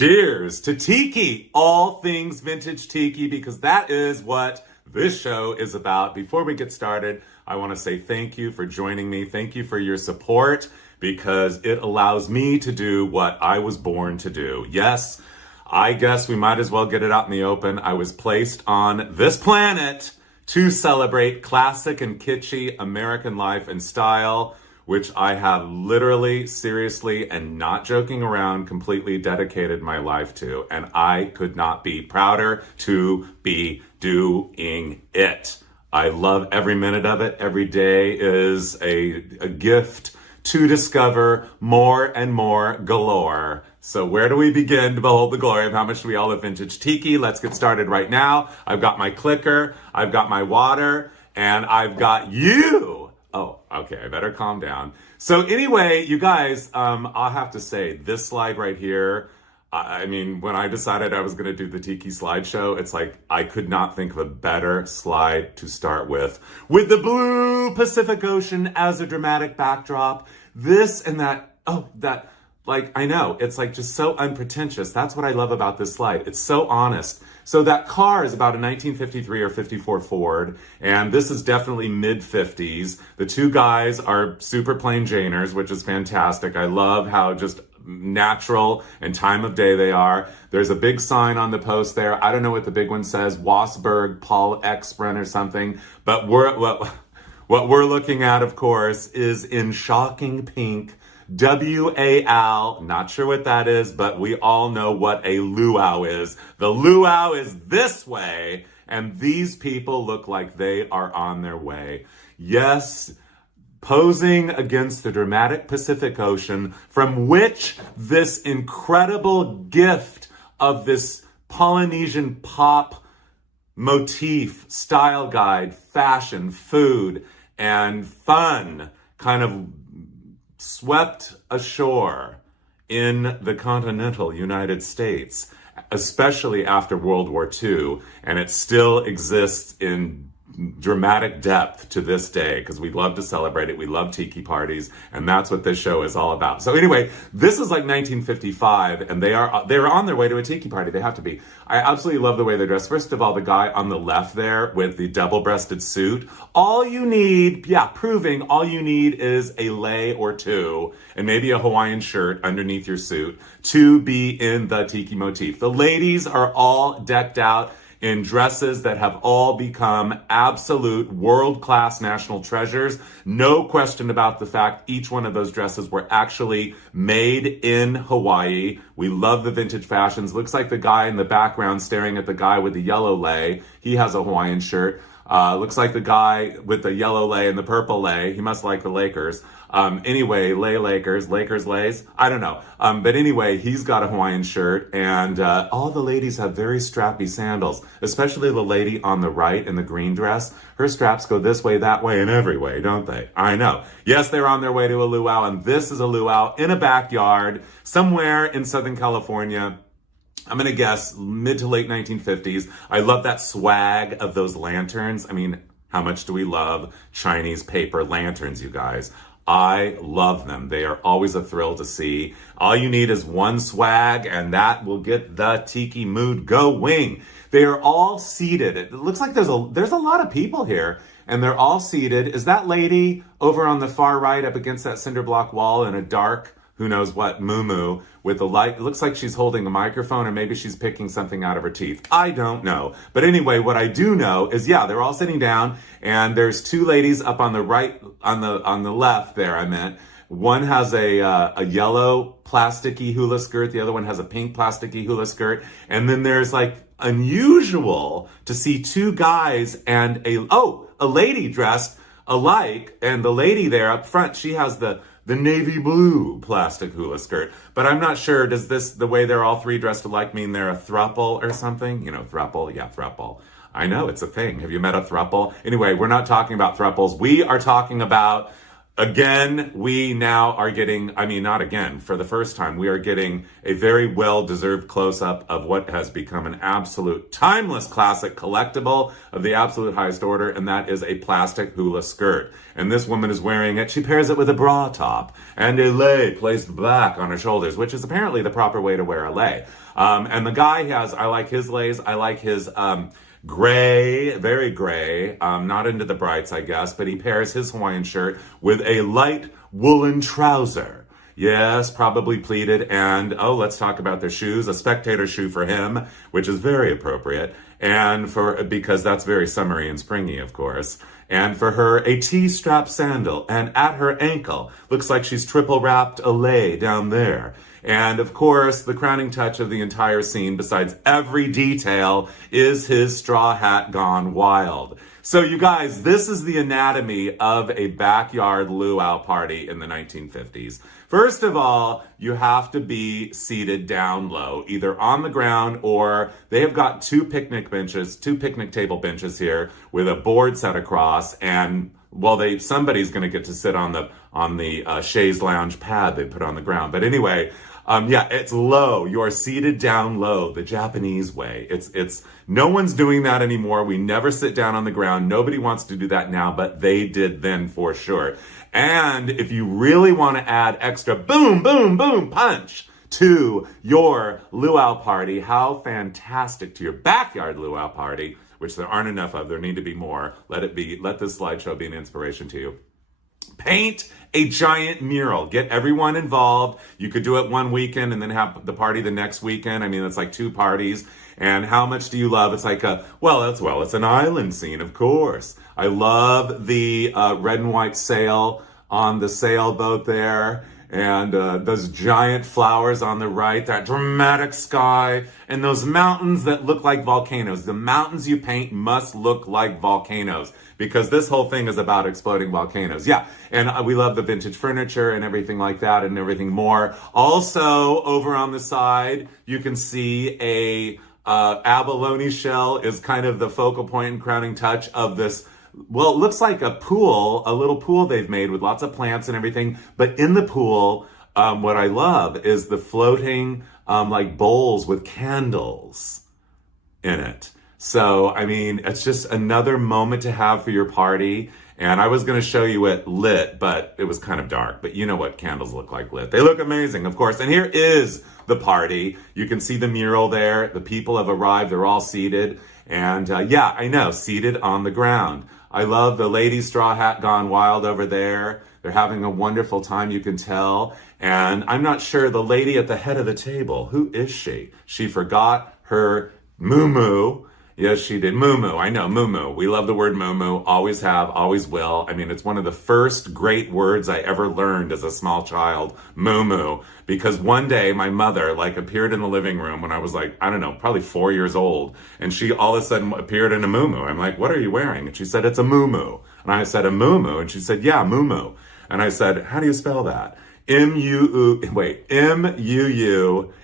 Cheers to Tiki, all things vintage Tiki, because that is what this show is about. Before we get started, I want to say thank you for joining me. Thank you for your support, because it allows me to do what I was born to do. Yes, I guess we might as well get it out in the open. I was placed on this planet to celebrate classic and kitschy American life and style, which I have literally, seriously, and not joking around, completely dedicated my life to. And I could not be prouder to be doing it. I love every minute of it. Every day is a gift to discover more and more galore. So where do we begin to behold the glory of how much we all love vintage Tiki? Let's get started right now. I've got my clicker, I've got my water, and I've got you. Oh, okay, I better calm down. So anyway, you guys, I'll have to say, this slide right here, I mean, when I decided I was going to do the Tiki slideshow, it's like I could not think of a better slide to start with the blue Pacific Ocean as a dramatic backdrop. This and that, like, I know, it's like just so unpretentious. That's what I love about this slide. It's so honest. So that car is about a 1953 or 54 Ford, and this is definitely mid-50s. The two guys are super plain Janers, which is fantastic. I love how just natural and time of day they are. There's a big sign on the post there. I don't know what the big one says, Wasberg, Paul Expren or something, but what we're looking at, of course, is in shocking pink, WAL, not sure what that is, but we all know what a luau is. The luau is this way, and these people look like they are on their way. Yes, posing against the dramatic Pacific Ocean, from which this incredible gift of this Polynesian pop motif, style guide, fashion, food, and fun kind of swept ashore in the continental United States, especially after World War II, and it still exists in dramatic depth to this day, because we love to celebrate it. We love tiki parties, and that's what this show is all about. So anyway, this is like 1955, and they're on their way to a tiki party. They have to be. I absolutely love the way they're dressed. First of all, the guy on the left there with the double-breasted suit. All you need is a lei or two, and maybe a Hawaiian shirt underneath your suit to be in the tiki motif. The ladies are all decked out in dresses that have all become absolute world-class national treasures. No question about the fact each one of those dresses were actually made in Hawaii. We love the vintage fashions. Looks like the guy in the background staring at the guy with the yellow lei. He has a Hawaiian shirt. Looks like the guy with the yellow lei and the purple lei. He must like the Lakers. Anyway, Lakers, Lays. I don't know. But anyway, he's got a Hawaiian shirt, and all the ladies have very strappy sandals, especially the lady on the right in the green dress. Her straps go this way, that way, and every way, don't they? I know. Yes, they're on their way to a luau, and this is a luau in a backyard somewhere in Southern California. I'm going to guess mid to late 1950s. I love that swag of those lanterns. I mean, how much do we love Chinese paper lanterns, you guys? I love them. They are always a thrill to see. All you need is one swag, and that will get the tiki mood going. They are all seated. It looks like there's a lot of people here, and they're all seated. Is that lady over on the far right up against that cinder block wall in a dark, who knows what, moo-moo, with the light? It looks like she's holding a microphone, or maybe she's picking something out of her teeth. I don't know. But anyway, what I do know is, yeah, they're all sitting down, and there's two ladies up on the right, on the left there, I meant. One has a yellow plasticky hula skirt, the other one has a pink plasticky hula skirt, and then there's like unusual to see two guys and a lady dressed alike, and the lady there up front, she has the navy blue plastic hula skirt. But I'm not sure, does this, the way they're all three dressed alike, mean they're a throuple or something? You know, throuple, yeah, throuple. I know, it's a thing. Have you met a throuple? Anyway, we're not talking about throuples. We are talking about Again, we now are getting, I mean, not again, for the first time, we are getting a very well-deserved close-up of what has become an absolute timeless classic collectible of the absolute highest order, and that is a plastic hula skirt. And this woman is wearing it. She pairs it with a bra top and a lei placed back on her shoulders, which is apparently the proper way to wear a lei. And the guy has, I like his leis, I like his, gray, very gray, not into the brights, I guess, but he pairs his Hawaiian shirt with a light woolen trouser. Yes, probably pleated, and let's talk about their shoes. A spectator shoe for him, which is very appropriate, and because that's very summery and springy, of course. And for her, a T-strap sandal, and at her ankle, looks like she's triple wrapped a lei down there. And of course, the crowning touch of the entire scene, besides every detail, is his straw hat gone wild. So you guys, this is the anatomy of a backyard luau party in the 1950s. First of all, you have to be seated down low, either on the ground or they have got two picnic table benches here with a board set across, and well, somebody's going to get to sit on the chaise lounge pad they put on the ground. But anyway, yeah, it's low. You're seated down low, the Japanese way. It's no one's doing that anymore. We never sit down on the ground. Nobody wants to do that now, but they did then for sure. And if you really want to add extra boom, boom, boom, punch to your luau party, how fantastic, to your backyard luau party, which there aren't enough of, there need to be more. Let this slideshow be an inspiration to you. Paint a giant mural. Get everyone involved. You could do it one weekend and then have the party the next weekend. I mean, it's like two parties. And how much do you love? It's like it's an island scene, of course. I love the red and white sail on the sailboat there. And those giant flowers on the right, that dramatic sky, and those mountains that look like volcanoes. The mountains you paint must look like volcanoes, because this whole thing is about exploding volcanoes. Yeah, and we love the vintage furniture and everything like that and everything more. Also, over on the side, you can see a abalone shell is kind of the focal point and crowning touch of this. Well, it looks like a pool, a little pool they've made with lots of plants and everything. But in the pool, what I love is the floating like bowls with candles in it. So, I mean, it's just another moment to have for your party. And I was going to show you it lit, but it was kind of dark. But you know what candles look like lit. They look amazing, of course. And here is the party. You can see the mural there. The people have arrived. They're all seated. And yeah, I know, seated on the ground. I love the lady straw hat gone wild over there. They're having a wonderful time, you can tell. And I'm not sure, the lady at the head of the table, who is she? She forgot her moo-moo. Yes, she did. Moo-moo. I know, moo-moo. We love the word moo-moo. Always have, always will. I mean, it's one of the first great words I ever learned as a small child, moo-moo. Because one day my mother appeared in the living room when I was I don't know, probably 4 years old. And she all of a sudden appeared in a moo-moo. I'm like, what are you wearing? And she said, it's a moo-moo. And I said, a moo-moo? And she said, yeah, moo-moo. And I said, how do you spell that? M-U-U, M-U-U,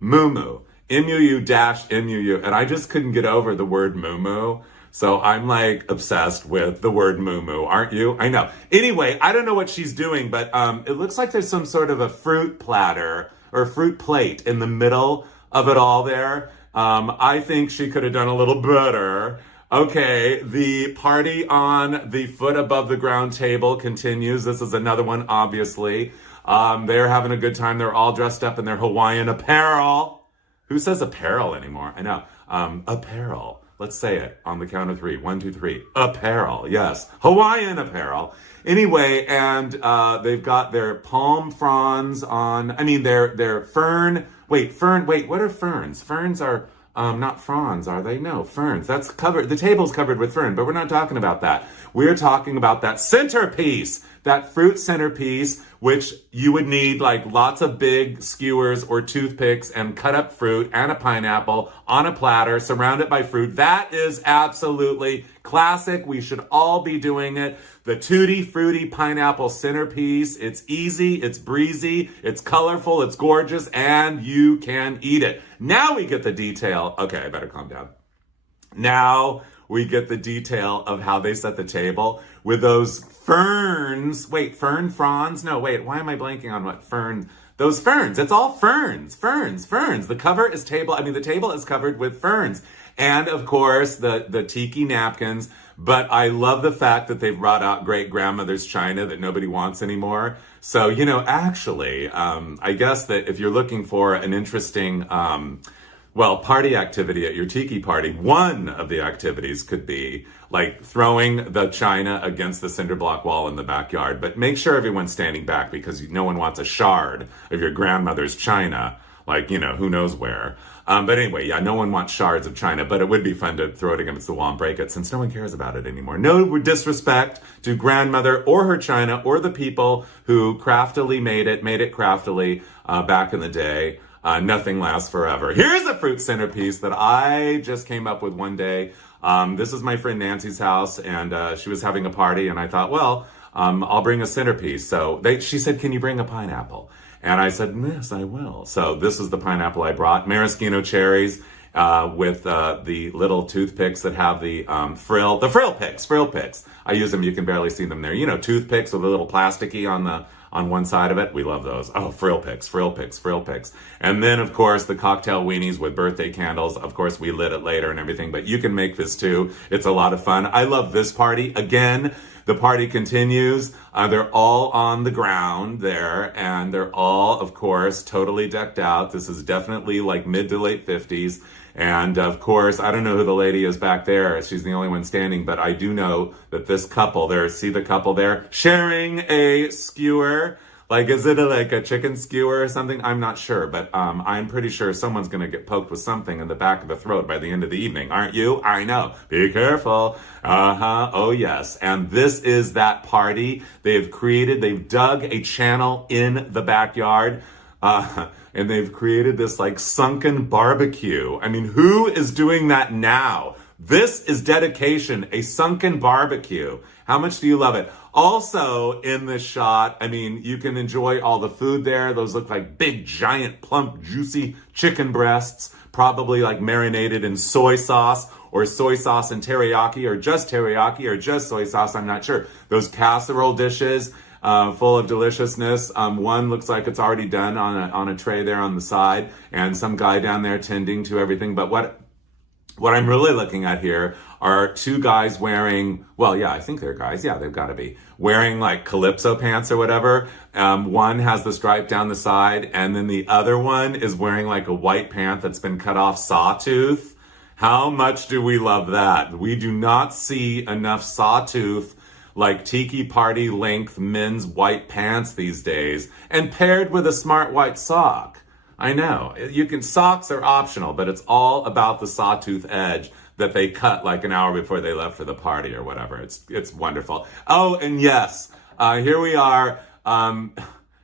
moo-moo. M-U-U-M-U-U. And I just couldn't get over the word moo-moo. So I'm obsessed with the word moo-moo, aren't you? I know. Anyway, I don't know what she's doing, but it looks like there's some sort of a fruit platter or fruit plate in the middle of it all there. I think she could have done a little better. Okay, the party on the foot above the ground table continues. This is another one, obviously. They're having a good time. They're all dressed up in their Hawaiian apparel. Who says apparel anymore? I know. Apparel. Let's say it on the count of three. 1, 2, 3. Apparel. Yes. Hawaiian apparel. Anyway, and they've got their palm fronds on. I mean, their fern. Wait, what are ferns? Ferns are not fronds, are they? No, ferns. That's covered. The table's covered with fern, but we're not talking about that. We're talking about that centerpiece. That fruit centerpiece, which you would need lots of big skewers or toothpicks and cut up fruit and a pineapple on a platter surrounded by fruit. That is absolutely classic. We should all be doing it. The tutti frutti pineapple centerpiece. It's easy, it's breezy, it's colorful, it's gorgeous, and you can eat it. Now we get the detail. Okay, I better calm down. Now we get the detail of how they set the table with those ferns. Wait, fern fronds? No, wait, why am I blanking on what fern? Those ferns. It's all ferns. The cover is the table is covered with ferns. And of course, the tiki napkins. But I love the fact that they've brought out great grandmother's china that nobody wants anymore. So, actually, I guess that if you're looking for an interesting, party activity at your tiki party, one of the activities could be like throwing the china against the cinder block wall in the backyard. But make sure everyone's standing back because no one wants a shard of your grandmother's china, who knows where. But anyway, no one wants shards of china, but it would be fun to throw it against the wall and break it since no one cares about it anymore. No disrespect to grandmother or her china or the people who craftily made it craftily back in the day. Nothing lasts forever. Here's a fruit centerpiece that I just came up with one day. This is my friend Nancy's house, and she was having a party, and I thought, I'll bring a centerpiece. So she said, can you bring a pineapple? And I said, yes, I will. So this is the pineapple I brought. Maraschino cherries with the little toothpicks that have the frill picks. I use them. You can barely see them there. Toothpicks with a little plasticky on one side of it. We love those. Oh, frill picks. And then, of course, the cocktail weenies with birthday candles. Of course, we lit it later and everything, but you can make this too. It's a lot of fun. I love this party. Again, the party continues. They're all on the ground there, and they're all, of course, totally decked out. This is definitely like mid to late 50s. And of course, I don't know who the lady is back there. She's the only one standing, but I do know that this couple there, see the couple there, sharing a skewer. Is it a chicken skewer or something? I'm not sure, but I'm pretty sure someone's going to get poked with something in the back of the throat by the end of the evening. Aren't you? I know. Be careful. Oh, yes. And this is that party. They've dug a channel in the backyard. And they've created this sunken barbecue. I mean, who is doing that now? This is dedication, a sunken barbecue. How much do you love it? Also in this shot, you can enjoy all the food there. Those look like big, giant, plump, juicy chicken breasts, probably marinated in soy sauce or soy sauce and teriyaki or just soy sauce. I'm not sure. Those casserole dishes, full of deliciousness. One looks like it's already done on a tray there on the side, and some guy down there tending to everything. But what I'm really looking at here are two guys wearing, I think they're guys. Yeah, they've got to be wearing calypso pants or whatever. One has the stripe down the side, and then the other one is wearing a white pant that's been cut off sawtooth. How much do we love that? We do not see enough sawtooth tiki party length men's white pants these days, and paired with a smart white sock. I know, socks are optional, but it's all about the sawtooth edge that they cut an hour before they left for the party or whatever. It's wonderful. Oh, and yes, here we are.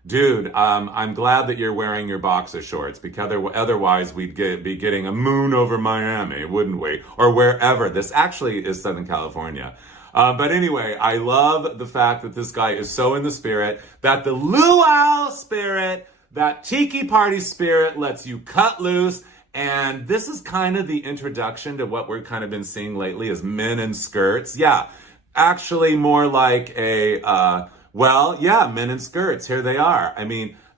Dude, I'm glad that you're wearing your boxer shorts, because otherwise we'd be getting a moon over Miami, wouldn't we? Or wherever. This actually is Southern California. But anyway, I love the fact that this guy is so in the spirit, that the luau spirit, that tiki party spirit lets you cut loose. And this is kind of the introduction to what we're kind of been seeing lately as men in skirts. Yeah, actually more like men in skirts. Here they are.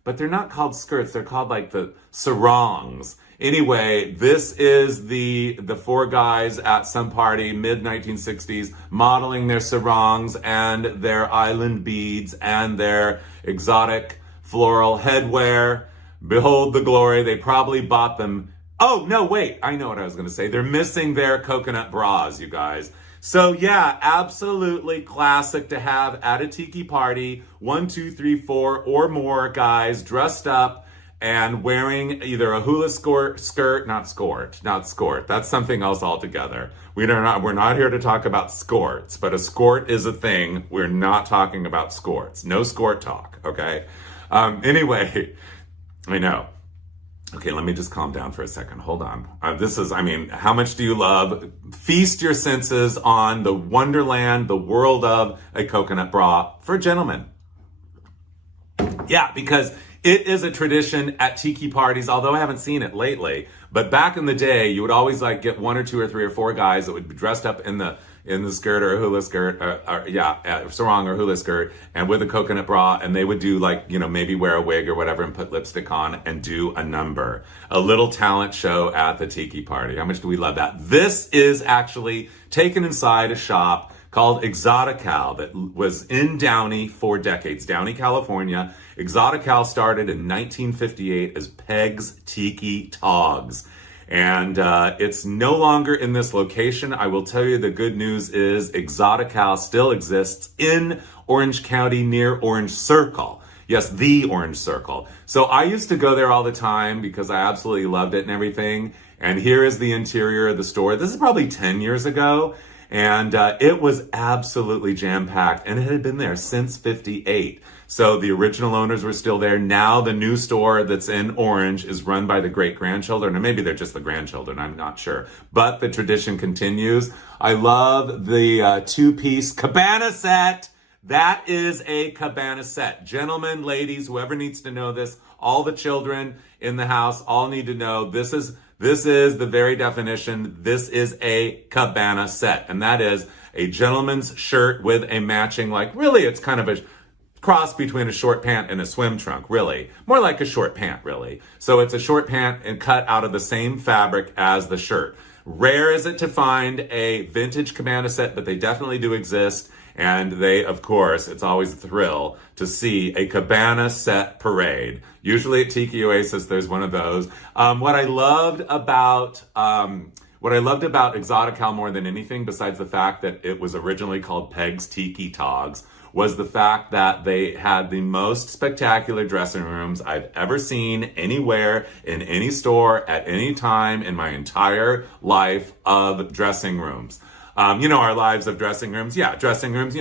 But they're not called skirts. They're called the sarongs. Anyway, this is the four guys at some party, mid-1960s, modeling their sarongs and their island beads and their exotic floral headwear. Behold the glory. They probably bought them. Oh, no, wait. I know what I was going to say. They're missing their coconut bras, you guys. So yeah, absolutely classic to have at a tiki party. 1, 2, 3, 4 or more guys dressed up and wearing either a hula skirt, not skort. That's something else altogether. We're not here to talk about skorts, but a skort is a thing. We're not talking about skorts. No skort talk, okay? Anyway, I know. Okay, let me just calm down for a second. Hold on. How much do you love? Feast your senses on the wonderland, the world of a coconut bra for gentlemen. Yeah, because It is a tradition at tiki parties, although I haven't seen it lately. But back in the day, you would always like get one or two or three or four guys that would be dressed up in the skirt or a hula skirt, sarong or hula skirt, and with a coconut bra, and they would do like, you know, maybe wear a wig or whatever and put lipstick on and do a number. A little talent show at the tiki party. How much do we love that? This is actually taken inside a shop called Exotical that was in Downey for decades. Downey, California. Exotical started in 1958 as Peg's Tiki Togs. And it's no longer in this location. I will tell you the good news is Exotical still exists in Orange County near Orange Circle. Yes, the Orange Circle. So I used to go there all the time because I absolutely loved it and everything. And here is the interior of the store. This is probably 10 years ago. And it was absolutely jam-packed, and it had been there since 58. So the original owners were still there. Now the new store that's in Orange is run by the great-grandchildren, or maybe they're just the grandchildren, I'm not sure. But the tradition continues. I love the two-piece cabana set. That is a cabana set. Gentlemen, ladies, whoever needs to know this, all the children in the house all need to know this is the very definition. This is a cabana set. And that is a gentleman's shirt with a matching, like, really, it's kind of a cross between a short pant and a swim trunk, really. More like a short pant, really. So it's a short pant and cut out of the same fabric as the shirt. Rare is it to find a vintage cabana set, but they definitely do exist. And they, of course, it's always a thrill to see a cabana set parade. Usually at Tiki Oasis, there's one of those. What I loved about Exotical more than anything, besides the fact that it was originally called Peg's Tiki Togs, was the fact that they had the most spectacular dressing rooms I've ever seen anywhere, in any store, at any time in my entire life of dressing rooms. Our lives of dressing rooms. Yeah, dressing rooms,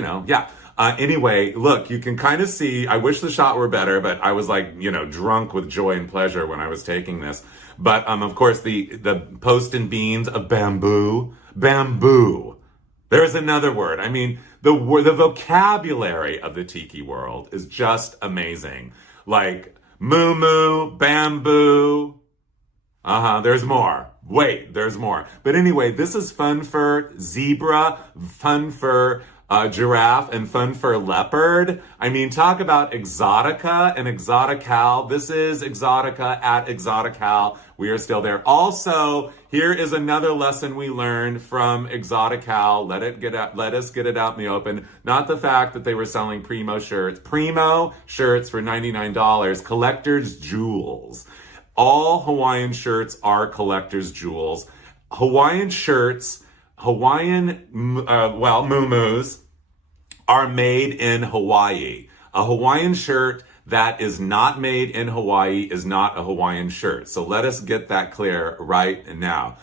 anyway, look, you can kind of see, I wish the shot were better, but I was like, drunk with joy and pleasure when I was taking this. But, of course, the post and beans of bamboo. There's another word. I mean, the vocabulary of the tiki world is just amazing. Like, moo, bamboo. There's more. Wait, there's more. But anyway, this is fun for zebra, fun for giraffe, and fun for leopard. I mean, talk about Exotica and Exotical. This is Exotica at Exotical. We are still there. Also, here is another lesson we learned from Exotical. Let us get it out in the open. Not the fact that they were selling primo shirts for $99, collector's jewels. All Hawaiian shirts are collector's jewels. Hawaiian shirts, muumuus, are made in Hawaii. A Hawaiian shirt that is not made in Hawaii is not a Hawaiian shirt. So let us get that clear right now.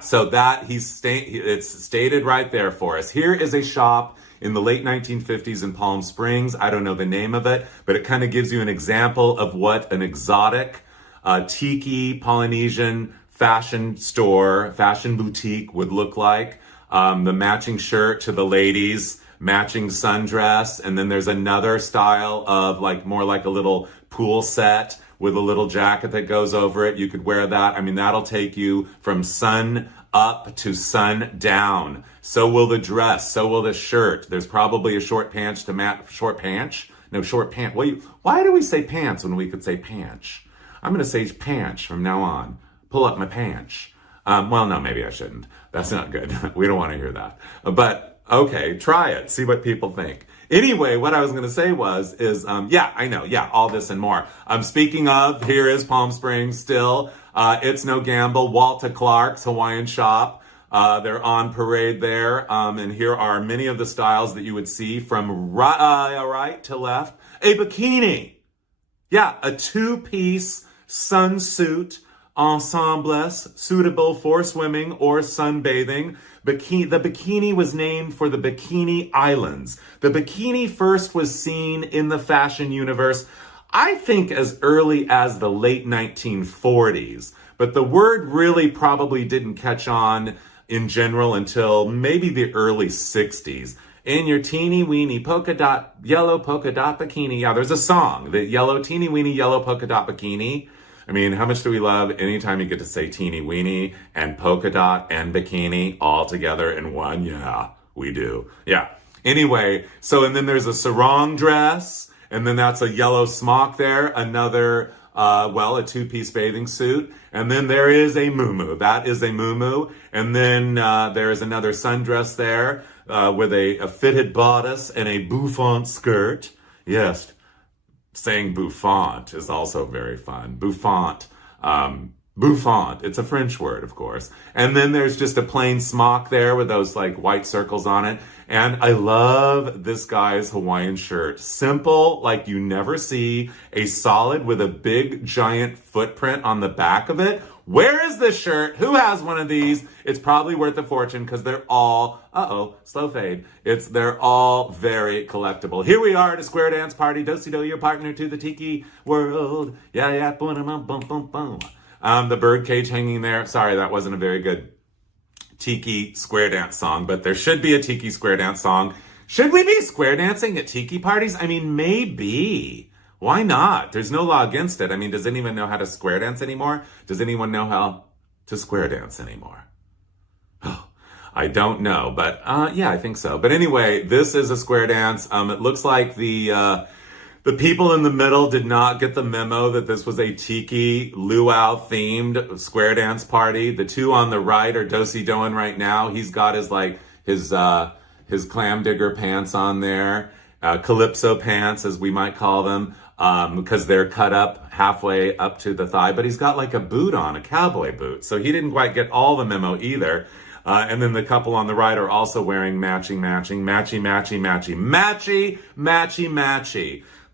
So that it's stated right there for us. Here is a shop in the late 1950s in Palm Springs. I don't know the name of it, but it kind of gives you an example of what an exotic tiki Polynesian fashion store, fashion boutique would look like. The matching shirt to the ladies, matching sundress, and then there's another style of more like a little pool set with a little jacket that goes over it. You could wear that. I mean, that'll take you from sun up to sun down. So will the dress. So will the shirt. There's probably a short pant to match. Short pant. Why do we say pants when we could say pants? I'm going to say pants from now on. Pull up my pants. No, maybe I shouldn't. That's not good. We don't want to hear that. But, okay, try it. See what people think. Anyway, what I was going to say all this and more. Speaking of, here is Palm Springs still. It's no gamble. Walter Clark's Hawaiian shop. They're on parade there. And here are many of the styles that you would see from right to left. A bikini. Yeah, a two-piece sunsuit ensemble suitable for swimming or sunbathing. The bikini was named for the Bikini Islands. The bikini first was seen in the fashion universe, I think, as early as the late 1940s. But the word really probably didn't catch on in general until maybe the early 60s. in your teeny weeny yellow polka dot bikini. Yeah, there's a song, the yellow teeny weeny yellow polka dot bikini. I mean, how much do we love anytime you get to say teeny weeny and polka dot and bikini all together in one? Yeah, we do. Yeah. Anyway, so, and then there's a sarong dress, and then that's a yellow smock there, another, a two-piece bathing suit. And then there is a muumuu. That is a muumuu. And then there is another sundress there with a fitted bodice and a bouffant skirt. Yes, saying bouffant is also very fun. Bouffant. Bouffant. It's a French word, of course. And then there's just a plain smock there with those like white circles on it. And I love this guy's Hawaiian shirt. Simple, like you never see. A solid with a big giant footprint on the back of it. Where is this shirt? Who has one of these? It's probably worth a fortune because they're all, slow fade. They're all very collectible. Here we are at a square dance party. Do-si-do, your partner to the Tiki world. Yeah, yeah, boom, boom, boom, boom, boom. The bird cage hanging there. Sorry, that wasn't a very good Tiki square dance song, but there should be a Tiki square dance song. Should we be square dancing at Tiki parties? I mean, maybe. Why not? There's no law against it. I mean, does anyone know how to square dance anymore? Does anyone know how to square dance anymore? Oh, I don't know, but yeah, I think so. But anyway, this is a square dance. It looks like the people in the middle did not get the memo that this was a Tiki luau themed square dance party. The two on the right are do-si-doing right now. He's got his clam digger pants on there, calypso pants as we might call them, because they're cut up halfway up to the thigh, but he's got like a boot on, a cowboy boot. So he didn't quite get all the memo either. And then the couple on the right are also wearing matchy.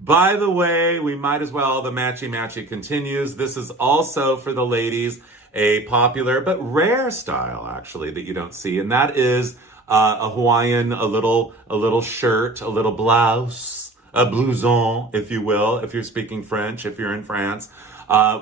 By the way, we might as well, the matchy continues. This is also for the ladies, a popular but rare style actually that you don't see. And that is a Hawaiian, a little shirt, a little blouse, a blouson, if you will, if you're speaking French, if you're in France,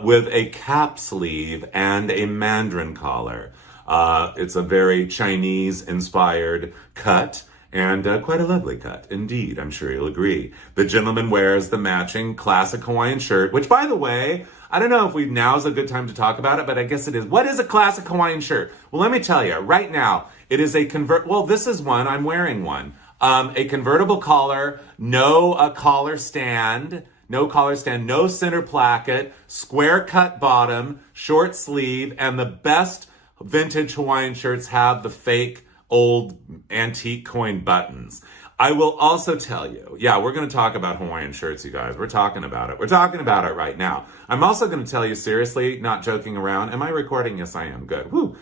with a cap sleeve and a mandarin collar. It's a very Chinese-inspired cut, and quite a lovely cut, indeed, I'm sure you'll agree. The gentleman wears the matching classic Hawaiian shirt, which, by the way, I don't know if now's a good time to talk about it, but I guess it is. What is a classic Hawaiian shirt? Well, let me tell you, right now, it is this is one, I'm wearing one. A convertible collar, no collar stand, no center placket, square cut bottom, short sleeve, and the best vintage Hawaiian shirts have the fake old antique coin buttons. I will also tell you, yeah, we're going to talk about Hawaiian shirts, you guys. We're talking about it. We're talking about it right now. I'm also going to tell you seriously, not joking around. Am I recording? Yes, I am. Good. Woo.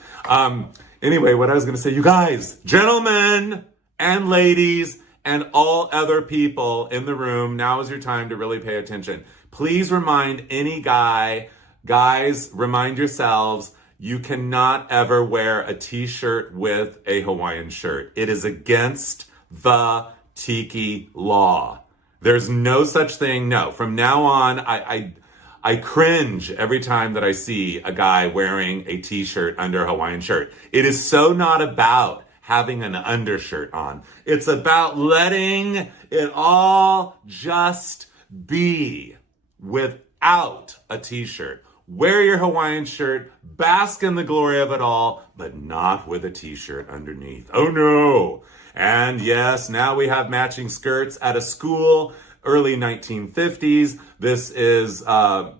Anyway, what I was going to say, you guys, gentlemen and ladies and all other people in the room, now is your time to really pay attention. Please remind any guys, remind yourselves, you cannot ever wear a t-shirt with a Hawaiian shirt. It is against the Tiki law. There's no such thing. No, from now on, I cringe every time that I see a guy wearing a t-shirt under a Hawaiian shirt. It is so not about having an undershirt on. It's about letting it all just be without a t-shirt. Wear your Hawaiian shirt, bask in the glory of it all, but not with a t-shirt underneath. Oh no! And yes, now we have matching skirts at a school, early 1950s. This is not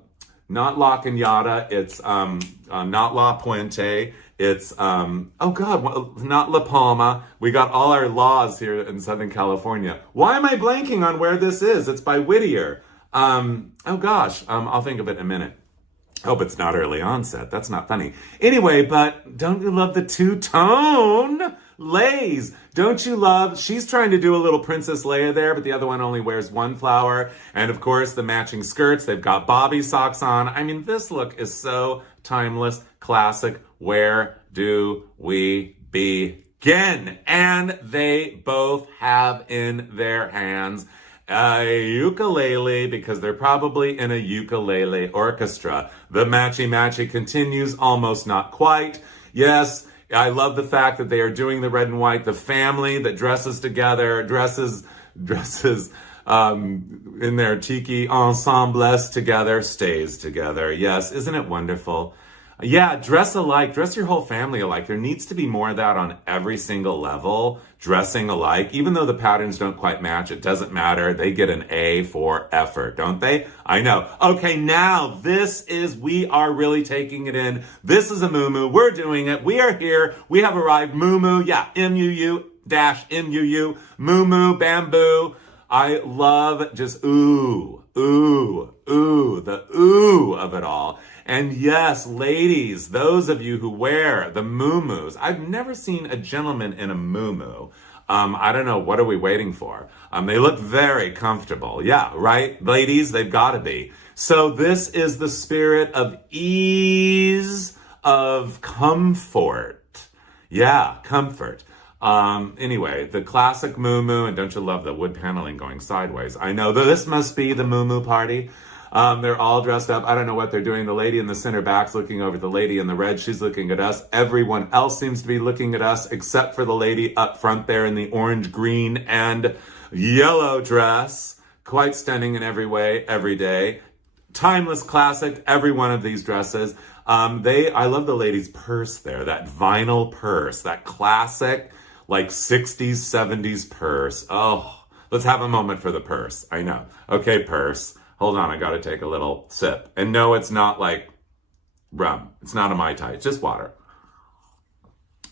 La Cañada, it's not La Puente, it's, not La Palma. We got all our laws here in Southern California. Why am I blanking on where this is? It's by Whittier. I'll think of it in a minute. Hope it's not early onset. That's not funny. Anyway, but don't you love the two-tone lays? Don't you love, she's trying to do a little Princess Leia there, but the other one only wears one flower. And of course, the matching skirts, they've got bobby socks on. I mean, this look is so timeless, classic. Where do we begin? And they both have in their hands a ukulele, because they're probably in a ukulele orchestra. The matchy continues, almost not quite. Yes, I love the fact that they are doing the red and white. The family that dresses together, dresses in their Tiki ensembles together, stays together. Yes, isn't it wonderful? Yeah, dress alike, dress your whole family alike. There needs to be more of that on every single level, dressing alike. Even though the patterns don't quite match, it doesn't matter. They get an A for effort, don't they? I know. Okay, now we are really taking it in. This is a moo-moo. We're doing it. We are here. We have arrived. Moo-moo, yeah, M-U-U-M-U-U, moo-moo, bamboo. I love just ooh, the ooh of it all. And yes, ladies, those of you who wear the moo-moos, I've never seen a gentleman in a moo-moo. I don't know, what are we waiting for? They look very comfortable. Yeah, right? Ladies, they've got to be. So this is the spirit of ease, of comfort. Yeah, comfort. Anyway, the classic moo-moo, and don't you love the wood paneling going sideways? I know that this must be the moo-moo party. They're all dressed up. I don't know what they're doing. The lady in the center back's looking over the lady in the red. She's looking at us. Everyone else seems to be looking at us except for the lady up front there in the orange, green, and yellow dress. Quite stunning in every way, every day. Timeless classic, every one of these dresses. I love the lady's purse there, that vinyl purse, that classic, like 60s, 70s purse. Oh, let's have a moment for the purse. I know. Okay, purse. Hold on, I gotta take a little sip. And no, it's not like rum. It's not a Mai Tai, it's just water.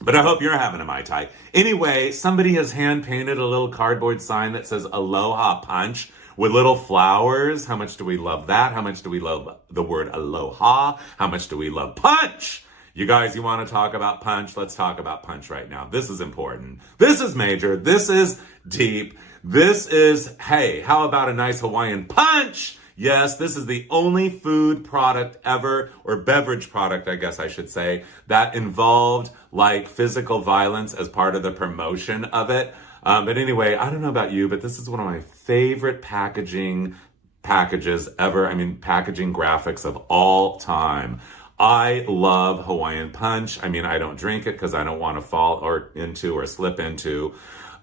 But I hope you're having a Mai Tai. Anyway, somebody has hand-painted a little cardboard sign that says Aloha Punch with little flowers. How much do we love that? How much do we love the word aloha? How much do we love punch? You guys, you want to talk about punch? Let's talk about punch right now. This is important. This is major. This is deep. This is, hey, how about a nice Hawaiian punch? Yes, this is the only food product ever, or beverage product, I guess I should say, that involved like physical violence as part of the promotion of it. But anyway, I don't know about you, but this is one of my favorite packages ever. I mean, packaging graphics of all time. I love Hawaiian Punch. I mean, I don't drink it because I don't want to fall into or slip into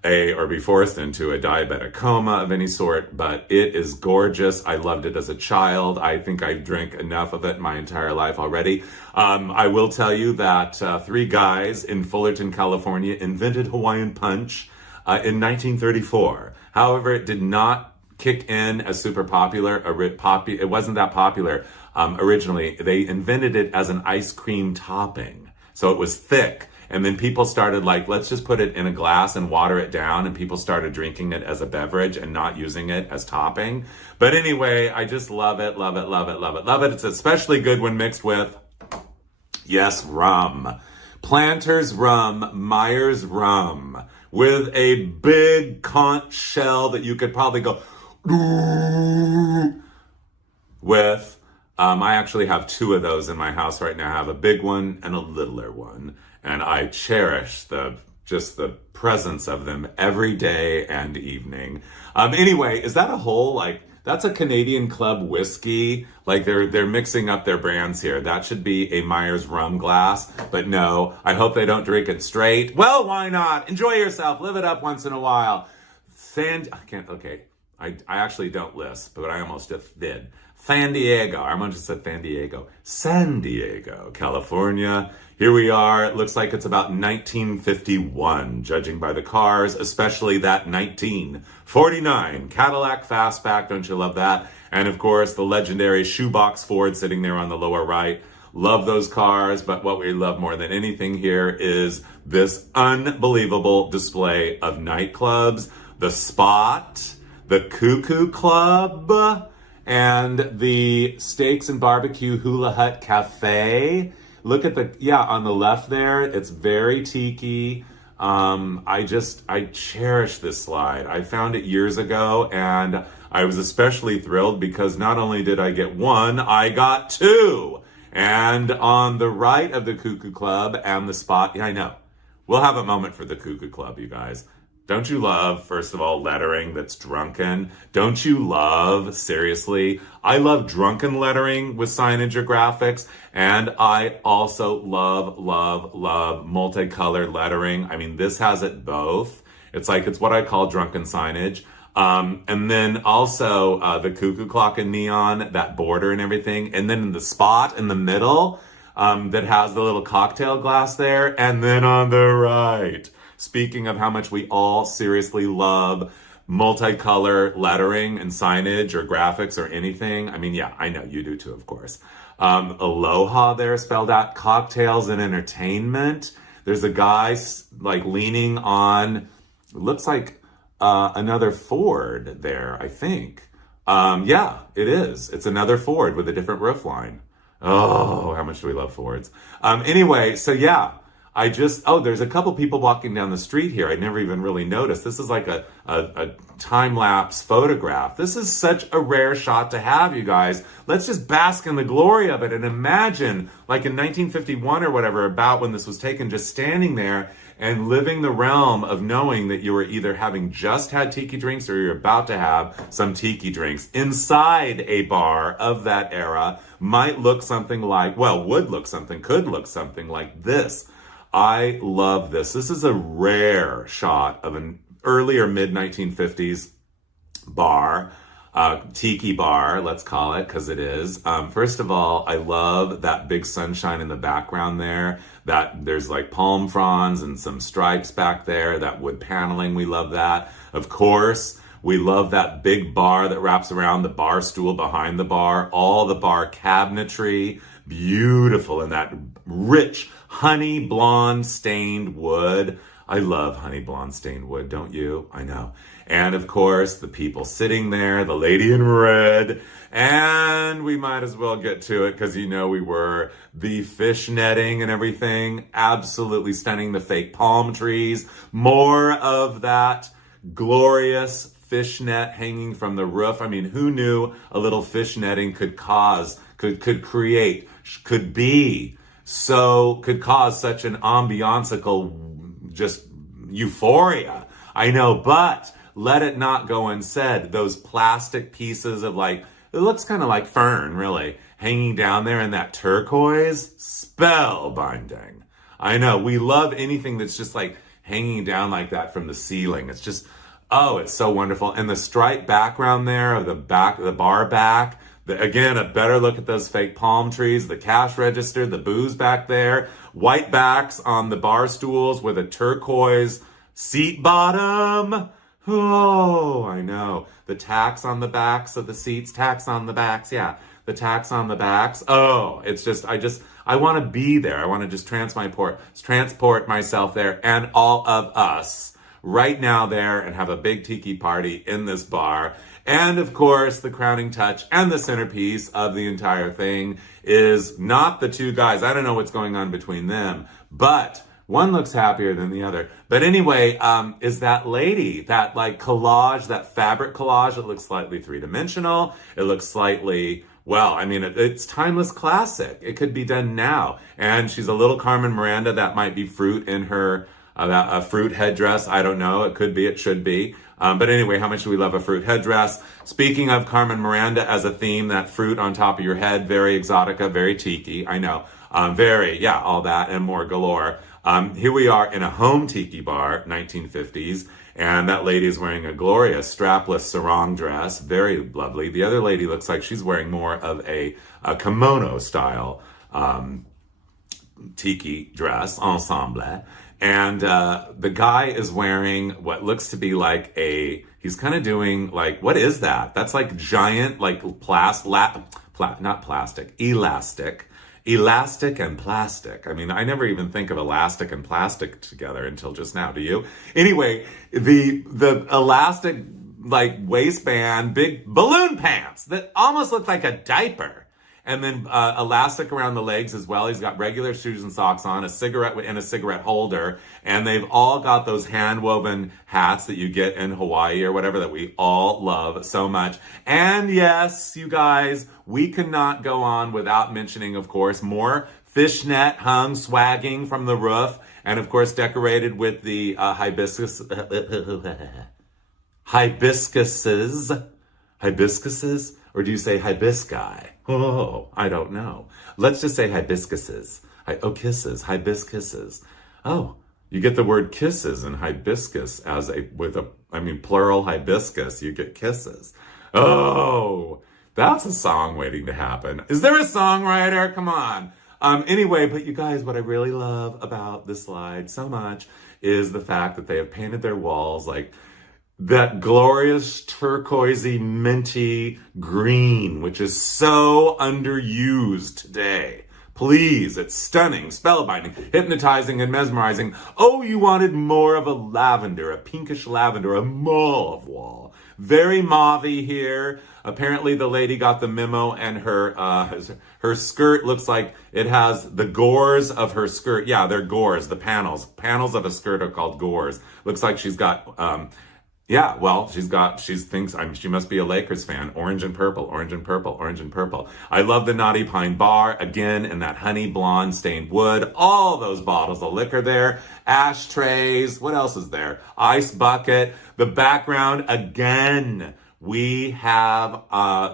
or be forced into a diabetic coma of any sort, but it is gorgeous. I loved it as a child. I think I drank enough of it my entire life already. I will tell you that 3 guys in Fullerton, California invented Hawaiian Punch in 1934. However, it did not kick in as super popular. It wasn't that popular originally. They invented it as an ice cream topping. So it was thick. And then people started like, let's just put it in a glass and water it down. And people started drinking it as a beverage and not using it as topping. But anyway, I just love it, love it, love it, love it, love it. It's especially good when mixed with, yes, rum. Planters rum, Myers rum, with a big conch shell that you could probably go with. I actually have 2 of those in my house right now. I have a big one and a littler one. And I cherish the presence of them every day and evening. Anyway, is that a whole, like, that's a Canadian Club whiskey? Like, they're mixing up their brands here. That should be a Myers rum glass. But no, I hope they don't drink it straight. Well, why not? Enjoy yourself. Live it up once in a while. I actually don't lisp, but I almost just did. San Diego. I almost just said San Diego. San Diego, California. Here we are. It looks like it's about 1951, judging by the cars, especially that 1949 Cadillac Fastback. Don't you love that? And of course, the legendary shoebox Ford sitting there on the lower right. Love those cars, but what we love more than anything here is this unbelievable display of nightclubs, the Spot, the Cuckoo Club, and the Steaks and Barbecue Hula Hut Cafe. Look at on the left there, it's very tiki. I cherish this slide. I found it years ago, and I was especially thrilled because not only did I get 1, I got 2. And on the right of the Cuckoo Club and the Spot, yeah, I know. We'll have a moment for the Cuckoo Club, you guys. Don't you love, first of all, lettering that's drunken? Don't you love, seriously, I love drunken lettering with signage or graphics, and I also love, love, love multicolored lettering. I mean, this has it both. It's what I call drunken signage. And then also the cuckoo clock in neon, that border and everything. And then the spot in the middle that has the little cocktail glass there. And then on the right, speaking of how much we all seriously love multicolor lettering and signage or graphics or anything. I mean, yeah, I know you do too, of course. Aloha there spelled out, cocktails and entertainment. There's a guy like leaning on, it looks like another Ford there, I think. Yeah, it is. It's another Ford with a different roof line. Oh, how much do we love Fords? Anyway, so yeah, there's a couple people walking down the street here. I never even really noticed. This is like a time-lapse photograph. This is such a rare shot to have, you guys. Let's just bask in the glory of it and imagine, like in 1951 or whatever, about when this was taken, just standing there and living the realm of knowing that you were either having just had tiki drinks or you're about to have some tiki drinks inside a bar of that era. Could look something like this. I love this. This is a rare shot of an earlier mid-1950s bar, tiki bar, let's call it, because it is. First of all, I love that big sunshine in the background there, that there's like palm fronds and some stripes back there, that wood paneling, we love that. Of course, we love that big bar that wraps around the bar stool behind the bar, all the bar cabinetry, beautiful, in that rich honey blonde stained wood. I love honey blonde stained wood, don't you? I know. And of course, the people sitting there, the lady in red, and we might as well get to it because we were the fish netting and everything. Absolutely stunning. The fake palm trees, more of that glorious fish net hanging from the roof. I mean, who knew a little fish netting could cause such an ambiancical just euphoria. I know, but let it not go unsaid. Those plastic pieces of it looks kind of like fern, really, hanging down there in that turquoise, spellbinding. I know, we love anything that's just like hanging down like that from the ceiling. It's just, oh, it's so wonderful. And the striped background there of the bar back, again, a better look at those fake palm trees, the cash register, the booze back there, white backs on the bar stools with a turquoise seat bottom. Oh, I know. The tacks on the backs of the seats, tacks on the backs. Yeah, the tacks on the backs. Oh, it's just, I want to be there. I want to just transport myself there and all of us right now there and have a big tiki party in this bar. And of course, the crowning touch and the centerpiece of the entire thing is not the two guys. I don't know what's going on between them, but one looks happier than the other. But anyway, is that lady, that collage, that fabric collage. It looks slightly three-dimensional. It looks slightly, it's timeless classic. It could be done now. And she's a little Carmen Miranda. That might be fruit in her, a fruit headdress. I don't know. It could be, it should be. But anyway, how much do we love a fruit headdress? Speaking of Carmen Miranda as a theme, that fruit on top of your head, very exotica, very tiki. I know. All that and more galore. Here we are in a home tiki bar, 1950s, and that lady is wearing a glorious strapless sarong dress, very lovely. The other lady looks like she's wearing more of a kimono style tiki dress, ensemble. And the guy is wearing what looks to be he's kind of doing what is that? That's giant, elastic and plastic. I mean, I never even think of elastic and plastic together until just now. Do you? Anyway, the elastic waistband, big balloon pants that almost look like a diaper. and then elastic around the legs as well. He's got regular shoes and socks on, a cigarette and a cigarette holder, and they've all got those hand-woven hats that you get in Hawaii or whatever that we all love so much. And yes, you guys, we cannot go on without mentioning, of course, more fishnet hung swagging from the roof, and of course decorated with the hibiscuses. Hibiscuses? Or do you say hibisci? Oh, I don't know. Let's just say hibiscuses. Kisses, hibiscuses. Oh, you get the word kisses and hibiscus plural hibiscus, you get kisses. Oh, that's a song waiting to happen. Is there a songwriter? Come on. Anyway, but you guys, what I really love about this slide so much is the fact that they have painted their walls like that glorious turquoisey minty green, which is so underused today. Please, it's stunning, spellbinding, hypnotizing, and mesmerizing. Oh, you wanted more of a lavender, a pinkish lavender, a mauve wall. Very mauve-y here. Apparently the lady got the memo, and her skirt looks like it has the gores of her skirt. Yeah, they're gores, the panels. Panels of a skirt are called gores. Looks like she's got she must be a Lakers fan. Orange and purple, orange and purple, orange and purple. I love the Naughty Pine bar, again, in that honey blonde stained wood. All those bottles of liquor there. Ashtrays, what else is there? Ice bucket. The background, again, we have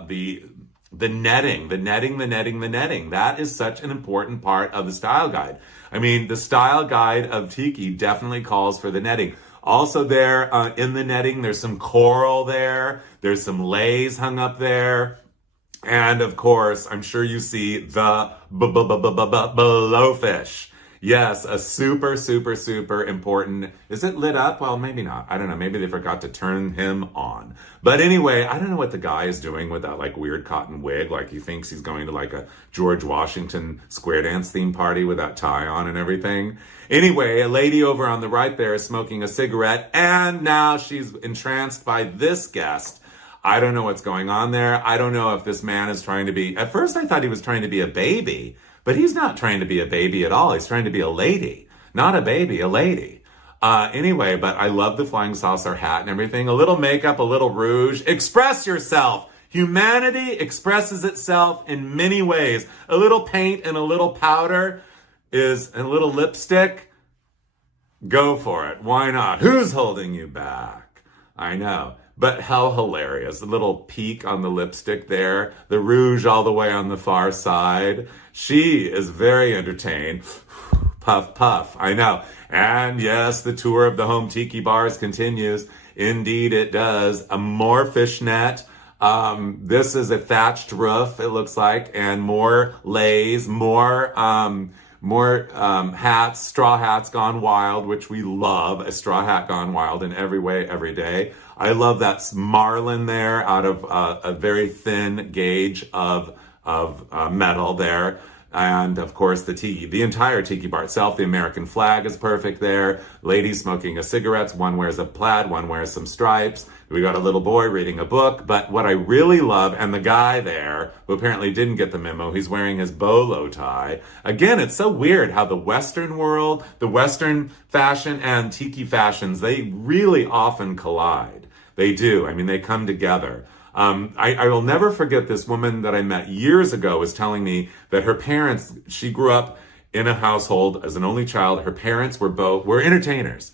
the netting. That is such an important part of the style guide. I mean, the style guide of Tiki definitely calls for the netting. Also there in the netting, there's some coral there. There's some lays hung up there. And of course, I'm sure you see the blowfish. Yes, a super, super, super important. Is it lit up? Well, maybe not. I don't know. Maybe they forgot to turn him on. But anyway, I don't know what the guy is doing with that like weird cotton wig. Like he thinks he's going to like a George Washington square dance theme party with that tie on and everything. Anyway, a lady over on the right there is smoking a cigarette, and now she's entranced by this guest. I don't know what's going on there. I don't know if this man is trying to be, at first I thought he was trying to be a baby. But he's not trying to be a baby at all. He's trying to be a lady. Not a baby, a lady. Anyway, but I love the flying saucer hat and everything. A little makeup, a little rouge. Express yourself. Humanity expresses itself in many ways. A little paint and a little powder and a little lipstick. Go for it. Why not? Who's holding you back? I know. But how hilarious. The little peak on the lipstick there. The rouge all the way on the far side. She is very entertained. Puff, puff. I know. And yes, the tour of the home tiki bars continues. Indeed, it does. A more fishnet. This is a thatched roof, it looks like. And more lays, more hats, straw hats gone wild, which we love. A straw hat gone wild in every way, every day. I love that marlin there out of a very thin gauge of metal there. And of course the entire tiki bar itself, the American flag is perfect there. Ladies smoking a cigarettes, one wears a plaid, one wears some stripes. We got a little boy reading a book. But what I really love, and the guy there, who apparently didn't get the memo, he's wearing his bolo tie. Again, it's so weird how the Western world, the Western fashion and tiki fashions, they really often collide. They do. I mean, they come together. I will never forget this woman that I met years ago was telling me that her parents, she grew up in a household as an only child. Her parents were entertainers,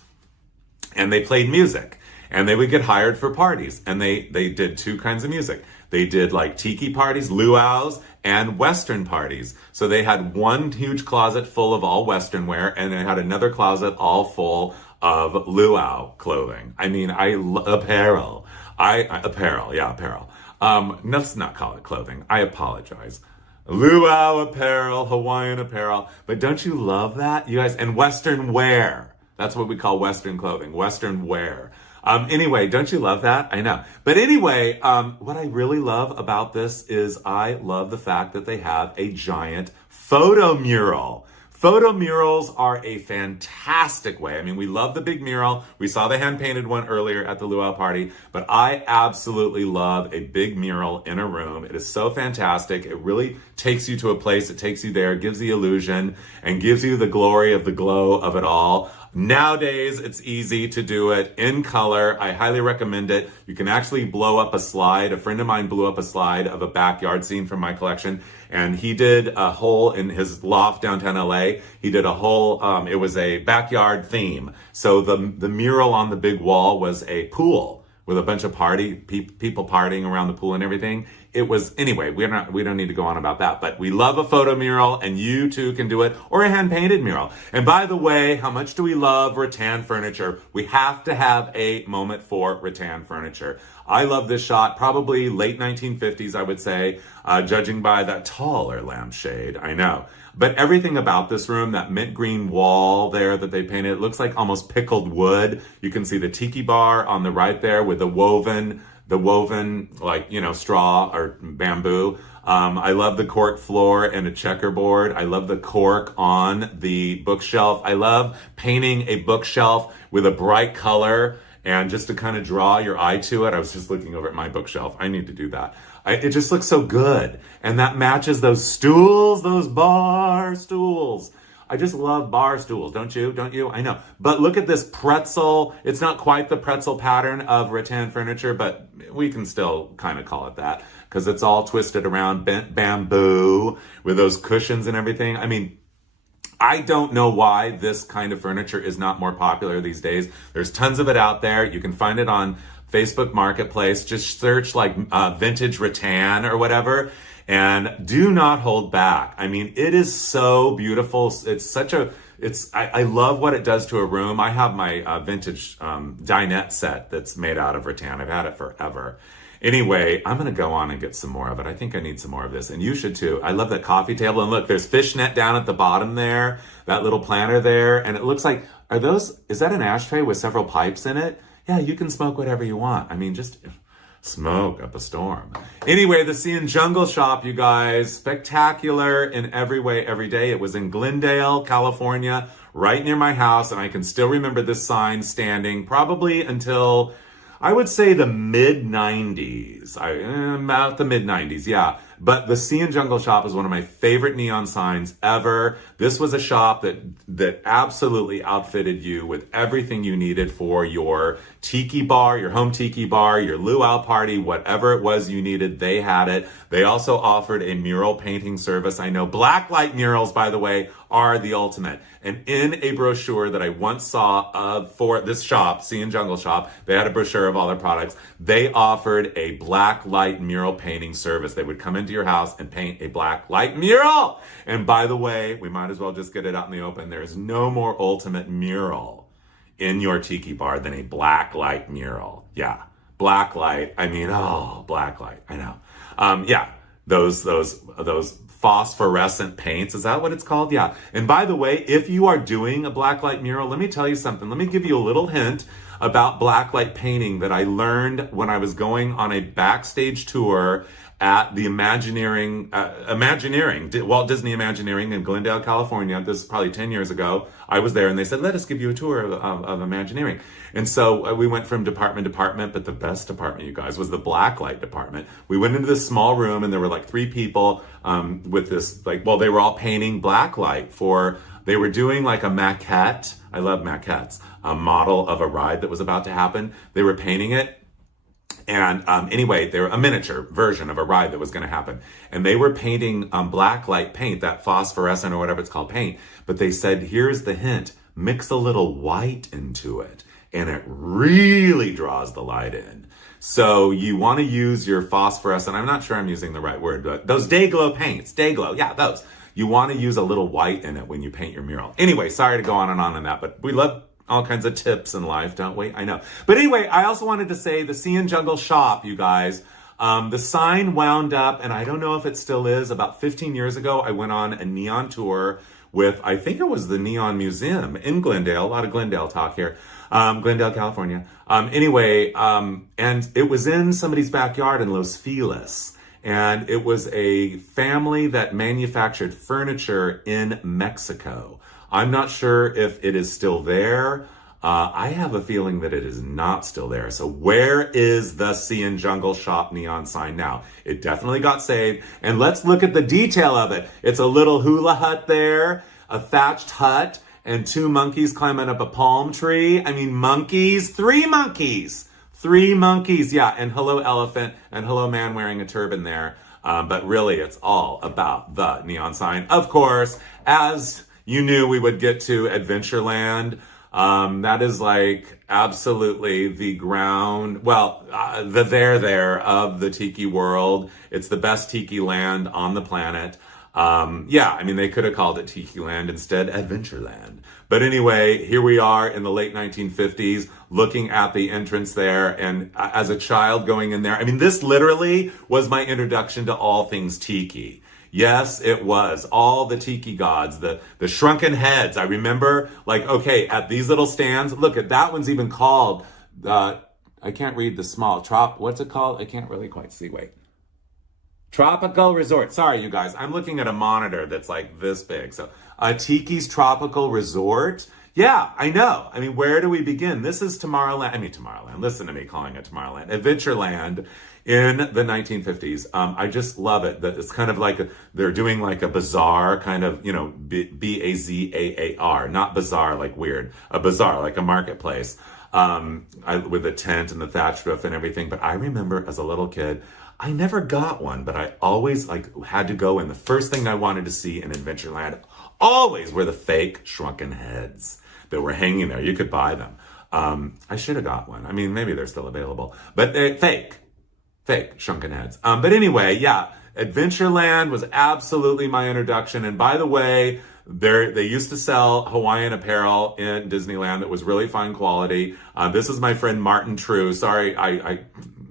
and they played music, and they would get hired for parties, and they did two kinds of music. They did like tiki parties, luau's, and Western parties. So they had one huge closet full of all Western wear, and they had another closet all full of luau clothing. I mean, apparel. Apparel. Let's not call it clothing. I apologize. Luau apparel, Hawaiian apparel. But don't you love that, you guys? And Western wear. That's what we call Western clothing. Western wear. Anyway, don't you love that? I know. But anyway, what I really love about this is I love the fact that they have a giant photo mural. Photo murals are a fantastic way. I mean, we love the big mural. We saw the hand-painted one earlier at the luau party, but I absolutely love a big mural in a room. It is so fantastic. It really takes you to a place. It takes you there, gives the illusion, and gives you the glory of the glow of it all. Nowadays, it's easy to do it in color. I highly recommend it. You can actually blow up a slide. A friend of mine blew up a slide of a backyard scene from my collection, and he did a whole, in his loft downtown LA, he did a whole, it was a backyard theme. So the mural on the big wall was a pool with a bunch of people partying around the pool and everything. It was, anyway, we don't need to go on about that, but we love a photo mural, and you too can do it, or a hand-painted mural. And by the way, how much do we love rattan furniture? We have to have a moment for rattan furniture. I love this shot, probably late 1950s, I would say, judging by that taller lampshade, I know. But everything about this room, that mint green wall there that they painted, it looks like almost pickled wood. You can see the tiki bar on the right there with the woven, like, you know, straw or bamboo. I love the cork floor and a checkerboard. I love the cork on the bookshelf. I love painting a bookshelf with a bright color and just to kind of draw your eye to it. I was just looking over at my bookshelf. I need to do that. It just looks so good. And that matches those stools, those bar stools. I just love bar stools, don't you? Don't you? I know. But look at this pretzel. It's not quite the pretzel pattern of rattan furniture, but we can still kind of call it that because it's all twisted around bent bamboo with those cushions and everything. I mean, I don't know why this kind of furniture is not more popular these days. There's tons of it out there. You can find it on Facebook Marketplace. Just search like vintage rattan or whatever. And do not hold back. I mean, it is so beautiful. I love what it does to a room. I have my vintage dinette set that's made out of rattan. I've had it forever. Anyway, I'm going to go on and get some more of it. I think I need some more of this, and you should too. I love that coffee table. And look, there's fishnet down at the bottom there, that little planter there. And it looks like, is that an ashtray with several pipes in it? Yeah, you can smoke whatever you want. I mean, just smoke up a storm. Anyway, the Sea and Jungle Shop, you guys, spectacular in every way, every day. It was in Glendale, California, right near my house, and I can still remember this sign standing probably until, I would say, the mid-90s. About the mid-90s, yeah. But the Sea and Jungle Shop is one of my favorite neon signs ever. This was a shop that absolutely outfitted you with everything you needed for your tiki bar, your home tiki bar, your luau party, whatever it was you needed, they had it. They also offered a mural painting service. I know blacklight murals, by the way, are the ultimate. And in a brochure that I once saw for this shop, Sea and Jungle Shop, they had a brochure of all their products. They offered a black light mural painting service. They would come into your house and paint a black light mural. And by the way, we might as well just get it out in the open. There is no more ultimate mural in your tiki bar than a black light mural. Yeah, black light. I mean, oh, black light. I know. Yeah, those phosphorescent paints. Is that what it's called? Yeah. And by the way, if you are doing a blacklight mural, let me tell you something. Let me give you a little hint about blacklight painting that I learned when I was going on a backstage tour at the Walt Disney Imagineering in Glendale, California. This is probably 10 years ago. I was there and they said, let us give you a tour of Imagineering. And so we went from department to department, but the best department, you guys, was the blacklight department. We went into this small room and there were like 3 people with this, they were all painting blacklight they were doing like a maquette. I love maquettes, a model of a ride that was about to happen. They were painting it. And anyway, they were a miniature version of a ride that was going to happen. And they were painting blacklight paint, that phosphorescent or whatever it's called paint. But they said, here's the hint, mix a little white into it. And it really draws the light in. So you want to use your phosphorescent, I'm not sure I'm using the right word, but those day glow paints, day glow, yeah, those. You want to use a little white in it when you paint your mural. Anyway, sorry to go on and that, but we love all kinds of tips in life, don't we? I know. But anyway, I also wanted to say the Sea and Jungle Shop, you guys. The sign wound up, and I don't know if it still is. About 15 years ago, I went on a neon tour with, I think it was the Neon Museum in Glendale. A lot of Glendale talk here. Glendale, California. And it was in somebody's backyard in Los Feliz. and it was a family that manufactured furniture in Mexico. I'm not sure if it is still there. I have a feeling that it is not still there. So where is the Sea and Jungle Shop neon sign now? It definitely got saved. And let's look at the detail of it. It's a little hula hut there, a thatched hut, and 2 monkeys climbing up a palm tree. I mean, monkeys, 3 monkeys. 3 monkeys, yeah. And hello elephant, and hello man wearing a turban there. But really, it's all about the neon sign. Of course, as you knew we would get to Adventureland. That is like absolutely the ground, well, the there of the Tiki world. It's the best Tiki land on the planet. Yeah, I mean, they could have called it Tiki Land instead, Adventureland. But anyway, here we are in the late 1950s looking at the entrance there. And as a child going in there, I mean, this literally was my introduction to all things Tiki. Yes, it was. All the Tiki gods, the shrunken heads. I remember, like, okay, at these little stands, look at that one's even called, I can't read the small, what's it called? I can't really quite see, wait. Tropical Resort. Sorry, you guys. I'm looking at a monitor that's like this big. So, Tiki's Tropical Resort. Yeah, I know. I mean, where do we begin? This is Tomorrowland. Listen to me calling it Tomorrowland. Adventureland in the 1950s. I just love it. That it's kind of like they're doing like a bazaar kind of, you know, Bazaar, not bizarre like weird. A bazaar, like a marketplace, with a tent and the thatched roof and everything. But I remember as a little kid, I never got one, but I always like had to go in. The first thing I wanted to see in Adventureland always were the fake shrunken heads that were hanging there. You could buy them. I should have got one. I mean, maybe they're still available, but fake shrunken heads. But anyway, yeah, Adventureland was absolutely my introduction. And by the way, they used to sell Hawaiian apparel in Disneyland that was really fine quality. This is my friend Martin True. Sorry, I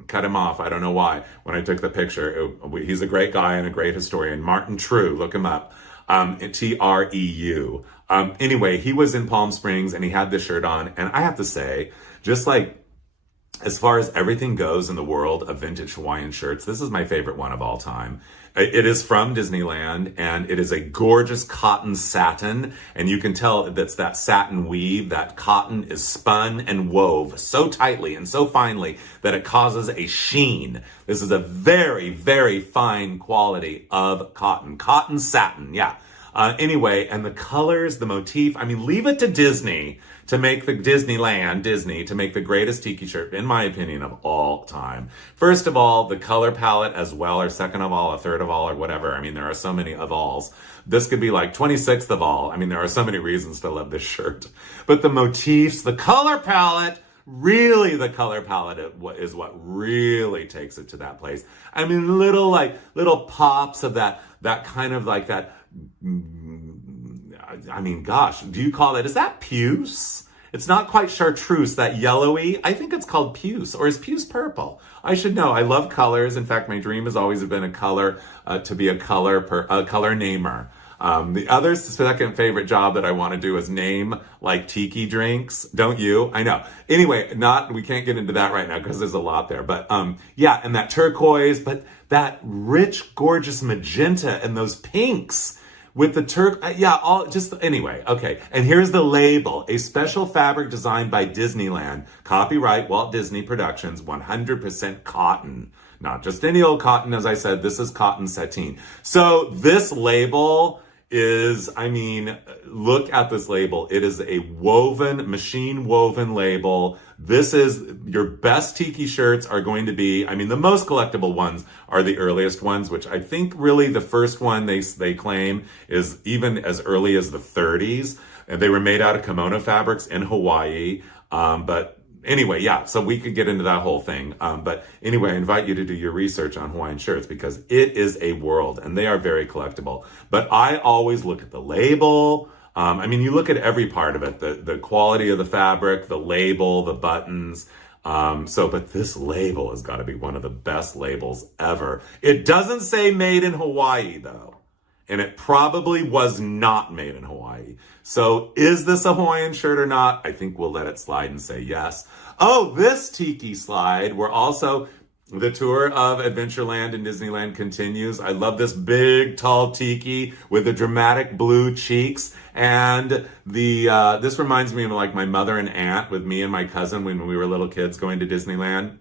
cut him off. I don't know why. When I took the picture, he's a great guy and a great historian. Martin True, look him up. Treu. Anyway, he was in Palm Springs and he had this shirt on. And I have to say, just like as far as everything goes in the world of vintage Hawaiian shirts, this is my favorite one of all time. It is from Disneyland, and it is a gorgeous cotton satin, and you can tell that's that satin weave. That cotton is spun and wove so tightly and so finely that it causes a sheen. This is a very, very fine quality of cotton. Cotton satin, yeah. Anyway, and the colors, the motif, I mean, leave it to Disney to make Disney to make the greatest Tiki shirt, in my opinion, of all time. First of all, the color palette as well, or second of all, or third of all, or whatever. I mean, there are so many of alls. This could be like 26th of all. I mean, there are so many reasons to love this shirt. But the motifs, the color palette, really the color palette is what really takes it to that place. I mean, little pops of that kind of like that, I mean, gosh, do you call it, is that puce? It's not quite chartreuse, that yellowy. I think it's called puce, or is puce purple? I should know. I love colors. In fact, my dream has always been a color, to be a color namer. The other second favorite job that I want to do is name like Tiki drinks. Don't you? I know. Anyway, we can't get into that right now because there's a lot there. But yeah, and that turquoise, but that rich, gorgeous magenta and those pinks with the anyway, okay. And here's the label: a special fabric designed by Disneyland, copyright Walt Disney Productions, 100% cotton. Not just any old cotton, as I said, this is cotton sateen. So this label is, I mean, look at this label. It is a machine woven label. This is your best Tiki shirts are going to be, I mean, the most collectible ones are the earliest ones, which I think really the first one they claim is even as early as the 30s. And they were made out of kimono fabrics in Hawaii. But anyway, yeah, so we could get into that whole thing. But anyway, I invite you to do your research on Hawaiian shirts because it is a world and they are very collectible. But I always look at the label. I mean, you look at every part of it, the quality of the fabric, the label, the buttons. But this label has got to be one of the best labels ever. It doesn't say made in Hawaii though. And it probably was not made in Hawaii. So is this a Hawaiian shirt or not? I think we'll let it slide and say yes. Oh, this Tiki slide, we're also The tour of Adventureland and Disneyland continues. I love this big, tall Tiki with the dramatic blue cheeks. And this reminds me of like my mother and aunt with me and my cousin when we were little kids going to Disneyland.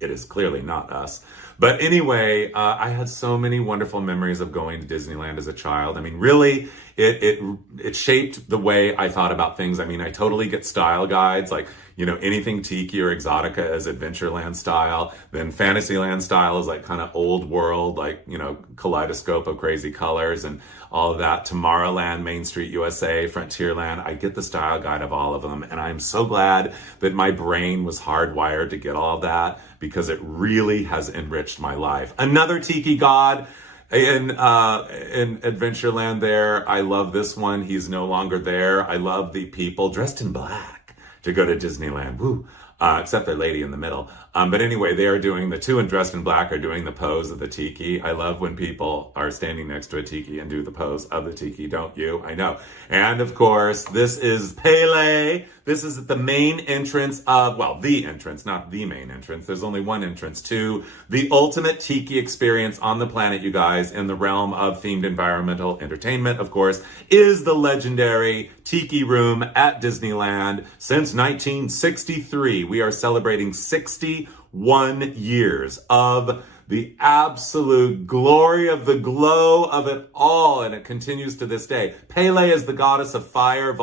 It is clearly not us. But anyway, I had so many wonderful memories of going to Disneyland as a child. I mean, really, it shaped the way I thought about things. I mean, I totally get style guides, like, you know, anything Tiki or Exotica is Adventureland style. Then Fantasyland style is like kind of old world, like, you know, kaleidoscope of crazy colors and all of that. Tomorrowland, Main Street USA, Frontierland. I get the style guide of all of them. And I'm so glad that my brain was hardwired to get all of that, because it really has enriched my life. Another Tiki god in Adventureland there. I love this one. He's no longer there. I love the people dressed in black to go to Disneyland. Woo. Except the lady in the middle. But anyway, they are doing, the two in dressed in black are doing the pose of the Tiki. I love when people are standing next to a Tiki and do the pose of the Tiki, don't you? I know. And of course, this is Pele. This is the main entrance of, well, the entrance, not the main entrance. There's only one entrance to the ultimate Tiki experience on the planet, you guys, in the realm of themed environmental entertainment, of course, is the legendary Tiki Room at Disneyland. Since 1963, we are celebrating 61 years of the absolute glory of the glow of it all, and it continues to this day. Pele is the goddess of fire,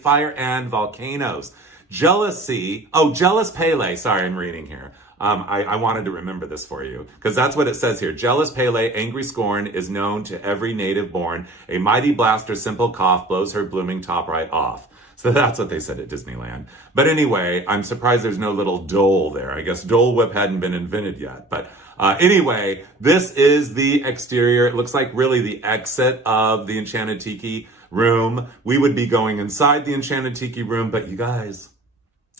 fire and volcanoes. Jealousy, jealous Pele, sorry, I'm reading here. I wanted to remember this for you, because that's what it says here. Jealous Pele, angry scorn, is known to every native born. A mighty blast or simple cough blows her blooming top right off. So that's what they said at Disneyland. But anyway, I'm surprised there's no little Dole there. I guess Dole Whip hadn't been invented yet. But anyway, this is the exterior. It looks like really the exit of the Enchanted Tiki room. We would be going inside the Enchanted Tiki room, but you guys,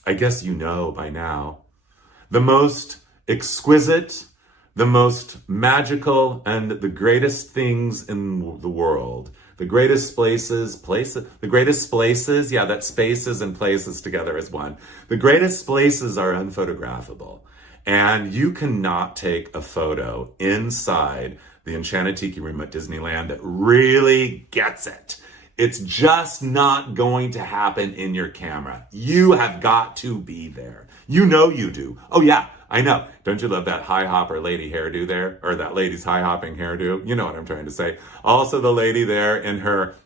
I guess you know by now, the most exquisite, the most magical, and the greatest things in the world. The greatest places, yeah, that spaces and places together as one. The greatest places are unphotographable. And you cannot take a photo inside the Enchanted Tiki Room at Disneyland that really gets it. It's just not going to happen in your camera. You have got to be there. You know you do. Oh yeah, I know. Don't you love that high hopper lady hairdo there? Or that lady's high hopping hairdo? You know what I'm trying to say. Also the lady there in her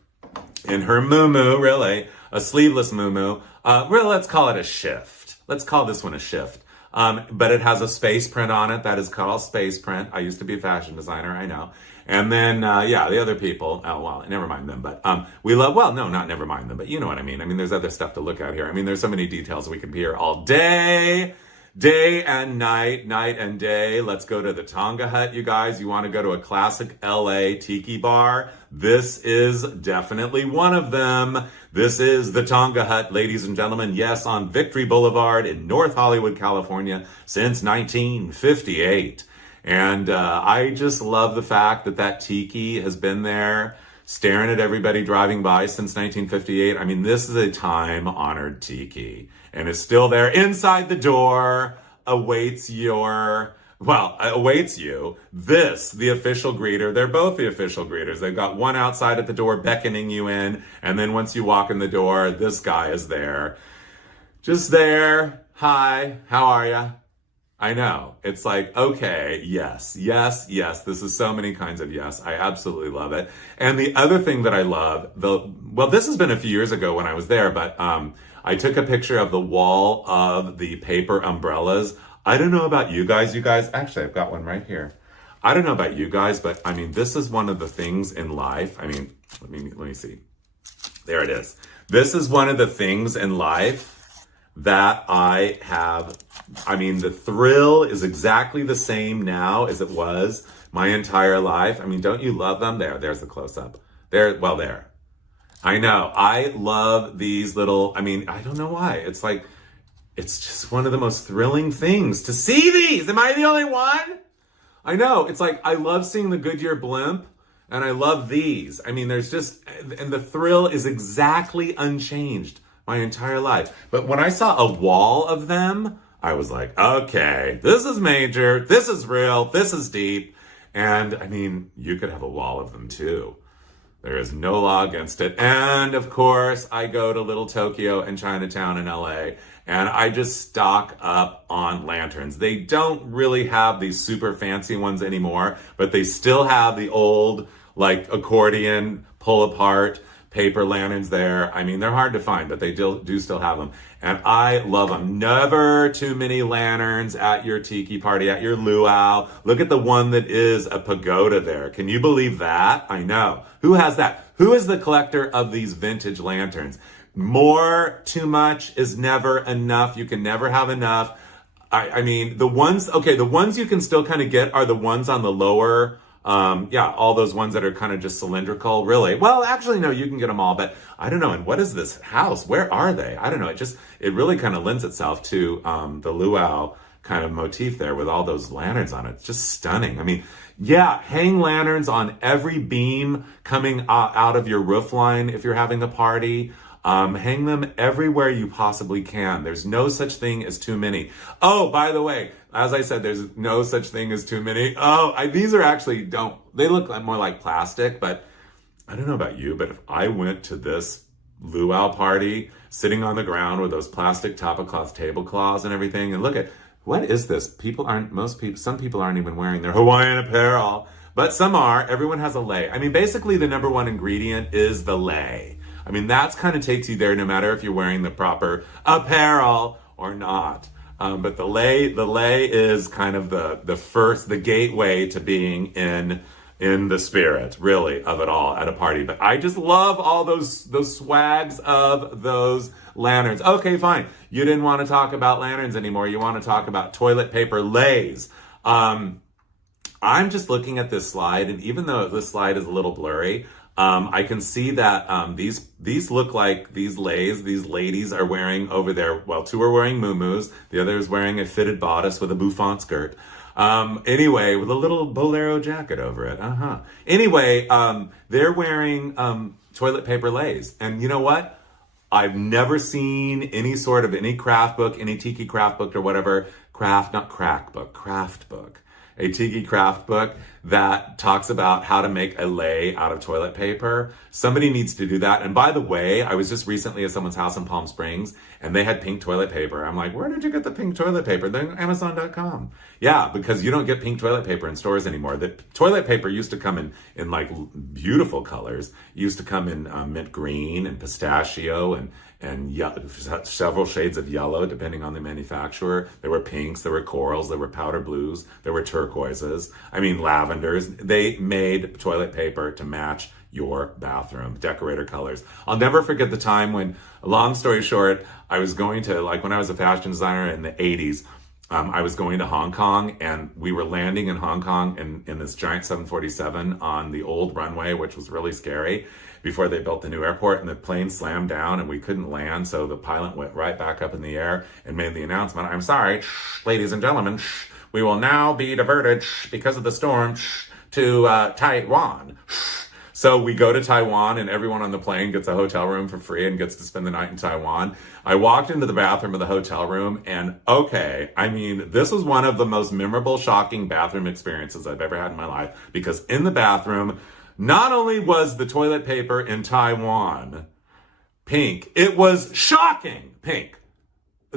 muumuu, really, a sleeveless muumuu. Really, let's call it a shift. Let's call this one a shift. But it has a space print on it. That is called space print. I used to be a fashion designer, I know. And then, the other people, oh, well, never mind them, but, we love, well, no, not never mind them, but you know what I mean. I mean, there's other stuff to look at here. I mean, there's so many details. We could be here all day and night and day. Let's go to the Tonga Hut, you guys. You want to go to a classic LA tiki bar? This is definitely one of them. This is the Tonga Hut, ladies and gentlemen. Yes, on Victory Boulevard in North Hollywood, California, since 1958. And I just love the fact that Tiki has been there staring at everybody driving by since 1958. I mean, this is a time-honored Tiki. And it's still there inside the door, awaits you. This, the official greeter. They're both the official greeters. They've got one outside at the door beckoning you in. And then once you walk in the door, this guy is there. Just there. Hi, how are ya? I know. It's like, okay, yes. This is so many kinds of yes. I absolutely love it. And the other thing that I love, this has been a few years ago when I was there, but I took a picture of the wall of the paper umbrellas. I don't know about you guys. Actually, I've got one right here. I don't know about you guys, but I mean, this is one of the things in life. I mean, let me see. There it is. This is one of the things in life that I have. I mean, the thrill is exactly the same now as it was my entire life. I mean, don't you love them? There's the close-up. There. I know. I love these little, I mean, I don't know why. It's like, it's just one of the most thrilling things to see these. Am I the only one? I know. It's like, I love seeing the Goodyear blimp, and I love these. I mean, there's just, and the thrill is exactly unchanged my entire life. But when I saw a wall of them, I was like, okay, this is major, this is real, this is deep. And I mean, you could have a wall of them too. There is no law against it. And of course, I go to Little Tokyo and Chinatown in LA, and I just stock up on lanterns. They don't really have these super fancy ones anymore, but they still have the old, like, accordion, pull apart paper lanterns there. I mean, they're hard to find, but they do still have them. And I love them. Never too many lanterns at your tiki party, at your luau. Look at the one that is a pagoda there. Can you believe that? I know. Who has that? Who is the collector of these vintage lanterns? More, too much is never enough. You can never have enough. I mean, the ones you can still kind of get are the ones on the lower, all those ones that are kind of just cylindrical, really. Well, actually, no, you can get them all, but I don't know. And what is this house? Where are they? I don't know. It really kind of lends itself to the luau kind of motif there with all those lanterns on it. It's just stunning. I mean, yeah, hang lanterns on every beam coming out of your roof line if you're having a party. Hang them everywhere you possibly can. There's no such thing as too many. Oh, by the way, as I said, there's no such thing as too many. These are actually they look more like plastic, but I don't know about you, but if I went to this luau party sitting on the ground with those plastic tablecloth tablecloths and everything, and look at, what is this? Some people aren't even wearing their Hawaiian apparel, but some are. Everyone has a lei. I mean, basically the number one ingredient is the lei. I mean, that's kind of takes you there no matter if you're wearing the proper apparel or not. But the lei is kind of the gateway to being in the spirit, really, of it all at a party. But I just love all those swags of those lanterns. Okay, fine. You didn't want to talk about lanterns anymore. You want to talk about toilet paper leis. I'm just looking at this slide, and even though this slide is a little blurry, I can see that these look like these leis these ladies are wearing over there. Well, two are wearing muumuus. The other is wearing a fitted bodice with a bouffant skirt. Anyway, with a little bolero jacket over it. Anyway, they're wearing toilet paper leis. And you know what? I've never seen any craft book, any tiki craft book or whatever, craft book, a tiki craft book that talks about how to make a lei out of toilet paper. Somebody needs to do that. And by the way, I was just recently at someone's house in Palm Springs and they had pink toilet paper. I'm like, where did you get the pink toilet paper? Then Amazon.com. Yeah, because you don't get pink toilet paper in stores anymore. The toilet paper used to come in like beautiful colors. It used to come in mint green and pistachio and several shades of yellow, depending on the manufacturer. There were pinks, there were corals, there were powder blues, there were turquoises. I mean, lavenders. They made toilet paper to match your bathroom, decorator colors. I'll never forget the time when, long story short, I was going to, like when I was a fashion designer in the 80s, I was going to Hong Kong and we were landing in Hong Kong in this giant 747 on the old runway, which was really scary before they built the new airport, and the plane slammed down and we couldn't land. So the pilot went right back up in the air and made the announcement, "I'm sorry, ladies and gentlemen, we will now be diverted because of the storm to Taiwan." So we go to Taiwan and everyone on the plane gets a hotel room for free and gets to spend the night in Taiwan. I walked into the bathroom of the hotel room and this was one of the most memorable, shocking bathroom experiences I've ever had in my life, because in the bathroom, not only was the toilet paper in Taiwan pink, it was shocking pink.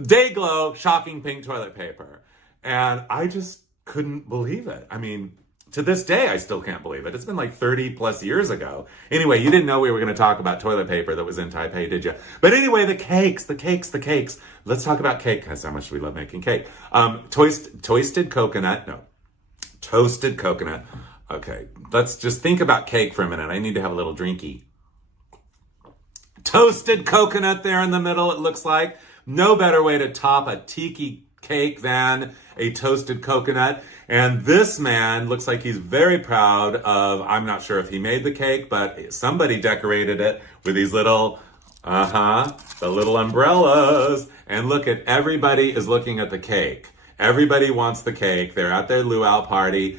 Day glow, shocking pink toilet paper. And I just couldn't believe it. I mean, to this day, I still can't believe it. It's been like 30 plus years ago. Anyway, you didn't know we were going to talk about toilet paper that was in Taipei, did you? But anyway, the cakes. Let's talk about cake, because how much we love making cake. Toasted coconut. Okay, let's just think about cake for a minute. I need to have a little drinky. Toasted coconut there in the middle, it looks like. No better way to top a tiki cake than a toasted coconut. And this man looks like he's very proud of, I'm not sure if he made the cake, but somebody decorated it with these little, the little umbrellas. And look at, everybody is looking at the cake. Everybody wants the cake. They're at their luau party.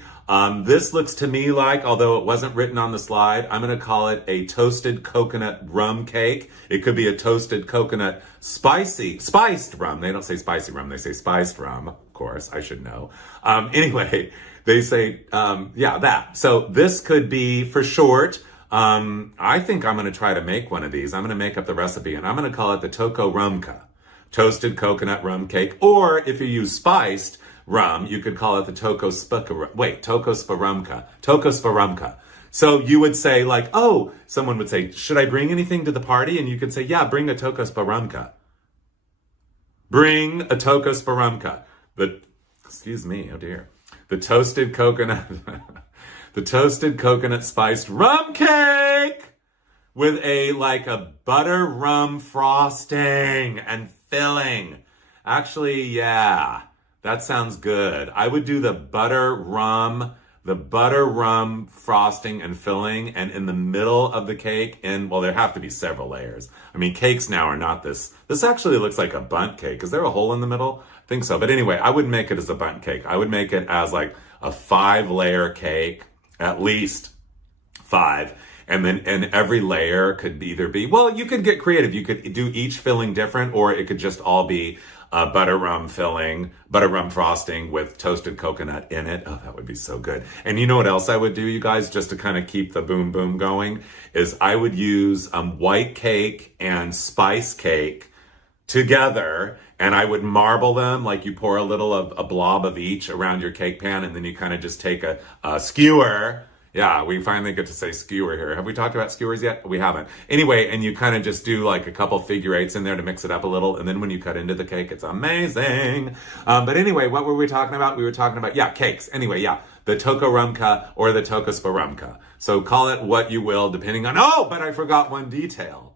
This looks to me like, although it wasn't written on the slide, I'm going to call it a toasted coconut rum cake. It could be a toasted coconut spiced rum. They don't say spicy rum, they say spiced rum. Of course, I should know. Anyway, they say, yeah, that. So this could be, for short, I think I'm going to try to make one of these. I'm going to make up the recipe, and I'm going to call it the Toko Rumka, toasted coconut rum cake. Or if you use spiced rum, you could call it the Toko Sparumka. So you would say like, oh, someone would say, should I bring anything to the party? And you could say, yeah, bring a Toko Sparumka. Bring a Toko Sparumka. Excuse me, oh dear. The toasted coconut, the toasted coconut spiced rum cake with a butter rum frosting and filling. Actually, yeah. That sounds good. I would do the butter rum frosting and filling, and in the middle of the cake, well, there have to be several layers. I mean, cakes now are not this. This actually looks like a bundt cake. Is there a hole in the middle? I think so. But anyway, I wouldn't make it as a bundt cake. I would make it as like a 5-layer cake, at least 5. And every layer could either be, well, you could get creative. You could do each filling different, or it could just all be butter rum filling, butter rum frosting with toasted coconut in it. Oh, that would be so good. And you know what else I would do, you guys, just to kind of keep the boom boom going, is I would use white cake and spice cake together, and I would marble them, like you pour a blob of each around your cake pan, and then you kind of just take a skewer. Yeah, we finally get to say skewer here. Have we talked about skewers yet? We haven't. Anyway, and you kind of just do like a couple figure eights in there to mix it up a little. And then when you cut into the cake, it's amazing. But anyway, what were we talking about? We were talking about, yeah, cakes. Anyway, yeah, the Toko Rumka or the Toko Sparumka. So call it what you will, depending on, oh, but I forgot one detail.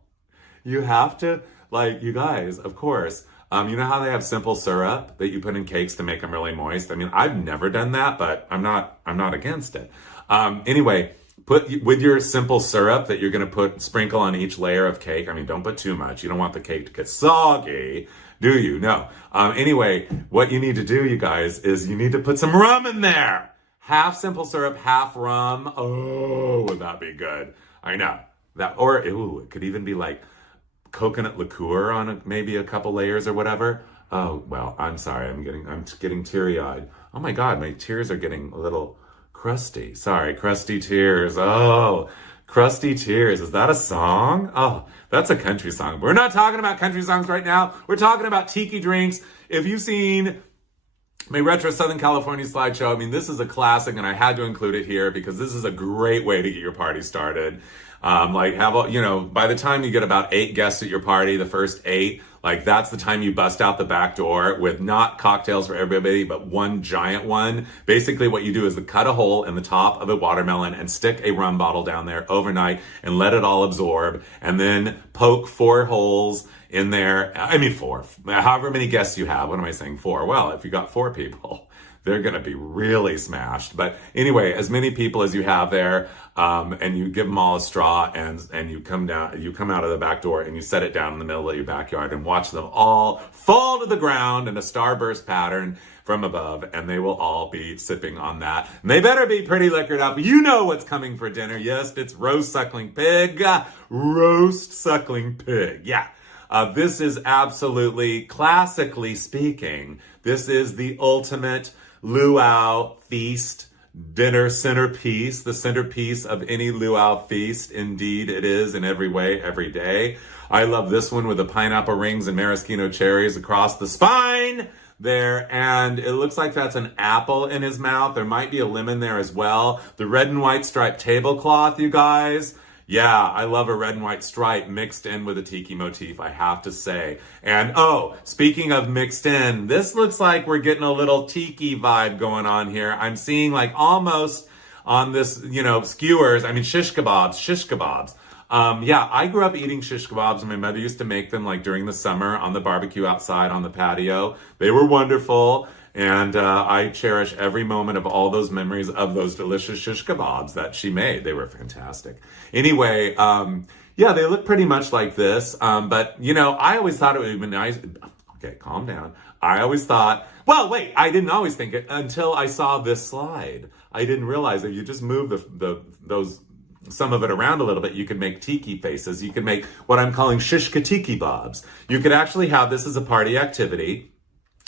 You have to, like, you guys, of course, you know how they have simple syrup that you put in cakes to make them really moist? I mean, I've never done that, but I'm not against it. Anyway, put with your simple syrup that you're going to sprinkle on each layer of cake. I mean, don't put too much. You don't want the cake to get soggy, do you? No. Anyway, what you need to do, you guys, is you need to put some rum in there. Half simple syrup, half rum. Oh, would that be good? I know that. Or it could even be like coconut liqueur on maybe a couple layers or whatever. Oh, well, I'm sorry. I'm getting teary-eyed. Oh my God, my tears are getting a little crusty. Sorry, crusty tears. Oh, crusty tears. Is that a song? Oh, that's a country song. We're not talking about country songs right now. We're talking about tiki drinks. If you've seen my Retro Southern California slideshow, I mean, this is a classic, and I had to include it here because this is a great way to get your party started. By the time you get about 8 guests at your party, the first 8, like that's the time you bust out the back door with not cocktails for everybody, but one giant one. Basically what you do is cut a hole in the top of a watermelon and stick a rum bottle down there overnight and let it all absorb, and then poke 4 holes in there. I mean 4, however many guests you have. What am I saying, 4? Well, if you got 4 people, they're going to be really smashed. But anyway, as many people as you have there, and you give them all a straw, and you come out of the back door and you set it down in the middle of your backyard and watch them all fall to the ground in a starburst pattern from above, and they will all be sipping on that. And they better be pretty liquored up. You know what's coming for dinner. Yes, it's roast suckling pig. Roast suckling pig. Yeah. This is absolutely, classically speaking, this is the ultimate luau feast dinner centerpiece, the centerpiece of any luau feast. Indeed, it is in every way, every day. I love this one with the pineapple rings and maraschino cherries across the spine there, and it looks like that's an apple in his mouth. There might be a lemon there as well. The red and white striped tablecloth, you guys. Yeah, I love a red and white stripe mixed in with a tiki motif, I have to say. And oh, speaking of mixed in, this looks like we're getting a little tiki vibe going on here. I'm seeing like almost on this, skewers, shish kebabs. Yeah, I grew up eating shish kebabs, and my mother used to make them like during the summer on the barbecue outside on the patio. They were wonderful. And I cherish every moment of all those memories of those delicious shish kebabs that she made. They were fantastic. Anyway, yeah, they look pretty much like this. But, I always thought it would be nice. Okay, calm down. I always thought, well, wait, I didn't always think it until I saw this slide. I didn't realize if you just move those some of it around a little bit, you could make tiki faces. You could make what I'm calling shishka tiki bobs. You could actually have this as a party activity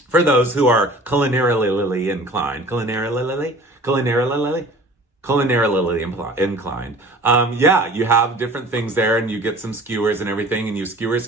for those who are culinarily inclined. Culinarily inclined. Yeah, you have different things there, and you get some skewers and everything, and you skewer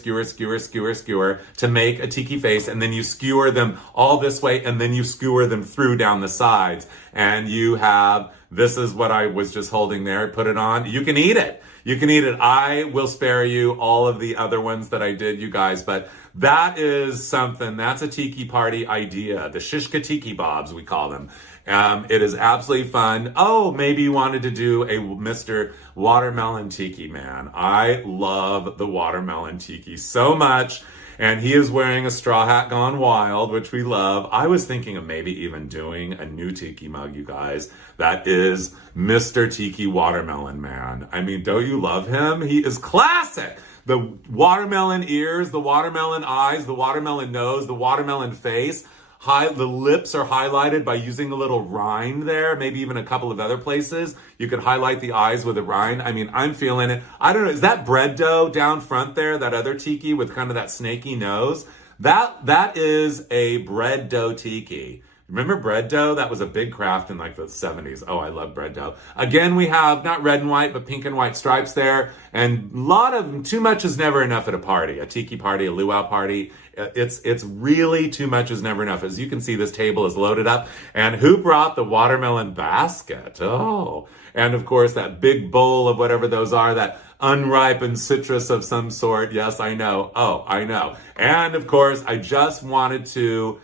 to make a tiki face, and then you skewer them all this way, and then you skewer them through down the sides, and you have, this is what I was just holding there, put it on. You can eat it. You can eat it. I will spare you all of the other ones that I did, you guys, but that is something, that's a tiki party idea. The shishka tiki bobs, we call them. It is absolutely fun. Oh, maybe you wanted to do a Mr. Watermelon Tiki Man. I love the watermelon tiki so much. And he is wearing a straw hat gone wild, which we love. I was thinking of maybe even doing a new tiki mug, you guys. That is Mr. Tiki Watermelon Man. I mean, don't you love him? He is classic. The watermelon ears, the watermelon eyes, the watermelon nose, the watermelon face. The lips are highlighted by using a little rind there, maybe even a couple of other places. You could highlight the eyes with a rind. I mean, I'm feeling it. I don't know, is that bread dough down front there, that other tiki with kind of that snaky nose? That is a bread dough tiki. Remember bread dough? That was a big craft in like the 70s. Oh, I love bread dough. Again, we have not red and white, but pink and white stripes there. And a lot of, too much is never enough at a party, a tiki party, a luau party. It's really too much is never enough. As you can see, this table is loaded up. And who brought the watermelon basket? Oh, and of course that big bowl of whatever those are, that unripened citrus of some sort. Yes, I know. Oh, I know. And of course, I just wanted to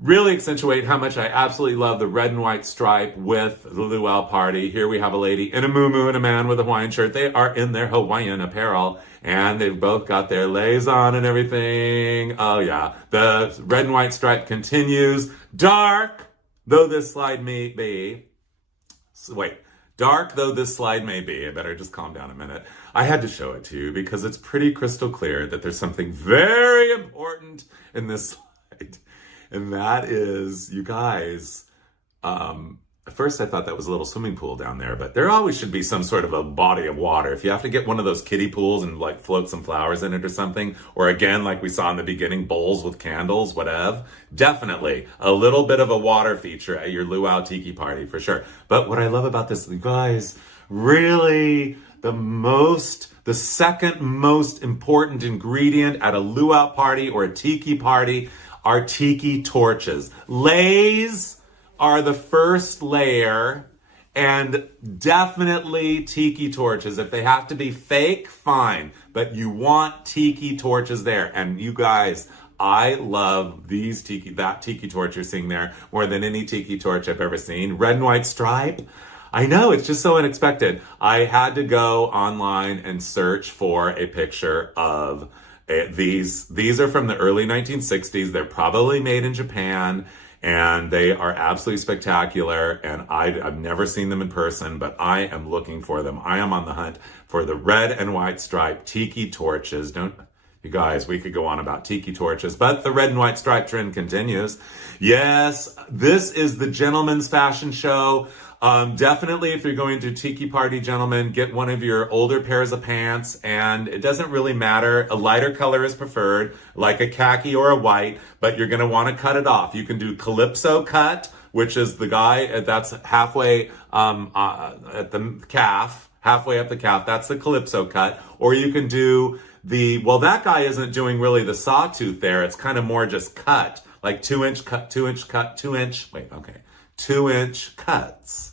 really accentuate how much I absolutely love the red and white stripe with the luau party. Here we have a lady in a muumuu and a man with a Hawaiian shirt. They are in their Hawaiian apparel, and they've both got their leis on and everything. Oh yeah, the red and white stripe continues. Dark though this slide may be, dark though this slide may be, I better just calm down a minute. I had to show it to you because it's pretty crystal clear that there's something very important in this slide. And that is, you guys, at first I thought that was a little swimming pool down there, but there always should be some sort of a body of water. If you have to get one of those kiddie pools and like float some flowers in it or something, or again, like we saw in the beginning, bowls with candles, whatever, definitely a little bit of a water feature at your luau tiki party for sure. But what I love about this, you guys, really the second most important ingredient at a luau party or a tiki party are tiki torches. Leis are the first layer, and definitely tiki torches. If they have to be fake, fine, but you want tiki torches there. And you guys, I love that tiki torch you're seeing there more than any tiki torch I've ever seen. Red and white stripe. I know, it's just so unexpected. I had to go online and search for a picture of these are from the early 1960s. They're probably made in Japan, and they are absolutely spectacular. And I've never seen them in person, but I am looking for them. I am on the hunt for the red and white stripe tiki torches. You guys, we could go on about tiki torches, but the red and white stripe trend continues. Yes, this is the gentleman's fashion show. Definitely, if you're going to tiki party, gentlemen, get one of your older pairs of pants, and it doesn't really matter. A lighter color is preferred, like a khaki or a white, but you're going to want to cut it off. You can do calypso cut, which is the guy that's halfway at the calf, halfway up the calf. That's the calypso cut. Or you can do that guy isn't doing really the sawtooth there. It's kind of more just cut, like 2-inch cut, 2-inch cut, 2-inch cuts.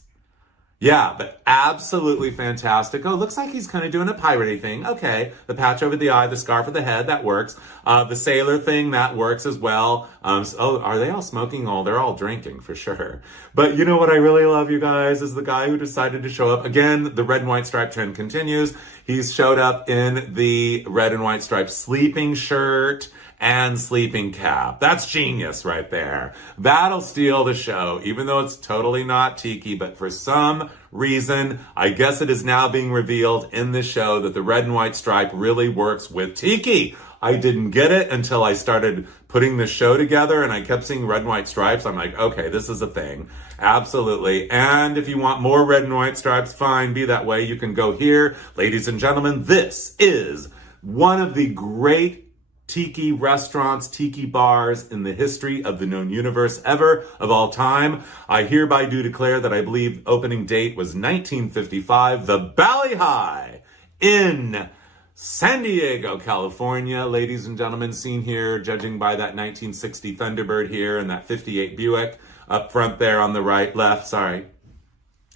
Yeah, but absolutely fantastic. Oh, looks like he's kind of doing a piratey thing. Okay, the patch over the eye, the scarf of the head, that works. The sailor thing, that works as well. Are they all smoking? Oh, they're all drinking for sure. But you know what I really love, you guys, is the guy who decided to show up. Again, the red and white stripe trend continues. He's showed up in the red and white stripe sleeping shirt and sleeping cap. That's genius right there. That'll steal the show, even though it's totally not tiki, but for some reason. I guess it is now being revealed in this show that the red and white stripe really works with Tiki. I didn't get it until I started putting this show together, and I kept seeing red and white stripes. I'm like, okay, this is a thing. Absolutely. And if you want more red and white stripes, fine, be that way. You can go here. Ladies and gentlemen, this is one of the great Tiki restaurants, Tiki bars in the history of the known universe ever, of all time. I hereby do declare that I believe opening date was 1955, the Bali Hai in San Diego, California. Ladies and gentlemen, seen here, judging by that 1960 Thunderbird here and that 58 Buick up front there on the left, sorry.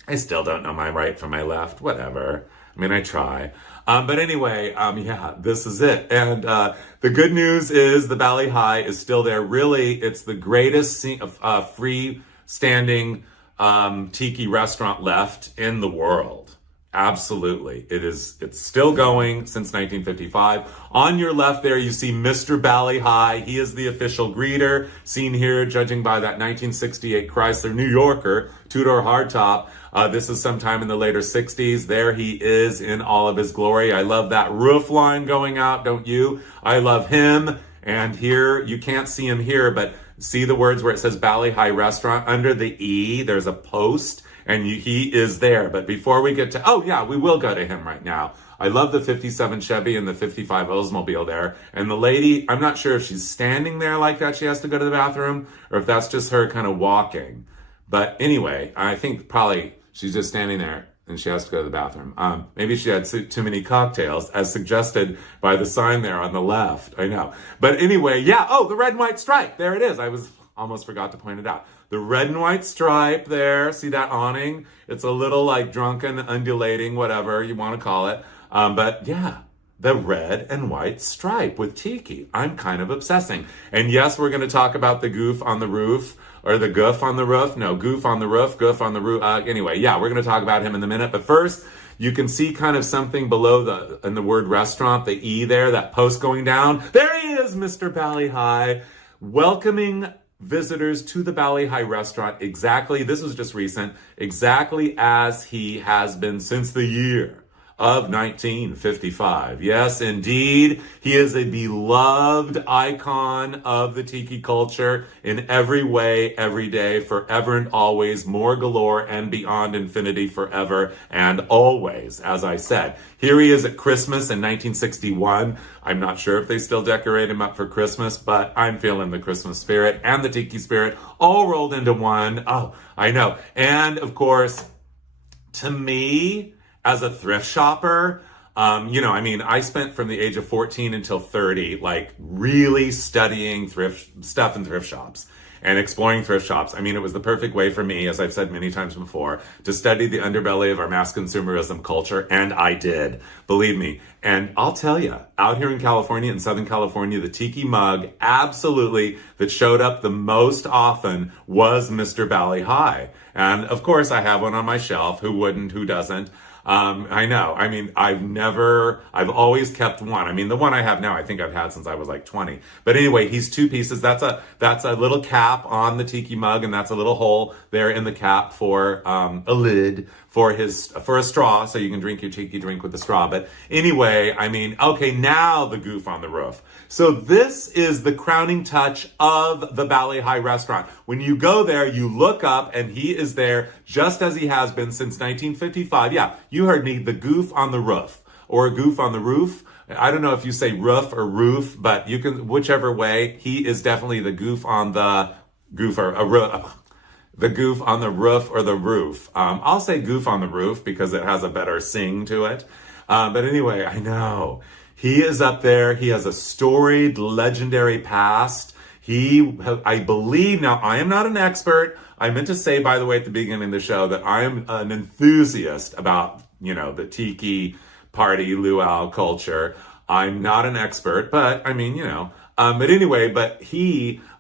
I still don't know my right from my left, whatever. I mean, I try. But anyway, yeah, this is it. And the good news is the Bali Hai is still there. Really, it's the greatest free-standing Tiki restaurant left in the world. Absolutely. It's still going since 1955. On your left there, you see Mr. Bali Hai. He is the official greeter, seen here, judging by that 1968 Chrysler New Yorker, two-door hardtop. This is sometime in the later 60s. There he is in all of his glory. I love that roof line going out, don't you? I love him. And here, you can't see him here, but see the words where it says Bali Hai Restaurant? Under the E, there's a post, and he is there. But before we get to, oh yeah, we will go to him right now. I love the 57 Chevy and the 55 Oldsmobile there. And the lady, I'm not sure if she's standing there like that, she has to go to the bathroom, or if that's just her kind of walking. But anyway, I think probably she's just standing there and she has to go to the bathroom. Maybe she had too many cocktails, as suggested by the sign there on the left. I know. But anyway, yeah. Oh, the red and white stripe. There it is. I almost forgot to point it out. The red and white stripe there. See that awning? It's a little like drunken, undulating, whatever you want to call it. But yeah, the red and white stripe with Tiki. I'm kind of obsessing. And yes, we're going to talk about the goof on the roof. Or the goof on the roof? No, goof on the roof, goof on the roof. Anyway, yeah, we're going to talk about him in a minute. But first, you can see kind of something below in the word restaurant, the E there, that post going down. There he is, Mr. Bali Hai, welcoming visitors to the Bali Hai restaurant exactly, this was just recent, exactly as he has been since the year of 1955. Yes, indeed, he is a beloved icon of the Tiki culture in every way, every day, forever and always, more galore and beyond infinity, forever and always, as I said. Here he is at Christmas in 1961. I'm not sure if they still decorate him up for Christmas, but I'm feeling the Christmas spirit and the Tiki spirit all rolled into one. Oh, I know. And of course, to me, as a thrift shopper, I spent from the age of 14 until 30, like really studying thrift stuff in thrift shops and exploring thrift shops. I mean, it was the perfect way for me, as I've said many times before, to study the underbelly of our mass consumerism culture. And I did, believe me. And I'll tell you, out here in California, in Southern California, the Tiki mug, absolutely, that showed up the most often was Mr. Bali Hai. And of course, I have one on my shelf. Who wouldn't? Who doesn't? I know. I mean, I've always kept one. I mean, the one I have now, I think I've had since I was like 20. But anyway, he's two pieces. That's a little cap on the Tiki mug, and that's a little hole there in the cap for, a lid for a straw, so you can drink your Tiki drink with the straw. But anyway, I mean, okay, now the goof on the roof. So this is the crowning touch of the Bali Hai restaurant. When you go there, you look up and he is there just as he has been since 1955. Yeah, you heard me, the goof on the roof, or a goof on the roof. I don't know if you say roof or roof, but you can, whichever way, he is definitely the goof on the goof or a roof. The goof on the roof or the roof. I'll say goof on the roof because it has a better sing to it. But anyway, I know. He is up there. He has a storied, legendary past. I believe, now I am not an expert. I meant to say, by the way, at the beginning of the show that I am an enthusiast about, the Tiki party luau culture. I'm not an expert, but I mean, but anyway,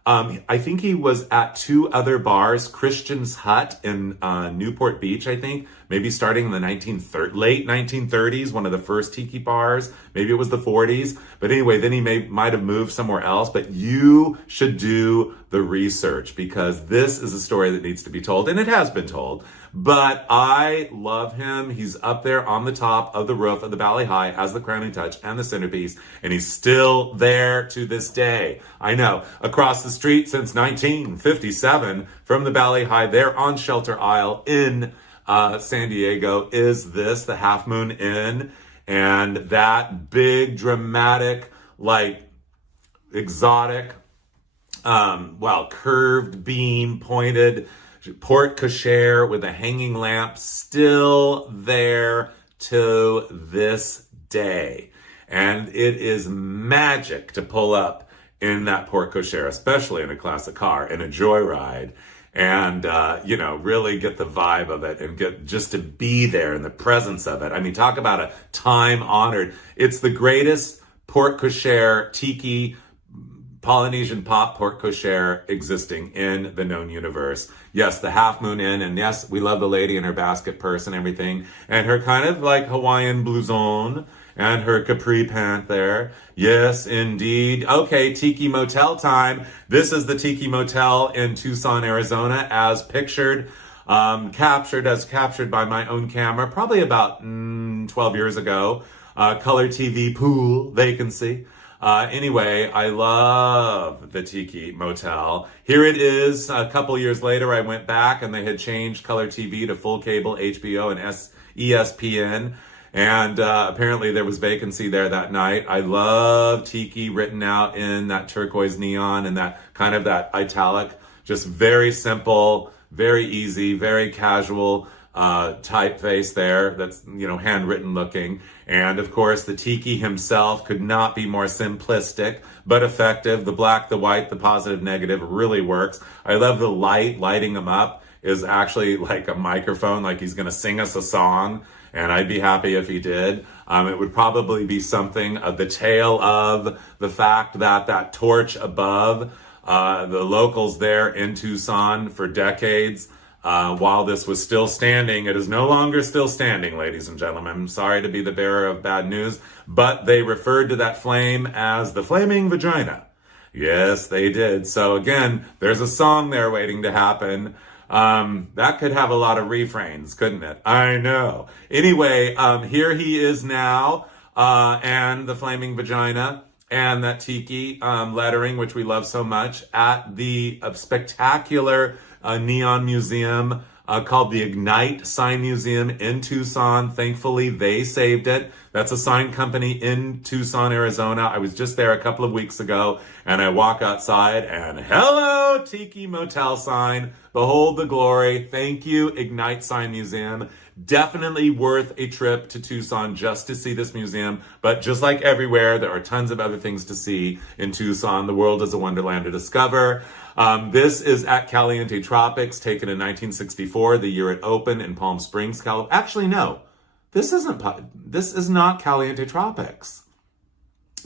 I think he was at two other bars, Christian's Hut in Newport Beach, I think, maybe starting in the late 1930s, one of the first Tiki bars. Maybe it was the 40s. But anyway, then he might have moved somewhere else. But you should do the research because this is a story that needs to be told, and it has been told. but I love him. He's up there on the top of the roof of the Bali High as the crowning touch and the centerpiece, and he's still there to this day. I know, across the street since 1957 from the Bali High, there on Shelter Isle in San Diego is the Half Moon Inn, and that big, dramatic, like exotic, curved beam, pointed porte cochere with a hanging lamp, still there to this day. And it is magic to pull up in that porte cochere, especially in a classic car, in a joyride, and, really get the vibe of it and get just to be there in the presence of it. I mean, talk about a time-honored. It's the greatest porte cochere Tiki Polynesian pop porte cochere existing in the known universe. Yes, the Half Moon Inn, and yes, we love the lady in her basket purse and everything, and her kind of like Hawaiian blouson, and her capri pant there. Yes, indeed. Okay, Tiki Motel time. This is the Tiki Motel in Tucson, Arizona, as pictured, captured by my own camera, probably about 12 years ago. Color TV pool vacancy. Anyway, I love the Tiki Motel. Here it is. A couple years later, I went back and they had changed color TV to full cable, HBO and ESPN. And apparently there was vacancy there that night. I love Tiki written out in that turquoise neon and that kind of that italic, just very simple, very easy, very casual typeface there that's, handwritten looking. And of course, the Tiki himself could not be more simplistic, but effective. The black, the white, the positive, negative really works. I love the lighting him up is actually like a microphone, like he's going to sing us a song. And I'd be happy if he did. It would probably be something of the tale of the fact that that torch above, the locals there in Tucson for decades, while this was still standing, it is no longer still standing, ladies and gentlemen. I'm sorry to be the bearer of bad news, but they referred to that flame as the flaming vagina. Yes, they did. So again, there's a song there waiting to happen. That could have a lot of refrains, couldn't it? I know. Anyway, here he is now, and the flaming vagina and that Tiki, lettering, which we love so much, at the spectacular, neon museum, called the Ignite Sign Museum in Tucson. Thankfully, they saved it. That's a sign company in Tucson, Arizona. I was just there a couple of weeks ago, and I walk outside and hello, Tiki Motel sign. Behold the glory. Thank you, Ignite Sign Museum. Definitely worth a trip to Tucson just to see this museum. But just like everywhere, there are tons of other things to see in Tucson. The world is a wonderland to discover. This is at Caliente Tropics, taken in 1964, the year it opened in Palm Springs, California. Actually, no. This is not Caliente Tropics,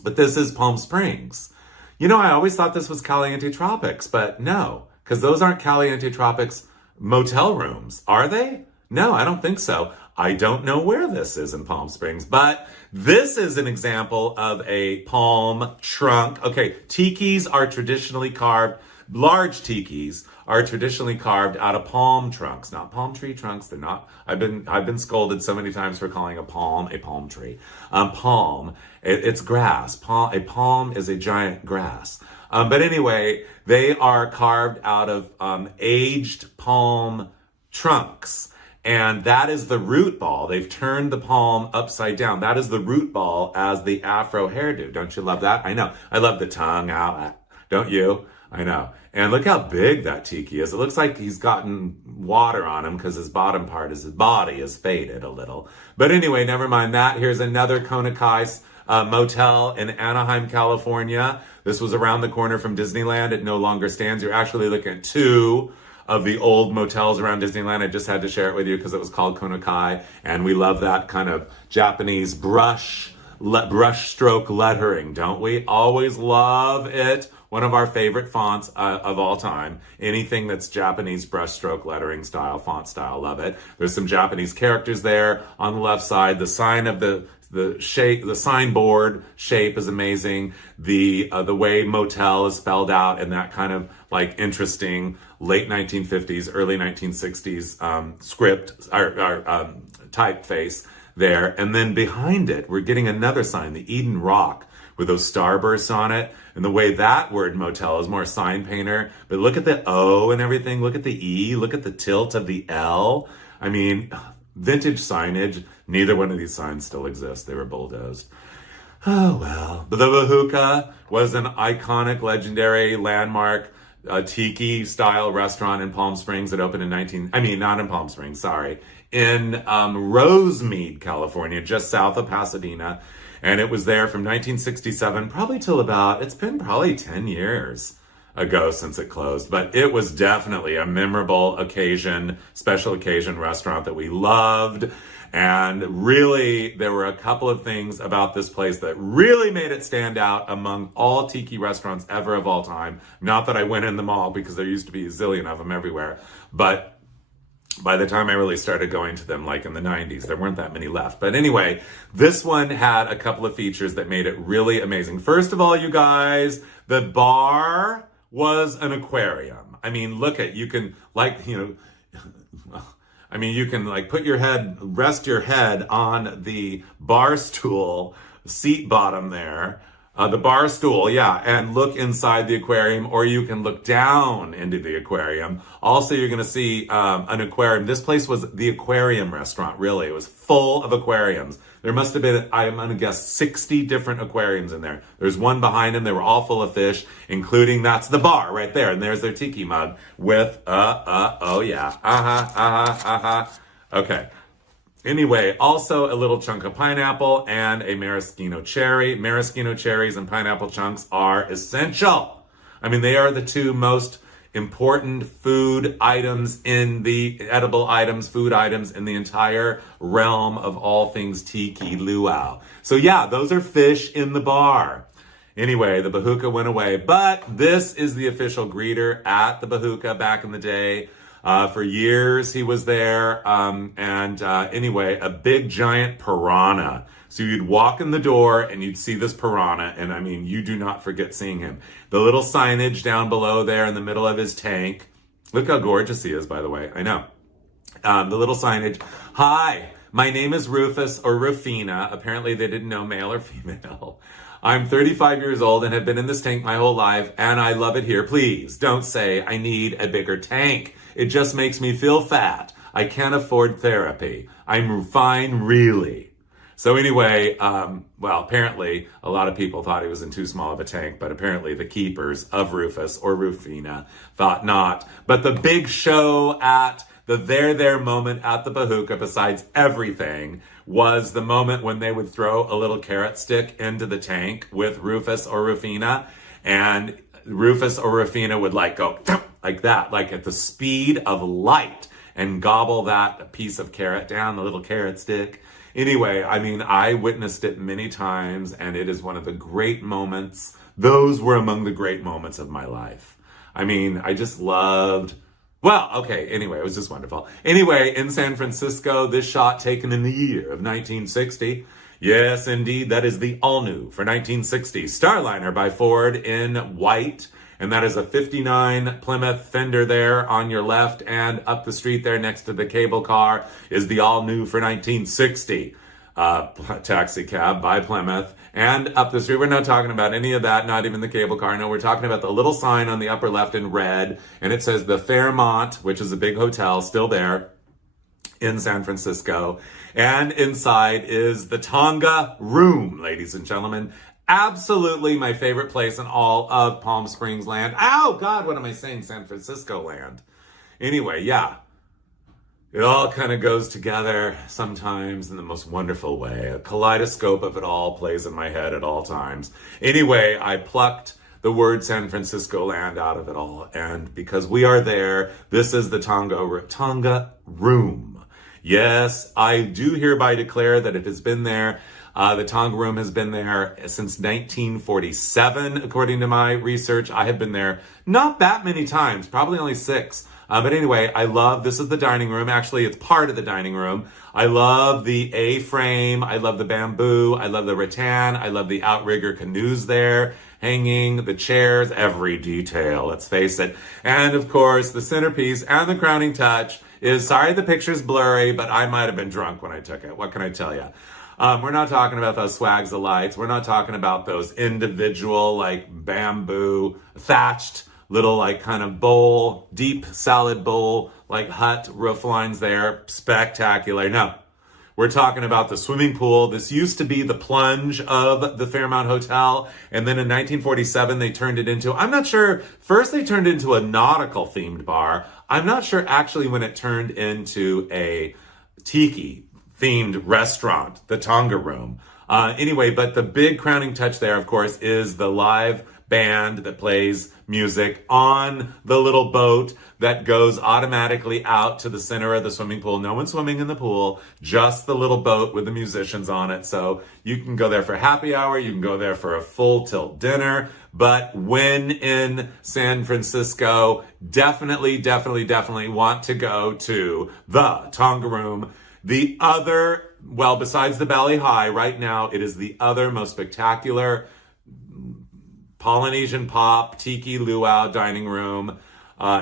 but this is Palm Springs. I always thought this was Caliente Tropics, but no, because those aren't Caliente Tropics motel rooms, are they? No, I don't think so. I don't know where this is in Palm Springs, but this is an example of a palm trunk. Okay, tikis are traditionally carved. Large tikis are traditionally carved out of palm trunks, not palm tree trunks. They're not. I've been scolded so many times for calling a palm tree. Palm, it's grass. A palm is a giant grass. But anyway, they are carved out of aged palm trunks. And that is the root ball. They've turned the palm upside down. That is the root ball as the afro hairdo. Don't you love that? I know. I love the tongue out. Don't you? I know. And look how big that Tiki is. It looks like he's gotten water on him because his bottom part his body is faded a little. But anyway, never mind that. Here's another Kodachrome motel in Anaheim, California. This was around the corner from Disneyland. It no longer stands. You're actually looking at two of the old motels around Disneyland. I just had to share it with you because it was called Kodachrome, and we love that kind of Japanese brush stroke lettering, don't we? Always love it. One of our favorite fonts of all time. Anything that's Japanese brushstroke lettering style, font style, love it. There's some Japanese characters there on the left side. The sign of the the shape, the signboard shape is amazing. The way motel is spelled out in that kind of like interesting late 1950s, early 1960s script or typeface there. And then behind it, we're getting another sign, the Eden Rock, with those starbursts on it. And the way that word motel is more sign painter. But look at the O and everything. Look at the E. Look at the tilt of the L. I mean, vintage signage. Neither one of these signs still exists. They were bulldozed. Oh, well. But the Bahuka was an iconic, legendary, landmark Tiki style restaurant in Palm Springs that opened in not in Palm Springs, sorry, in Rosemead, California, just south of Pasadena. And it was there from 1967, probably till it's been probably 10 years ago since it closed. But it was definitely a memorable occasion, special occasion restaurant that we loved. And really, there were a couple of things about this place that really made it stand out among all Tiki restaurants ever of all time. Not that I went in them all, because there used to be a zillion of them everywhere. But by the time I really started going to them, like in the 90s, there weren't that many left. But anyway, this one had a couple of features that made it really amazing. First of all, you guys, the bar was an aquarium. I mean, look at, you can you can rest your head on the bar stool, seat bottom there, the bar stool, yeah, and look inside the aquarium, or you can look down into the aquarium. Also, you're going to see an aquarium. This place was the aquarium restaurant, really. It was full of aquariums. There must have been, I'm going to guess, 60 different aquariums in there. There's one behind them. They were all full of fish, including, that's the bar right there. And there's their tiki mug with, oh yeah, Okay. Anyway, also a little chunk of pineapple and a maraschino cherry. Maraschino cherries and pineapple chunks are essential. I mean, they are the two most important food items in the food items in the entire realm of all things tiki luau. So yeah, those are fish in the bar. Anyway, the Bahuka went away, but this is the official greeter at the Bahuka back in the day. For years he was there, anyway, a big giant piranha. So you'd walk in the door and you'd see this piranha, and I mean, you do not forget seeing him. The little signage down below there in the middle of his tank. Look how gorgeous he is, by the way. I know. The little signage. Hi, my name is Rufus or Rufina. Apparently they didn't know male or female. I'm 35 years old and have been in this tank my whole life, and I love it here. Please don't say I need a bigger tank. It just makes me feel fat. I can't afford therapy. I'm fine, really. So anyway, apparently a lot of people thought he was in too small of a tank, but apparently the keepers of Rufus or Rufina thought not. But the big show at the there moment at the Bahuka, besides everything, was the moment when they would throw a little carrot stick into the tank with Rufus or Rufina, and Rufus or Rufina would go like that, like at the speed of light, and gobble that piece of carrot down, the little carrot stick. Anyway, I mean, I witnessed it many times, and it is one of the great moments. Those were among the great moments of my life. I mean, I just loved, anyway, it was just wonderful. Anyway, in San Francisco, this shot taken in the year of 1960. Yes, indeed, that is the all-new for 1960 Starliner by Ford in white. And that is a 59 Plymouth Fender there on your left, and up the street there next to the cable car is the all-new for 1960 taxi cab by Plymouth. And up the street, we're not talking about any of that, not even the cable car. No, we're talking about the little sign on the upper left in red, and it says the Fairmont, which is a big hotel still there in San Francisco. And inside is the Tonga Room, ladies and gentlemen. Absolutely my favorite place in all of Palm Springs land. Oh, God, what am I saying? San Francisco land. Anyway, yeah. It all kind of goes together sometimes in the most wonderful way. A kaleidoscope of it all plays in my head at all times. Anyway, I plucked the word San Francisco land out of it all. And because we are there, this is the Tonga Room. Yes, I do hereby declare that it has been there. The Tonga Room has been there since 1947, according to my research. I have been there not that many times, probably only 6. But anyway, this is the dining room. Actually, it's part of the dining room. I love the A-frame. I love the bamboo. I love the rattan. I love the outrigger canoes there, hanging, the chairs, every detail, let's face it. And of course, the centerpiece and the crowning touch is, sorry the picture's blurry, but I might have been drunk when I took it. What can I tell you? We're not talking about those swags of lights. We're not talking about those individual, like, bamboo thatched little, like, kind of bowl, deep salad bowl, like hut roof lines there. Spectacular. No, we're talking about the swimming pool. This used to be the plunge of the Fairmont Hotel. And then in 1947, they turned it into, I'm not sure, first they turned it into a nautical themed bar. I'm not sure actually when it turned into a Tiki themed restaurant, the Tonga Room. Anyway, but the big crowning touch there, of course, is the live band that plays music on the little boat that goes automatically out to the center of the swimming pool. No one's swimming in the pool, just the little boat with the musicians on it. So you can go there for happy hour, you can go there for a full tilt dinner. But when in San Francisco, definitely want to go to the Tonga Room. The other, well, besides the Bali High, right now, it is the other most spectacular Polynesian pop, tiki luau dining room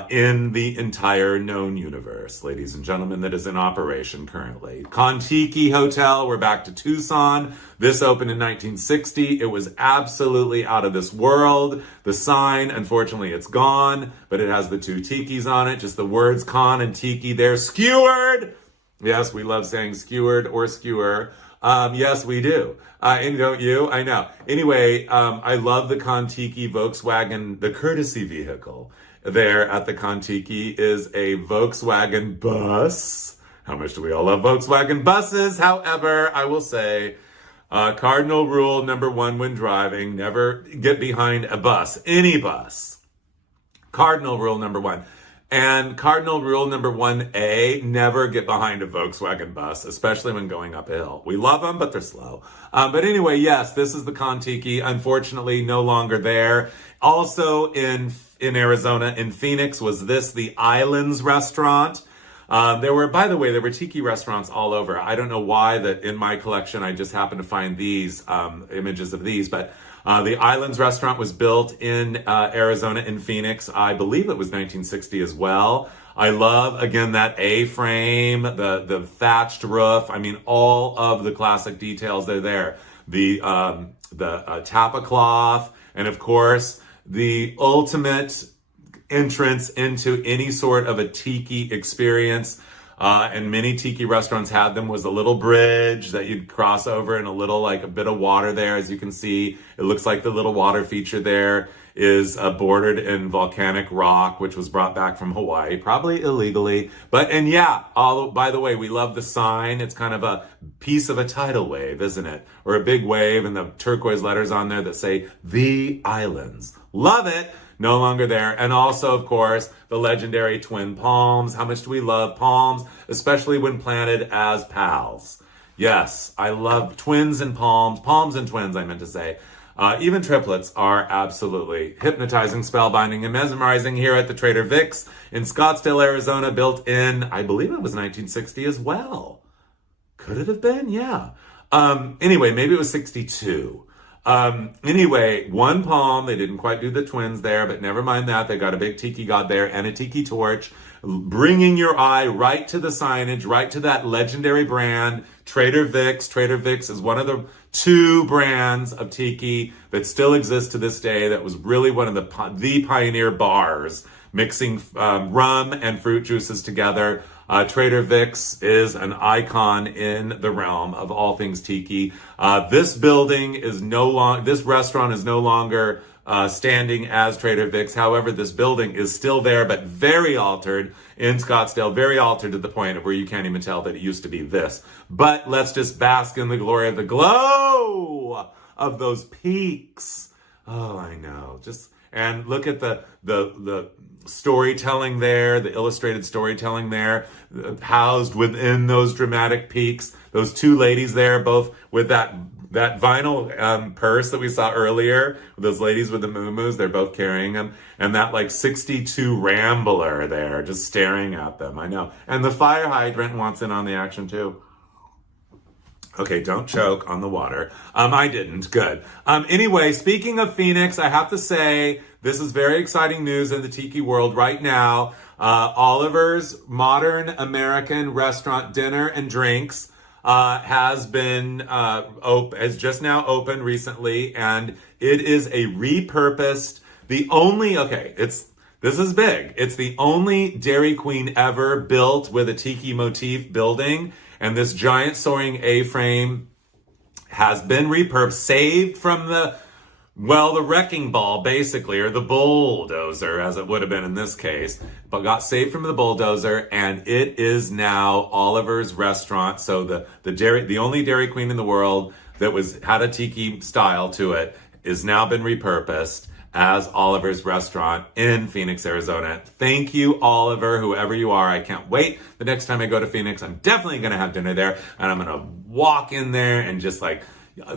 in the entire known universe, ladies and gentlemen, that is in operation currently. Kon-Tiki Hotel, we're back to Tucson. This opened in 1960. It was absolutely out of this world. The sign, unfortunately, it's gone, but it has the two tikis on it, just the words Kon and Tiki. They're skewered. Yes, we love saying skewered or skewer. Yes, we do. And don't you? I know. Anyway, I love the Kon-Tiki Volkswagen, the courtesy vehicle there at the Kon-Tiki is a Volkswagen bus. How much do we all love Volkswagen buses? However, I will say, cardinal rule number 1 when driving, never get behind a bus, any bus. Cardinal rule number 1. And cardinal rule number 1A, never get behind a Volkswagen bus, especially when going uphill. We love them, but they're slow. But anyway, yes, this is the Kon-Tiki. Unfortunately, no longer there. Also in Arizona, in Phoenix, was this the Islands restaurant. There were Tiki restaurants all over. I don't know why that in my collection, I just happened to find these images of these, but the Islands restaurant was built in Arizona, in Phoenix. I believe it was 1960 as well. I love, again, that A-frame, the thatched roof. I mean, all of the classic details are there. The tapa cloth, and of course, the ultimate entrance into any sort of a tiki experience. And many tiki restaurants had them, was a little bridge that you'd cross over and a bit of water there. As you can see, it looks like the little water feature there is bordered in volcanic rock, which was brought back from Hawaii, probably illegally. By the way, we love the sign. It's kind of a piece of a tidal wave, isn't it? Or a big wave, and the turquoise letters on there that say, The Islands. Love it. No longer there. And also, of course, the legendary twin palms. How much do we love palms, especially when planted as pals? Yes, I love twins and palms and twins, I meant to say. Even triplets are absolutely hypnotizing, spellbinding, and mesmerizing here at the Trader Vic's in Scottsdale, Arizona, built in, I believe it was 1960 as well. Could it have been? Yeah. Anyway, maybe it was 62. Anyway, one palm, they didn't quite do the twins there, but never mind that. They got a big tiki god there and a tiki torch, bringing your eye right to the signage, right to that legendary brand, Trader Vic's. Trader Vic's is one of the 2 brands of tiki that still exists to this day. That was really one of the pioneer bars, mixing rum and fruit juices together. Trader Vic's is an icon in the realm of all things tiki. This restaurant is no longer standing as Trader Vic's. However, this building is still there, but very altered in Scottsdale, very altered to the point of where you can't even tell that it used to be this. But let's just bask in the glory of the glow of those peaks Oh, I know. And look at the storytelling there, the illustrated storytelling there, housed within those dramatic peaks. Those two ladies there, both with that vinyl purse that we saw earlier, those ladies with the moo-moos, they're both carrying them, and that like 62 Rambler there, just staring at them. I know. And the fire hydrant wants in on the action too. Okay, don't choke on the water. I didn't. Good. Anyway, speaking of Phoenix, I have to say this is very exciting news in the Tiki world right now. Oliver's Modern American Restaurant Dinner and Drinks has just now opened recently, and it is a repurposed. This is big. It's the only Dairy Queen ever built with a Tiki motif building. And this giant soaring A-frame has been repurposed, saved from the wrecking ball, basically, or the bulldozer, as it would have been in this case, but got saved from the bulldozer, and it is now Oliver's restaurant. So the only Dairy Queen in the world that had a Tiki style to it is now been repurposed as Oliver's restaurant in Phoenix, Arizona. Thank you, Oliver, whoever you are. I can't wait. The next time I go to Phoenix, I'm definitely going to have dinner there, and I'm going to walk in there and just like,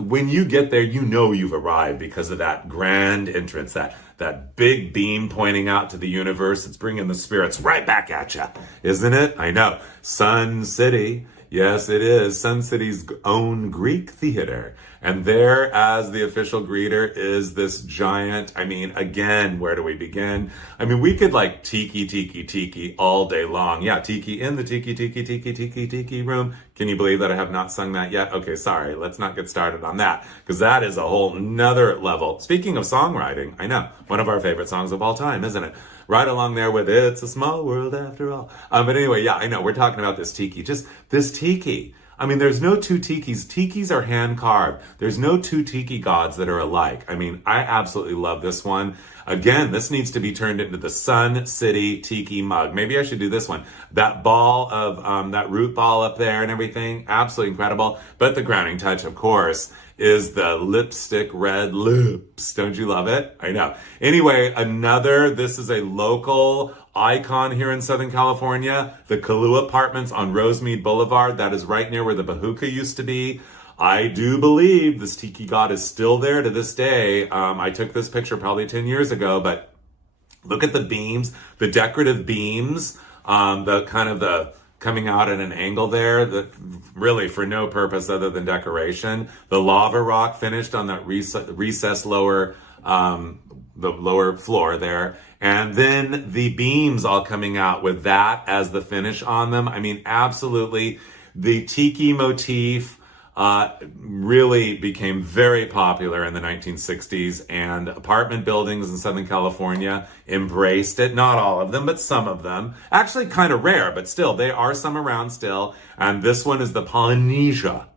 when you get there, you know you've arrived because of that grand entrance, that big beam pointing out to the universe. It's bringing the spirits right back at you, isn't it? I know. Sun City. Yes, it is. Sun City's own Greek theater. And there, as the official greeter, is this giant, again, where do we begin? We could like tiki all day long. Yeah, Tiki in the tiki room. Can you believe that I have not sung that yet? Okay, sorry. Let's not get started on that, because that is a whole nother level. Speaking of songwriting, I know, one of our favorite songs of all time, isn't it? Right along there with It's a Small World After All. But anyway, yeah, I know, we're talking about this Tiki. Just this Tiki. There's no two Tikis. Tikis are hand carved. There's no two Tiki gods that are alike. I absolutely love this one. Again, this needs to be turned into the Sun City Tiki mug. Maybe I should do this one. That ball of, that root ball up there and everything, absolutely incredible. But the crowning touch, of course, is the lipstick red lips. Don't you love it? I know. Anyway, this is a local icon here in Southern California, the Kahlua Apartments on Rosemead Boulevard. That is right near where the Bahuka used to be. I do believe this Tiki god is still there to this day. I took this picture probably 10 years ago, but look at the beams, the decorative beams, the coming out at an angle there, that really for no purpose other than decoration. The lava rock finished on that recessed lower, the lower floor there. And then the beams all coming out with that as the finish on them. Absolutely. The Tiki motif really became very popular in the 1960s, and apartment buildings in Southern California embraced it. Not all of them, but some of them. Actually kind of rare, but still, there are some around still. And this one is the Polynesia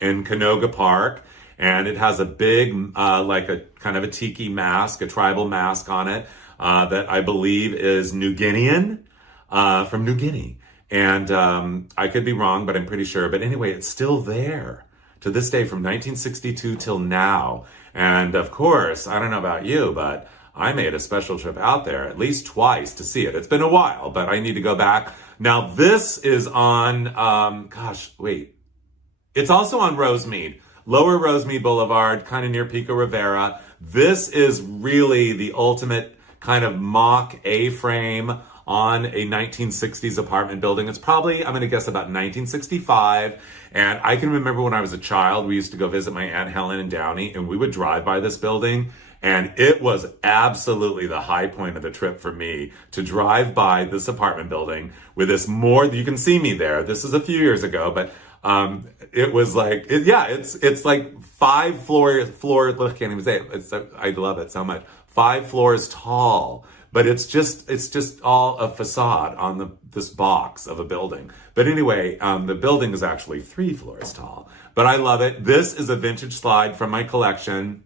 in Canoga Park. And it has a big, like a kind of a Tiki mask, a tribal mask on it, that I believe is New Guinean, from New Guinea. And I could be wrong, but I'm pretty sure. But anyway, it's still there to this day from 1962 till now. And of course, I don't know about you, but I made a special trip out there at least twice to see it. It's been a while, but I need to go back. Now, this is on, it's also on Rosemead, Lower Rosemead Boulevard, kind of near Pico Rivera. This is really the ultimate kind of mock A-frame on a 1960s apartment building. It's probably, I'm going to guess, about 1965. And I can remember when I was a child, we used to go visit my Aunt Helen in Downey, and we would drive by this building. And it was absolutely the high point of the trip for me to drive by this apartment building with this you can see me there. This is a few years ago, but it was like, it's like 5 floors, I can't even say it. I love it so much. 5 floors tall. But it's just all a facade on this box of a building. But anyway, the building is actually 3 floors tall. But I love it. This is a vintage slide from my collection.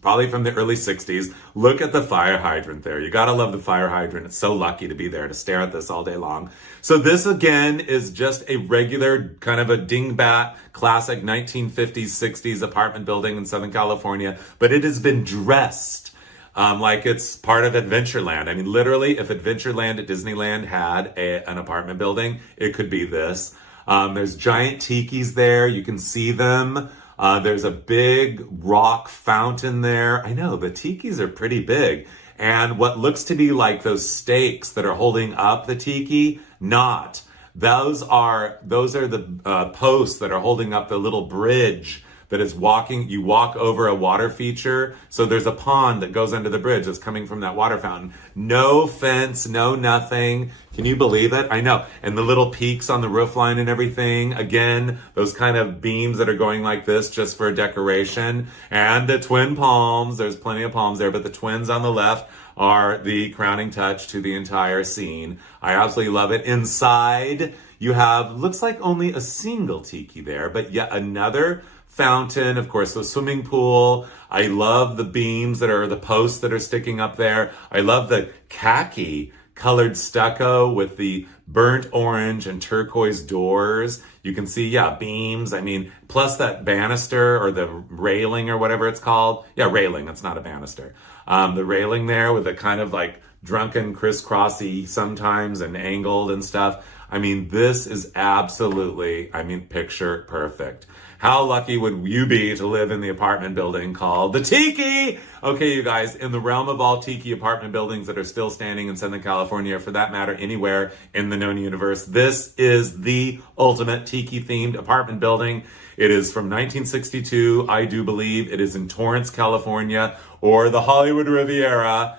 probably from the early 60s. Look at the fire hydrant there. You gotta love the fire hydrant. It's so lucky to be there to stare at this all day long. So this again is just a regular kind of a dingbat classic 1950s, 60s apartment building in Southern California, but it has been dressed like it's part of Adventureland. I mean, literally, if Adventureland at Disneyland had an apartment building, it could be this. There's giant tikis there. You can see them. There's a big rock fountain there. I know, the tikis are pretty big. And what looks to be like those stakes that are holding up the tiki, not. Those are the posts that are holding up the little bridge that is you walk over a water feature. So there's a pond that goes under the bridge that's coming from that water fountain. No fence, no nothing. Can you believe it? I know. And the little peaks on the roof line and everything. Again, those kind of beams that are going like this just for decoration. And the twin palms. There's plenty of palms there, but the twins on the left are the crowning touch to the entire scene. I absolutely love it. Inside, you have, looks like only a single tiki there, but yet another fountain, of course, the swimming pool. I love the beams that are the posts that are sticking up there. I love the khaki colored stucco with the burnt orange and turquoise doors. You can see, yeah, beams. I mean, plus that banister or the railing or whatever it's called. Yeah, railing. It's not a banister. The railing there with a kind of like drunken crisscrossy sometimes and angled and stuff. I mean, this is absolutely, picture perfect. How lucky would you be to live in the apartment building called the Tiki? Okay, you guys, in the realm of all Tiki apartment buildings that are still standing in Southern California, for that matter, anywhere in the known universe, this is the ultimate Tiki-themed apartment building. It is from 1962, I do believe. It is in Torrance, California, or the Hollywood Riviera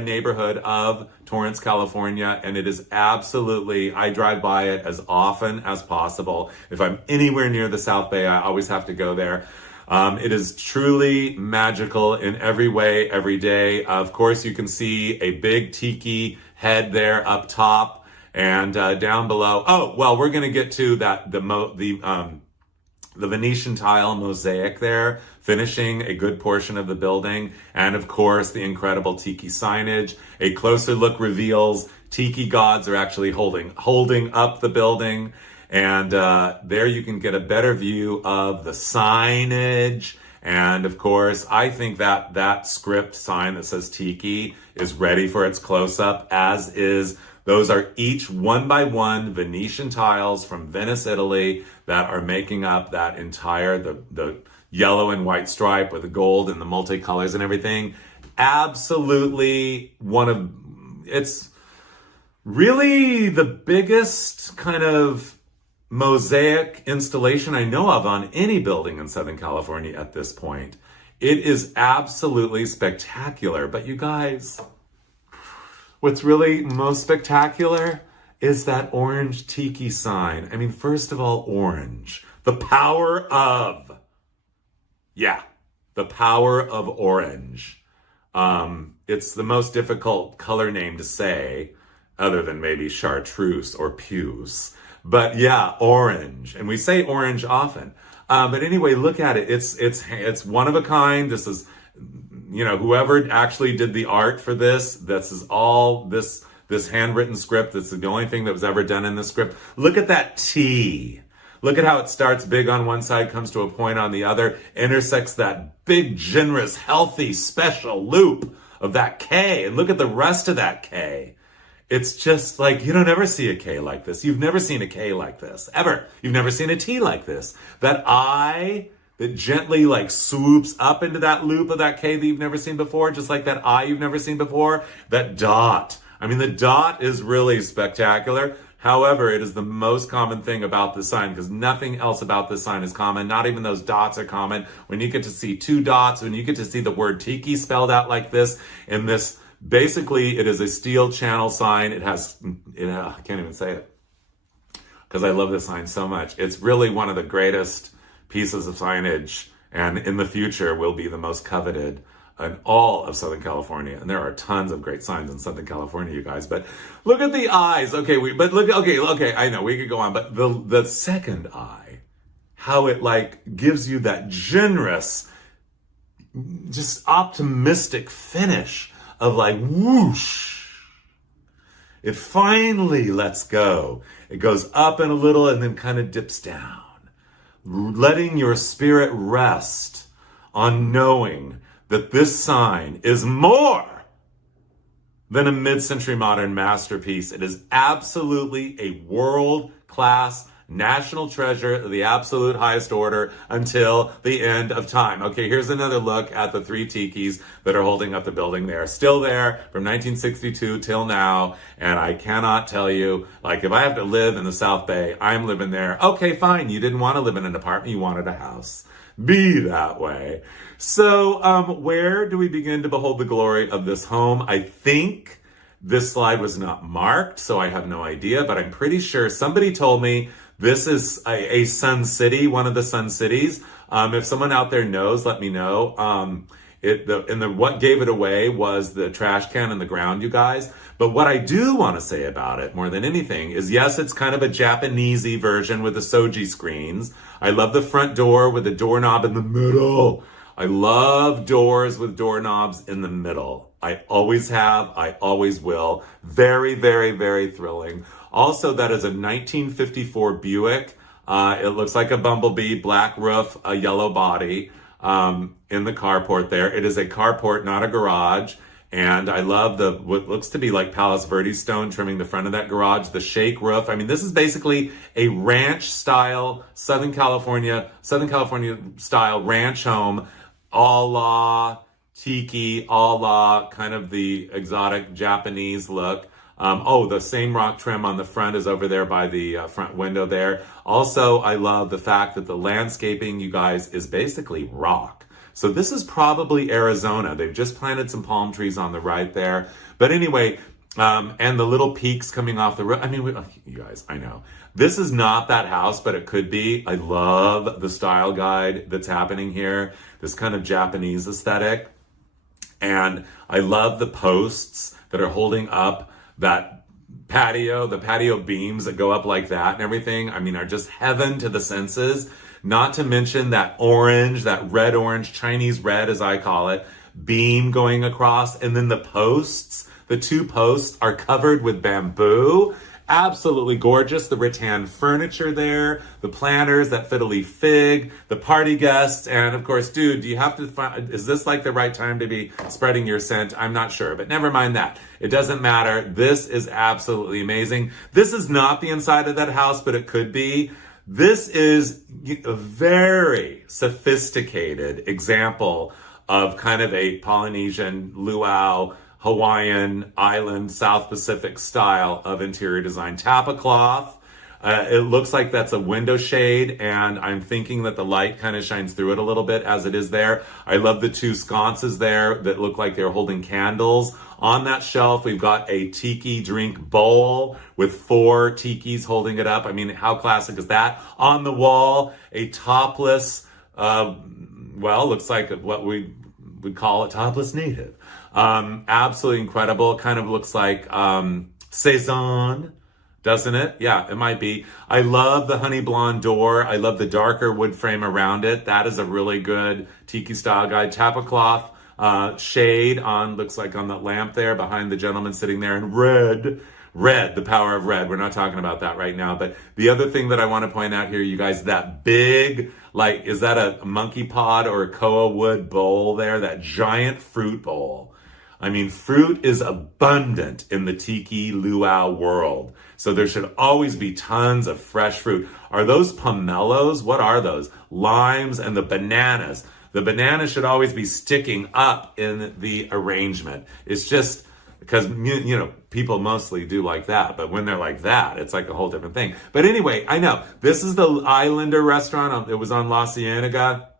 neighborhood of Torrance, California, and it is absolutely, I drive by it as often as possible. If I'm anywhere near the South Bay, I always have to go there. It is truly magical in every way, every day. Of course, you can see a big tiki head there up top and down below. Oh, well, we're going to get to that, the Venetian tile mosaic there, finishing a good portion of the building. And of course, the incredible Tiki signage. A closer look reveals Tiki gods are actually holding up the building. And there you can get a better view of the signage. And of course, I think that script sign that says Tiki is ready for its close-up, as is. Those are each one by one Venetian tiles from Venice, Italy, that are making up that entire, the yellow and white stripe with the gold and the multicolors and everything. Absolutely it's really the biggest kind of mosaic installation I know of on any building in Southern California at this point. It is absolutely spectacular. But you guys, what's really most spectacular is that orange Tiki sign. I mean, first of all, orange. The power of orange. It's the most difficult color name to say, other than maybe chartreuse or puus. But yeah, orange. And we say orange often. But anyway, look at it. It's one of a kind. This is, whoever actually did the art for this is all this handwritten script. This is the only thing that was ever done in this script. Look at that T. Look at how it starts big on one side, comes to a point on the other, intersects that big, generous, healthy, special loop of that K. And look at the rest of that K. It's just like, you don't ever see a K like this. You've never seen a K like this, ever. You've never seen a T like this. That I that gently like swoops up into that loop of that K that you've never seen before, just like that I you've never seen before. That dot. I mean, the dot is really spectacular. However, it is the most common thing about this sign, because nothing else about this sign is common. Not even those dots are common. When you get to see two dots, when you get to see the word Tiki spelled out like this, in this, basically, it is a steel channel sign. I can't even say it, because I love this sign so much. It's really one of the greatest pieces of signage, and in the future will be the most coveted in all of Southern California. And there are tons of great signs in Southern California, you guys. But look at the eyes. Okay, I know we could go on, but the second eye, how it like gives you that generous, just optimistic finish of like whoosh. It finally lets go. It goes up and a little and then kind of dips down. Letting your spirit rest on knowing that this sign is more than a mid-century modern masterpiece. It is absolutely a world-class national treasure of the absolute highest order until the end of time. Okay, here's another look at the 3 tikis that are holding up the building there. Still there from 1962 till now. And I cannot tell you, like, if I have to live in the South Bay, I'm living there. Okay, fine. You didn't want to live in an apartment. You wanted a house. Be that way. So, where do we begin to behold the glory of this home? I think this slide was not marked, so I have no idea, but I'm pretty sure somebody told me this is a Sun City, one of the Sun Cities. If someone out there knows, let me know. What gave it away was the trash can in the ground, you guys. But what I do want to say about it more than anything is, yes, it's kind of a Japanesey version with the soji screens. I love the front door with the doorknob in the middle. I love doors with doorknobs in the middle. I always have, I always will. Very, very, very thrilling. Also, that is a 1954 Buick. It looks like a Bumblebee, black roof, a yellow body in the carport there. It is a carport, not a garage. And I love what looks to be like Palos Verde stone trimming the front of that garage, the shake roof. I mean, this is basically a ranch style, Southern California style ranch home, a la Tiki, a la kind of the exotic Japanese look. The same rock trim on the front is over there by the front window there. Also, I love the fact that the landscaping, you guys, is basically rock. So this is probably Arizona. They've just planted some palm trees on the right there. But anyway, and the little peaks coming off the roof. I mean, you guys, I know. This is not that house, but it could be. I love the style guide that's happening here. This kind of Japanese aesthetic. And I love the posts that are holding up that patio, the patio beams that go up like that and everything, I mean, are just heaven to the senses. Not to mention that orange, that red-orange, Chinese red as I call it, beam going across. And then the posts, the 2 posts are covered with bamboo. Absolutely gorgeous. The rattan furniture there, the planters, that fiddly fig, the party guests, and of course, dude, do you have to find, is this like the right time to be spreading your scent? I'm not sure, but never mind that. It doesn't matter. This is absolutely amazing. This is not the inside of that house, but it could be. This is a very sophisticated example of kind of a Polynesian luau, Hawaiian island, South Pacific style of interior design. Tapa cloth. It looks like that's a window shade, and I'm thinking that the light kind of shines through it a little bit as it is there. I love the 2 sconces there that look like they're holding candles. On that shelf, we've got a tiki drink bowl with 4 tikis holding it up. I mean, how classic is that? On the wall, a topless, looks like what we would call a topless native. Absolutely incredible. It kind of looks like Cezanne, doesn't it? Yeah, it might be. I love the honey blonde door. I love the darker wood frame around it. That is a really good tiki style guide. Tapa cloth shade on, looks like on the lamp there behind the gentleman sitting there, and red, the power of red. We're not talking about that right now. But the other thing that I want to point out here, you guys, that big, like, is that a monkey pod or a koa wood bowl there? That giant fruit bowl. I mean, fruit is abundant in the tiki luau world. So there should always be tons of fresh fruit. Are those pomelos? What are those? Limes and the bananas. The banana should always be sticking up in the arrangement. It's just because, people mostly do like that. But when they're like that, it's like a whole different thing. But anyway, I know. This is the Islander restaurant. It was on La Cienega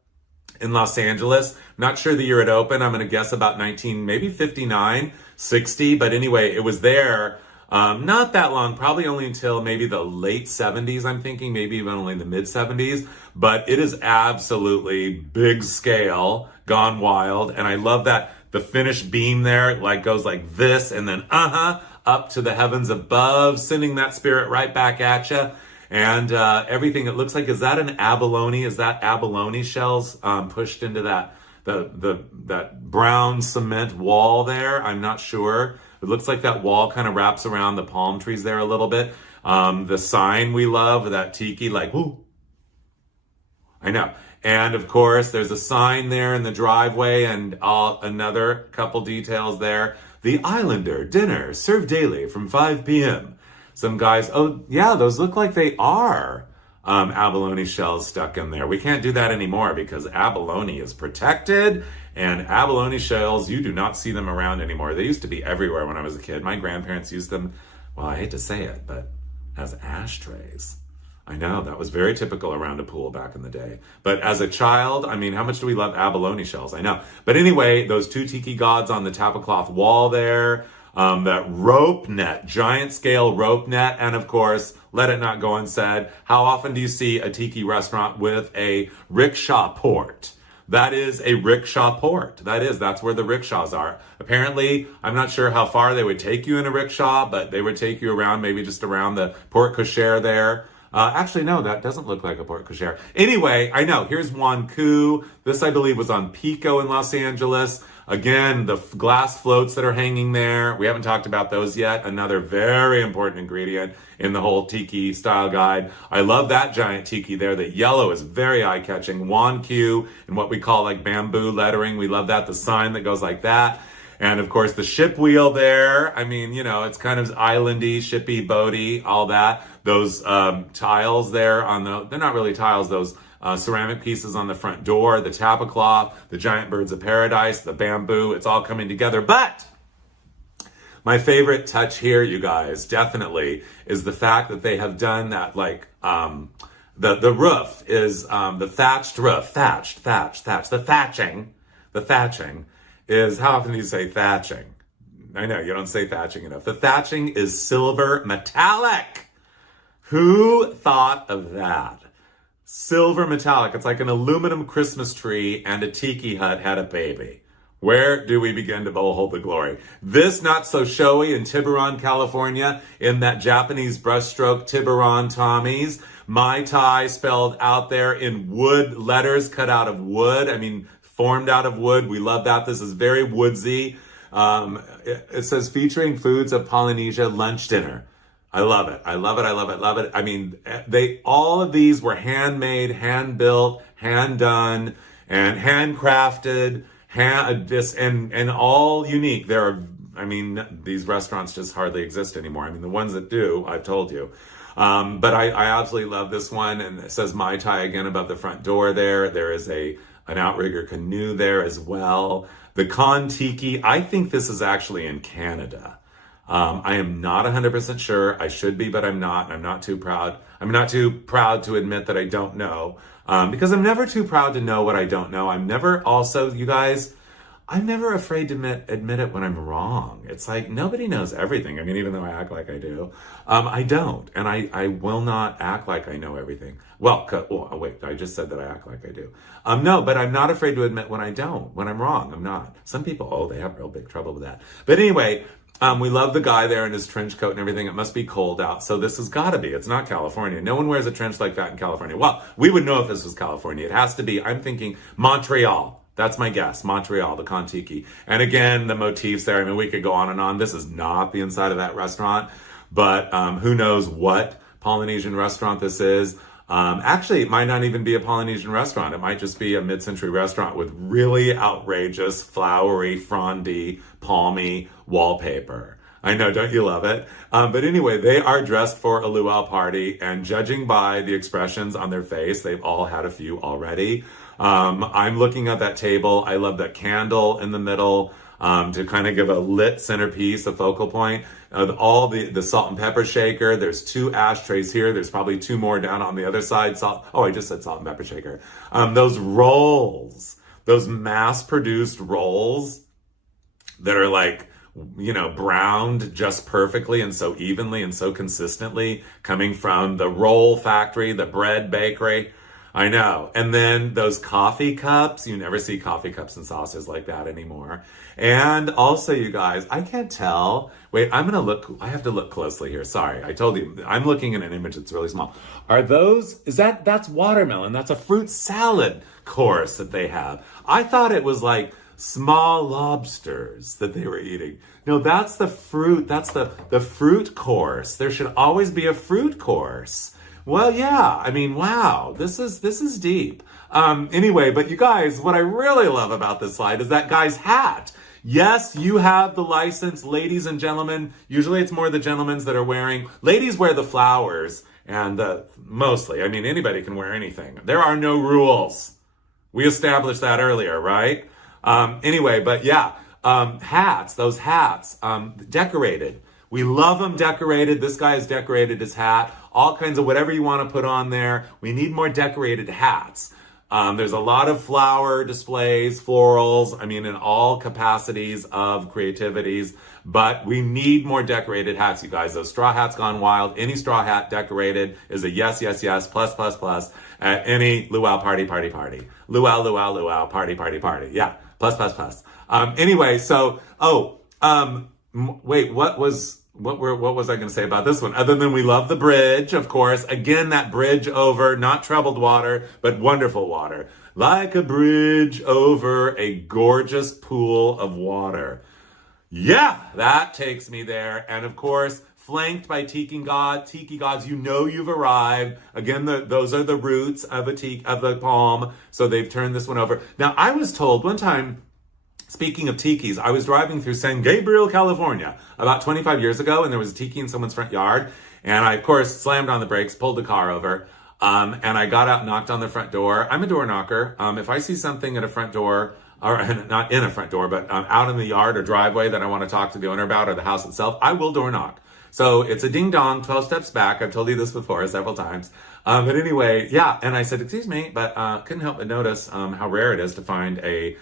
in Los Angeles. Not sure the year it opened. I'm going to guess about maybe 59, 60. But anyway, it was there not that long, probably only until maybe the late 70s, I'm thinking, maybe even only the mid 70s. But it is absolutely big scale, gone wild. And I love that the finished beam there goes like this and then up to the heavens above, sending that spirit right back at you. And everything, it looks like, is that an abalone? Is that abalone shells pushed into that that brown cement wall there. I'm not sure. It looks like that wall kind of wraps around the palm trees there a little bit. The sign we love, that Tiki, like, whoo. I know. And of course, there's a sign there in the driveway and another couple details there. The Islander dinner served daily from 5 p.m. Some guys, oh yeah, those look like they are abalone shells stuck in there. We can't do that anymore because abalone is protected, and abalone shells, you do not see them around anymore. They used to be everywhere when I was a kid. My grandparents used them, well, I hate to say it, but as ashtrays. I know, that was very typical around a pool back in the day. But as a child, I mean, how much do we love abalone shells? I know. But anyway, those 2 tiki gods on the tablecloth wall there, that rope net, giant scale rope net, and of course, let it not go unsaid, how often do you see a tiki restaurant with a rickshaw port? That is a rickshaw port. That's where the rickshaws are. Apparently, I'm not sure how far they would take you in a rickshaw, but they would take you around, maybe just around the porte cochere there. Actually, no, that doesn't look like a porte cochere. Anyway, I know, here's Juan Cu. This, I believe, was on Pico in Los Angeles. Again, the glass floats that are hanging there. We haven't talked about those yet. Another very important ingredient in the whole tiki style guide. I love that giant tiki there. The yellow is very eye-catching. Juan Cu and what we call like bamboo lettering. We love that. The sign that goes like that. And of course, the ship wheel there. I mean, you know, it's kind of islandy, shippy, boaty, all that. Those tiles there they're not really tiles, those ceramic pieces on the front door, the tablecloth, the giant birds of paradise, the bamboo, it's all coming together. But my favorite touch here, you guys, definitely is the fact that they have done that, like, the roof is the thatched roof, the thatching is, how often do you say thatching? I know, you don't say thatching enough. The thatching is silver metallic. Who thought of that? Silver metallic. It's like an aluminum Christmas tree and a tiki hut had a baby. Where do we begin to behold the glory? This not so showy in Tiburon, California, in that Japanese brushstroke Tiburon Tommies. My tais spelled out there in wood letters, cut out of wood. I mean, formed out of wood. We love that. This is very woodsy. It says featuring foods of Polynesia, lunch, dinner. I love it. I love it. I love it. Love it. I mean, all of these were handmade, hand built, hand done, and handcrafted, and all unique. These restaurants just hardly exist anymore. I mean, the ones that do, I've told you. But I absolutely love this one. And it says Mai Tai again above the front door there. There is an outrigger canoe there as well. The Con Tiki, I think this is actually in Canada. I am not 100% sure. I should be, but I'm not. I'm not too proud. I'm not too proud to admit that I don't know, because I'm never too proud to know what I don't know. I'm never afraid to admit it when I'm wrong. It's like, nobody knows everything. I mean, even though I act like I do, I don't. And I will not act like I know everything. Well, wait, I just said that I act like I do. No, but I'm not afraid to admit when I'm wrong. I'm not. Some people, they have real big trouble with that. But anyway, we love the guy there in his trench coat and everything. It must be cold out. So this has got to be. It's not California. No one wears a trench like that in California. Well, we would know if this was California. It has to be, I'm thinking, Montreal. That's my guess. Montreal, the Con Tiki. And again, the motifs there. I mean, we could go on and on. This is not the inside of that restaurant. But who knows what Polynesian restaurant this is. Actually, it might not even be a Polynesian restaurant. It might just be a mid-century restaurant with really outrageous, flowery, frondy, palmy wallpaper. I know, don't you love it? But anyway, they are dressed for a luau party, and judging by the expressions on their face, they've all had a few already. I'm looking at that table. I love that candle in the middle to kind of give a lit centerpiece, a focal point. All the salt and pepper shaker. There's 2 ashtrays here. There's probably 2 more down on the other side. I just said salt and pepper shaker. Those rolls, those mass-produced rolls that are like, browned just perfectly and so evenly and so consistently, coming from the roll factory, the bread bakery. I know. And then those coffee cups, you never see coffee cups and saucers like that anymore. And also, you guys, I can't tell. Wait, I have to look closely here. Sorry, I told you, I'm looking at an image that's really small. That's watermelon. That's a fruit salad course that they have. I thought it was like small lobsters that they were eating. No, that's the fruit. That's the fruit course. There should always be a fruit course. Well, yeah, I mean, wow, this is deep. Anyway, but you guys, what I really love about this slide is that guy's hat. Yes, you have the license, ladies and gentlemen. Usually it's more the gentlemen's that are wearing. Ladies wear the flowers, and mostly, I mean, anybody can wear anything. There are no rules. We established that earlier, right? Anyway, but yeah, hats, those hats, decorated. We love them decorated. This guy has decorated his hat. All kinds of whatever you want to put on there. We need more decorated hats. There's a lot of flower displays, florals, I mean, in all capacities of creativities, but we need more decorated hats, you guys. Those straw hats gone wild. Any straw hat decorated is a yes, yes, yes, plus, plus, plus at any luau party, party, party. Luau, luau, luau, party, party, party. Yeah, plus, plus, plus. Anyway, so, wait, what was I going to say about this one? Other than we love the bridge, of course. Again, that bridge over, not troubled water, but wonderful water. Like a bridge over a gorgeous pool of water. Yeah, that takes me there. And of course, flanked by tiki gods, you know you've arrived. Again, those are the roots of the palm. So they've turned this one over. Now, I was told one time, speaking of tikis, I was driving through San Gabriel, California about 25 years ago, and there was a tiki in someone's front yard. And I, of course, slammed on the brakes, pulled the car over, and I got out, knocked on the front door. I'm a door knocker. If I see something at a front door, or not in a front door, but out in the yard or driveway that I want to talk to the owner about or the house itself, I will door knock. So it's a ding dong, 12 steps back. I've told you this before several times. But anyway, yeah. And I said, excuse me, but couldn't help but notice how rare it is to find a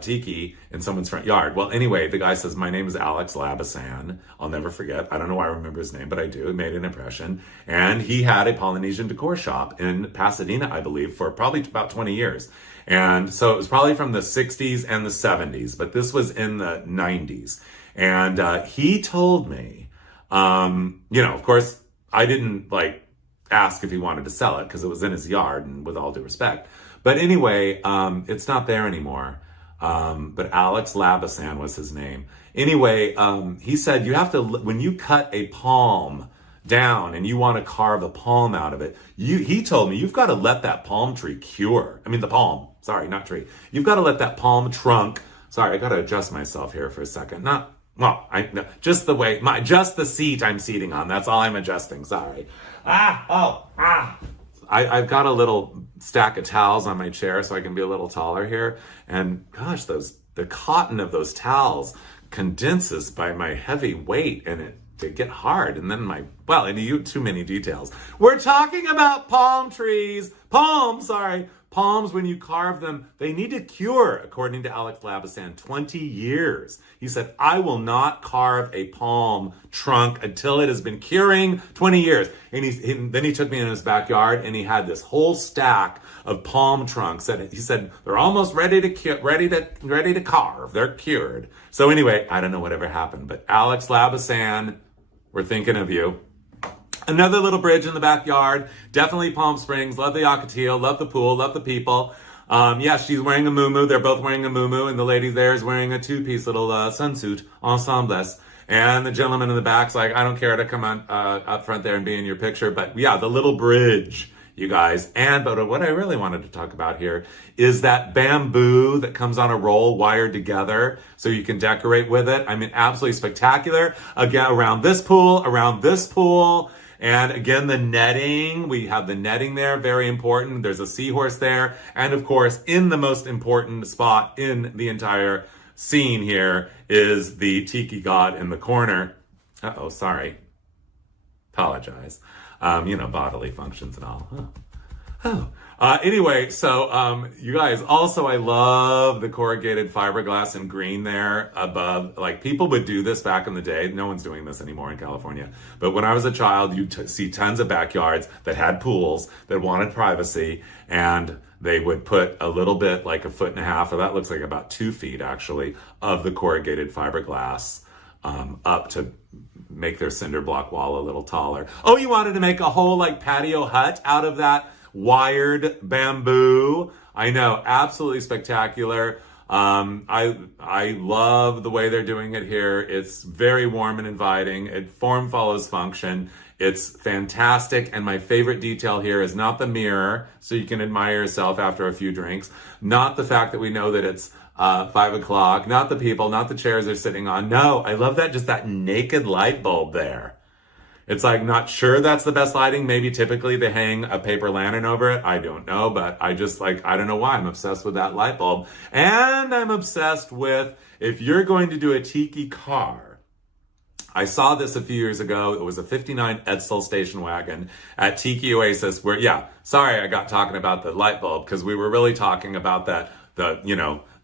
tiki in someone's front yard. Well, anyway, the guy says, my name is Alex Labasan. I'll never forget. I don't know why I remember his name, but I do. It made an impression. And he had a Polynesian decor shop in Pasadena, I believe, for probably about 20 years. And so it was probably from the 60s and the 70s, but this was in the 90s. And he told me, of course, I didn't ask if he wanted to sell it because it was in his yard, and with all due respect. But anyway, it's not there anymore. But Alex Labasan was his name. Anyway, he said you have to, when you cut a palm down and you want to carve a palm out of it, he told me you've got to let that palm tree cure. I mean, the palm, sorry, not tree. You've got to let that palm trunk, sorry, I got to adjust myself here for a second. Just the seat I'm seating on. That's all I'm adjusting. Sorry. I've got a little stack of towels on my chair so I can be a little taller here. And gosh, the cotton of those towels condenses by my heavy weight, and they get hard. And then too many details. We're talking about palm trees. Palms, when you carve them, they need to cure, according to Alex Labasan, 20 years. He said, I will not carve a palm trunk until it has been curing 20 years. And then he took me in his backyard, and he had this whole stack of palm trunks. And he said, they're almost ready to carve. They're cured. So anyway, I don't know whatever happened, but Alex Labasan, we're thinking of you. Another little bridge in the backyard. Definitely Palm Springs. Love the Ocotillo. Love the pool. Love the people. She's wearing a muumuu. They're both wearing a muumuu. And the lady there is wearing a two-piece little sunsuit ensembles. And the gentleman in the back's like, I don't care to come on up front there and be in your picture. But yeah, the little bridge, you guys. But what I really wanted to talk about here is that bamboo that comes on a roll wired together so you can decorate with it. I mean, absolutely spectacular. Again, around this pool. And again, the netting, we have the netting there, very important. There's a seahorse there. And of course, in the most important spot in the entire scene here is the tiki god in the corner. Uh-oh, sorry. Apologize. Bodily functions and all. Anyway, so you guys, also I love the corrugated fiberglass in green there above. People would do this back in the day. No one's doing this anymore in California. But when I was a child, you'd see tons of backyards that had pools that wanted privacy, and they would put a little bit, like a foot and a half, or that looks like about 2 feet actually, of the corrugated fiberglass up to make their cinder block wall a little taller. Oh, you wanted to make a whole patio hut out of that wired bamboo. I know, absolutely spectacular. I love the way they're doing it here. It's very warm and inviting. Form follows function. It's fantastic. And my favorite detail here is not the mirror, so you can admire yourself after a few drinks. Not the fact that we know that it's 5 o'clock. Not the people, not the chairs they're sitting on. No, I love that, just that naked light bulb there. It's like, not sure that's the best lighting. Maybe typically they hang a paper lantern over it. I don't know, but I just like, I don't know why. I'm obsessed with that light bulb. And I'm obsessed with, if you're going to do a Tiki car, I saw this a few years ago. It was a 59 Edsel station wagon at Tiki Oasis where, yeah, sorry I got talking about the light bulb because we were really talking about the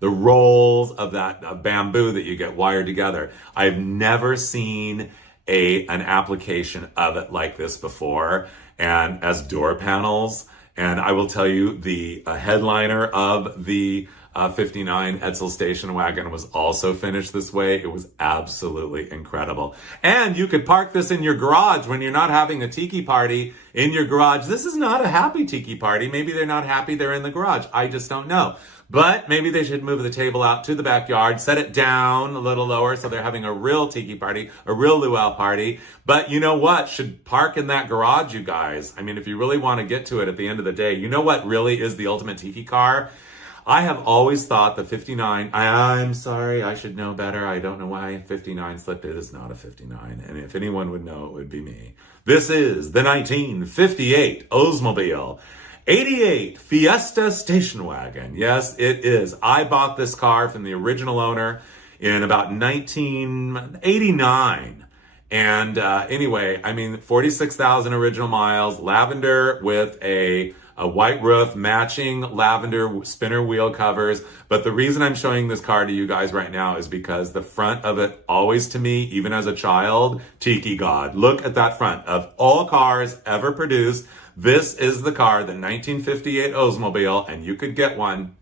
rolls of that bamboo that you get wired together. I've never seen an application of it like this before, and as door panels. And I will tell you, the headliner of the 59 Edsel station wagon was also finished this way. It was absolutely incredible. And you could park this in your garage when you're not having a tiki party in your garage. This is not a happy tiki party. Maybe they're not happy they're in the garage. I just don't know. But maybe they should move the table out to the backyard, set it down a little lower so they're having a real tiki party, a real luau party. But you know what? Should park in that garage, you guys. I mean, if you really want to get to it at the end of the day, you know what really is the ultimate tiki car? I have always thought the 59, I'm sorry, I should know better. I don't know why 59 slipped. It is not a 59. And if anyone would know, it would be me. This is the 1958 Oldsmobile 88 Fiesta station wagon. Yes, it is. I bought this car from the original owner in about 1989. And anyway, I mean, 46,000 original miles, lavender with a white roof, matching lavender spinner wheel covers. But the reason I'm showing this car to you guys right now is because the front of it, always to me, even as a child, Tiki God. Look at that front. Of all cars ever produced, this is the car, the 1958 Oldsmobile, and you could get one.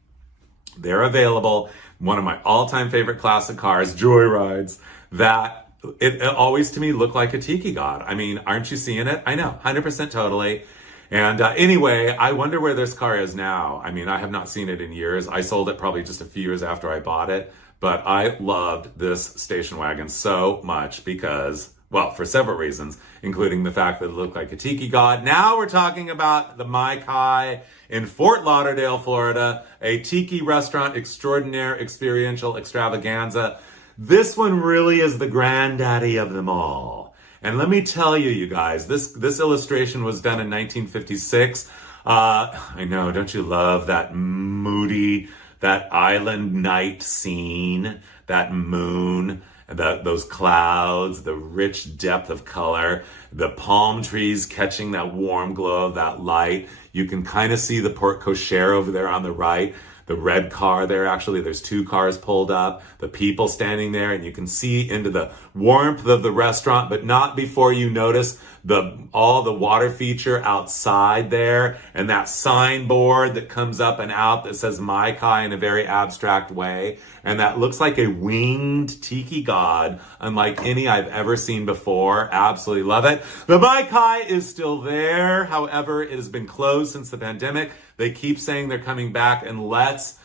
They're available. One of my all-time favorite classic cars, Joyrides, that it always to me looked like a Tiki God. I mean, aren't you seeing it? I know, 100% totally. And anyway, I wonder where this car is now. I mean, I have not seen it in years. I sold it probably just a few years after I bought it. But I loved this station wagon so much because, well, for several reasons, including the fact that it looked like a Tiki God. Now we're talking about the Mai Kai in Fort Lauderdale, Florida, a Tiki restaurant extraordinaire experiential extravaganza. This one really is the granddaddy of them all. And let me tell you, you guys, this illustration was done in 1956. I know, don't you love that moody, that island night scene, that moon, those clouds, the rich depth of color, the palm trees catching that warm glow of that light. You can kind of see the porte cochere over there on the right. The red car there, actually, there's two cars pulled up, the people standing there, and you can see into the warmth of the restaurant, but not before you notice all the water feature outside there, and that signboard that comes up and out that says Mai Kai in a very abstract way, and that looks like a winged Tiki God, unlike any I've ever seen before. Absolutely love it. The Mai Kai is still there. However, it has been closed since the pandemic. They keep saying they're coming back, and let's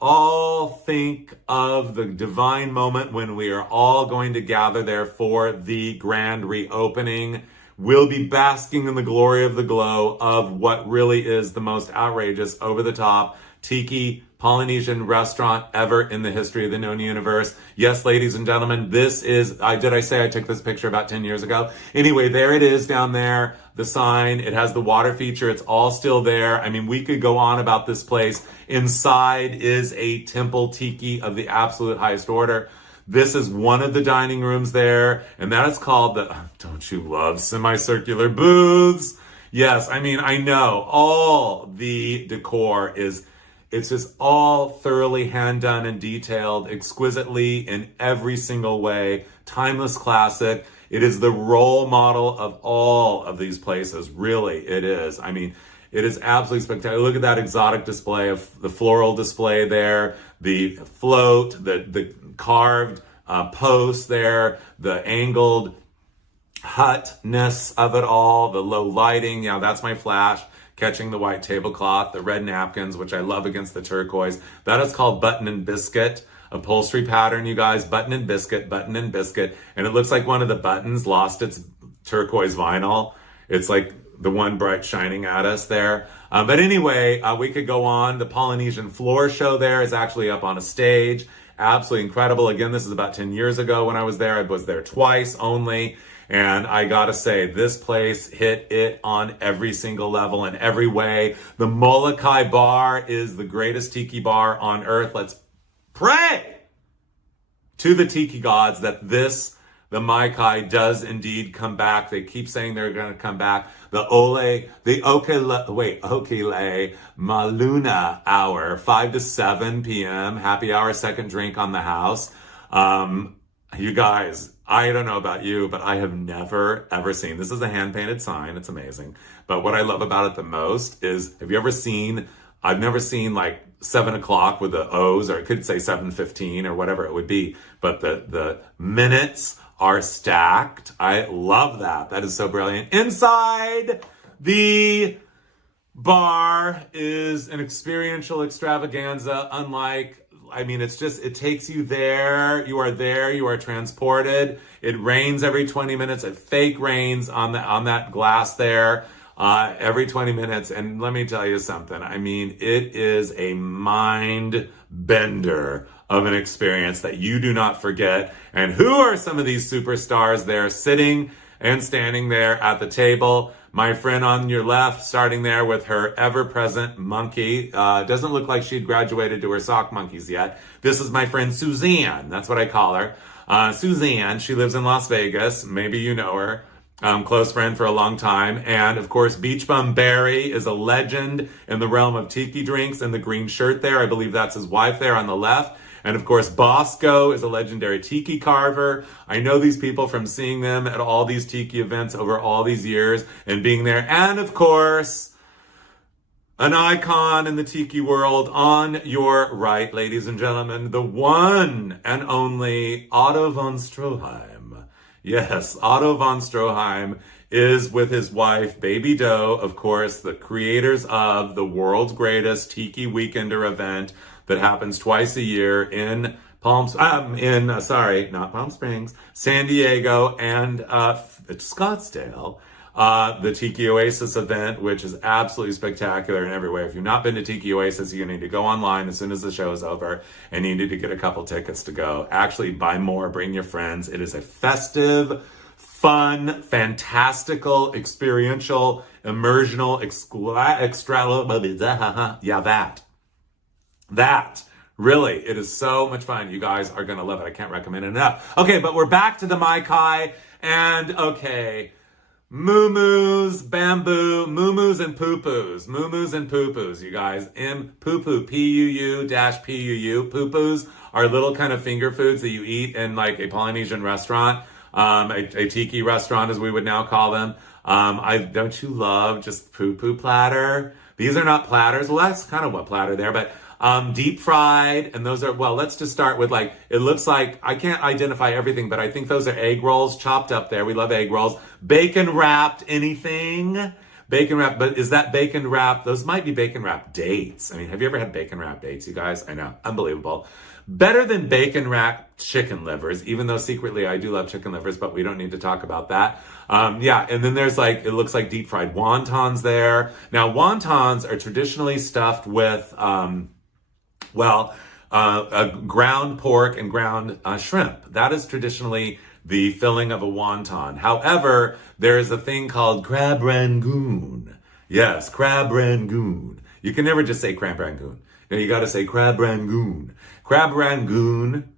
all think of the divine moment when we are all going to gather there for the grand reopening. We'll be basking in the glory of the glow of what really is the most outrageous, over-the-top Tiki Polynesian restaurant ever in the history of the known universe. Yes, ladies and gentlemen, this is, did I say I took this picture about 10 years ago? Anyway, there it is down there, the sign. It has the water feature. It's all still there. I mean, we could go on about this place. Inside is a temple tiki of the absolute highest order. This is one of the dining rooms there, and that is called the, don't you love semicircular booths? Yes, I mean, I know all the decor it's just all thoroughly hand done and detailed, exquisitely in every single way. Timeless classic. It is the role model of all of these places. Really, it is. I mean, it is absolutely spectacular. Look at that exotic display of the floral display there, the float, the carved posts there, the angled hutness of it all, the low lighting. Yeah, that's my flash catching the white tablecloth, the red napkins, which I love against the turquoise. That is called button and biscuit. Upholstery pattern, you guys, button and biscuit, and it looks like one of the buttons lost its turquoise vinyl. It's like the one bright shining at us there. But anyway, we could go on. The Polynesian floor show there is actually up on a stage. Absolutely incredible. Again, this is about 10 years ago when I was there. I was there twice only. And I gotta say, this place hit it on every single level in every way. The Molokai bar is the greatest tiki bar on earth. Let's pray to the tiki gods that the Maikai does indeed come back. They keep saying they're going to come back. The Okele Maluna hour, 5 to 7 p.m. Happy hour, second drink on the house. You guys, I don't know about you, but I have never, ever seen, this is a hand-painted sign. It's amazing. But what I love about it the most is, have you ever seen, I've never seen like 7 o'clock with the O's, or it could say 7:15 or whatever it would be, but the minutes are stacked. I love that. That is so brilliant. Inside the bar is an experiential extravaganza, unlike, I mean, it's just, it takes you there, you are transported. It rains every 20 minutes. It fake rains on that glass there. Every 20 minutes. And let me tell you something. I mean, it is a mind bender of an experience that you do not forget. And who are some of these superstars there sitting and standing there at the table? My friend on your left, starting there with her ever-present monkey. Doesn't look like she'd graduated to her sock monkeys yet. This is my friend Suzanne. That's what I call her. Suzanne, she lives in Las Vegas. Maybe you know her. Close friend for a long time. And of course, Beach Bum Barry is a legend in the realm of tiki drinks in the green shirt there. I believe that's his wife there on the left. And of course, Bosco is a legendary tiki carver. I know these people from seeing them at all these tiki events over all these years and being there. And of course, an icon in the tiki world on your right, ladies and gentlemen, the one and only Otto von Stroheim. Yes, Otto von Stroheim is with his wife, Baby Doe, of course, the creators of the world's greatest Tiki Weekender event that happens twice a year in not Palm Springs, San Diego, and Scottsdale. The Tiki Oasis event, which is absolutely spectacular in every way. If you've not been to Tiki Oasis, you need to go online as soon as the show is over, and you need to get a couple tickets to go. Actually, buy more, bring your friends. It is a festive, fun, fantastical, experiential, immersional, that. Really, it is so much fun. You guys are going to love it. I can't recommend it enough. Okay, but we're back to the Maikai, and okay, moo-moos, bamboo, moo-moos and poo-poos. Moo-moos and poo-poos, you guys. Poo-poo, P-U-U-P-U-U. Poo-poos are little kind of finger foods that you eat in like a Polynesian restaurant, a tiki restaurant as we would now call them. Don't you love just poo-poo platter? These are not platters. Well, that's kind of what platter there, but deep fried, and those are, well, let's just start with like, it looks like, I can't identify everything, but I think those are egg rolls chopped up there. We love egg rolls. Bacon wrapped anything? Bacon wrapped, but is that bacon wrapped? Those might be bacon wrapped dates. I mean, have you ever had bacon wrapped dates, you guys? I know, unbelievable. Better than bacon wrapped chicken livers, even though secretly I do love chicken livers, but we don't need to talk about that. Yeah, and then there's like, it looks like deep fried wontons there. Now, wontons are traditionally stuffed with, ground pork and ground shrimp. That is traditionally the filling of a wonton. However, there is a thing called crab rangoon. Yes, crab rangoon. You can never just say crab rangoon. You got to say crab rangoon. Crab rangoon.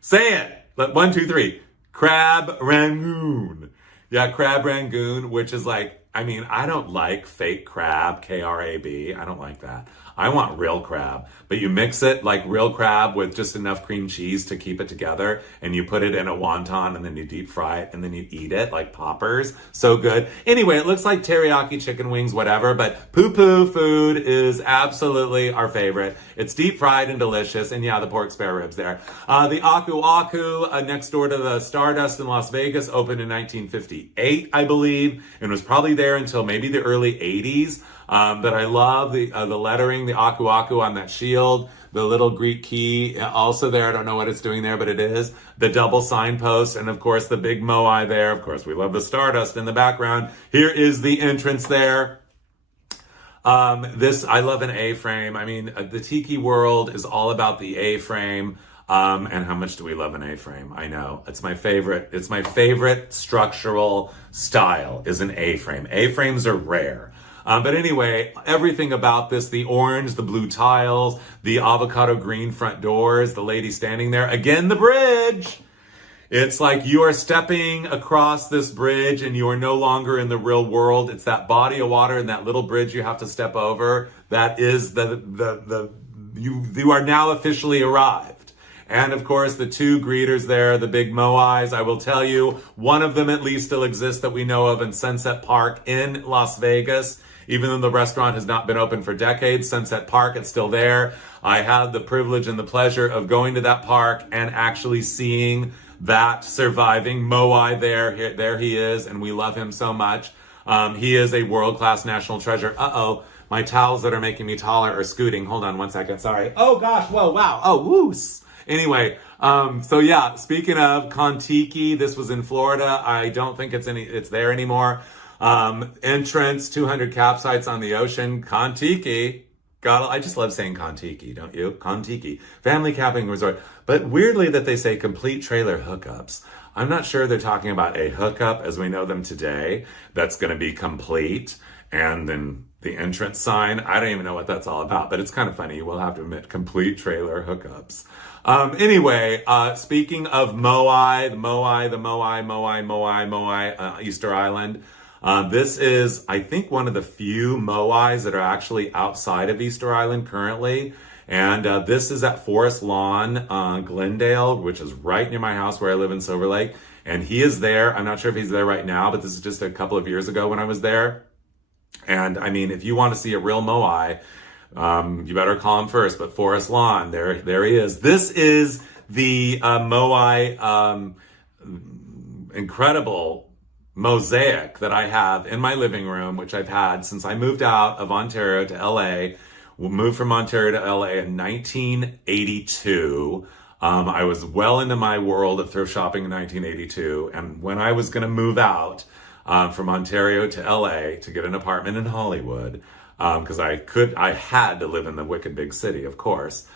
Say it. 1, 2, 3. Crab rangoon. Yeah, crab rangoon, which is like, I mean, I don't like fake crab, K-R-A-B. I don't like that. I want real crab. But you mix it like real crab with just enough cream cheese to keep it together, and you put it in a wonton, and then you deep fry it, and then you eat it like poppers. So good. Anyway, it looks like teriyaki chicken wings, whatever, but poo-poo food is absolutely our favorite. It's deep fried and delicious, and yeah, the pork spare ribs there. The Aku Aku, next door to the Stardust in Las Vegas, opened in 1958, I believe, and was probably there until maybe the early 80s. But I love the lettering, the aku aku on that shield, the little Greek key also there. I don't know what it's doing there, but it is. The double signpost, and of course the big moai there. Of course, we love the stardust in the background. Here is the entrance there. I love an A-frame. I mean, the Tiki world is all about the A-frame. And how much do we love an A-frame? I know. It's my favorite. It's my favorite structural style is an A-frame. A-frames are rare. But anyway, everything about this, the orange, the blue tiles, the avocado green front doors, the lady standing there. Again, the bridge. It's like you are stepping across this bridge and you are no longer in the real world. It's that body of water and that little bridge you have to step over. That is you are now officially arrived. And of course, the two greeters there, the big moais, I will tell you, one of them at least still exists that we know of in Sunset Park in Las Vegas. Even though the restaurant has not been open for decades, Sunset Park, it's still there. I had the privilege and the pleasure of going to that park and actually seeing that surviving moai there. There he is, and we love him so much. He is a world-class national treasure. Uh-oh, my towels that are making me taller are scooting. Hold on one second, sorry. Oh gosh, whoa, wow, oh, woos. Anyway, so yeah, speaking of Tiki, this was in Florida. I don't think it's there anymore. Entrance, 200 campsites on the ocean, Tiki. God, I just love saying Tiki, don't you? Tiki, family camping resort. But weirdly that they say complete trailer hookups. I'm not sure they're talking about a hookup as we know them today. That's going to be complete. And then the entrance sign, I don't even know what that's all about, but it's kind of funny. You will have to admit, complete trailer hookups. Anyway, speaking of moai, Easter Island. This is, I think, one of the few moais that are actually outside of Easter Island currently. And this is at Forest Lawn, Glendale, which is right near my house where I live in Silver Lake. And he is there. I'm not sure if he's there right now, but this is just a couple of years ago when I was there. And I mean, if you want to see a real moai, you better call him first. But Forest Lawn, there he is. This is the moai incredible mosaic that I have in my living room, which I've had since I moved out of Ontario to LA. We moved from Ontario to LA in 1982. I was well into my world of thrift shopping in 1982. And when I was going to move out from Ontario to LA to get an apartment in Hollywood, because I had to live in the wicked big city, of course.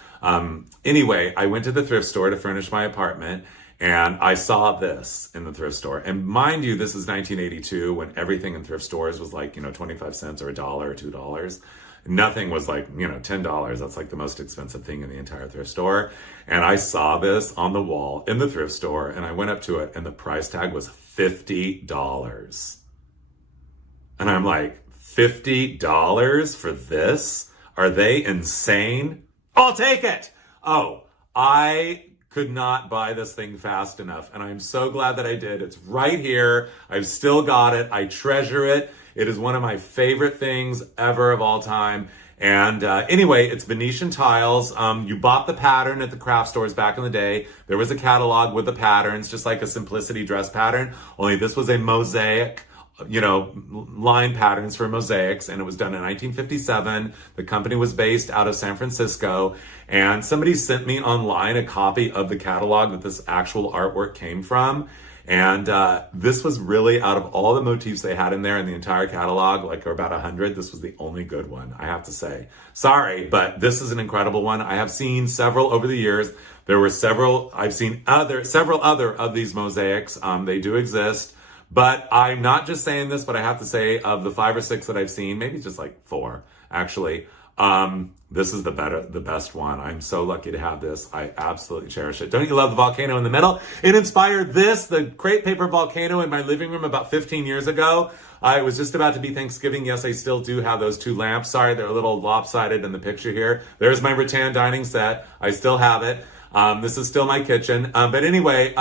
Anyway, I went to the thrift store to furnish my apartment. And I saw this in the thrift store. And mind you, this is 1982 when everything in thrift stores was like, 25 cents or $1 or $2. Nothing was like, $10. That's like the most expensive thing in the entire thrift store. And I saw this on the wall in the thrift store and I went up to it and the price tag was $50. And I'm like, $50 for this? Are they insane? I'll take it. Oh, I could not buy this thing fast enough. And I'm so glad that I did. It's right here. I've still got it. I treasure it. It is one of my favorite things ever of all time. And anyway, it's Venetian tiles. You bought the pattern at the craft stores back in the day. There was a catalog with the patterns, just like a Simplicity dress pattern, only this was a mosaic, line patterns for mosaics, and it was done in 1957. The company was based out of San Francisco, and somebody sent me online a copy of the catalog that this actual artwork came from. And this was really, out of all the motifs they had in there in the entire catalog, like about 100, this was the only good one, I have to say. Sorry, but this is an incredible one. I have seen several over the years. There were several, I've seen several other of these mosaics. They do exist. But I'm not just saying this, but I have to say, of the 5 or 6 that I've seen, maybe just like 4, actually, this is the best one. I'm so lucky to have this. I absolutely cherish it. Don't you love the volcano in the middle? It inspired the crepe paper volcano in my living room about 15 years ago. It was just about to be Thanksgiving. Yes, I still do have those 2 lamps. Sorry, they're a little lopsided in the picture here. There's my rattan dining set. I still have it. This is still my kitchen. But anyway,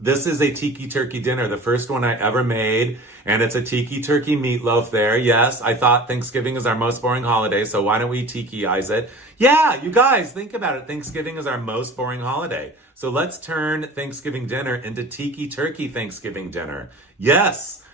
this is a tiki turkey dinner, the first one I ever made, and it's a tiki turkey meatloaf there. Yes, I thought Thanksgiving is our most boring holiday, so why don't we tiki-ize it? Yeah, you guys, think about it. Thanksgiving is our most boring holiday. So let's turn Thanksgiving dinner into tiki turkey Thanksgiving dinner. Yes,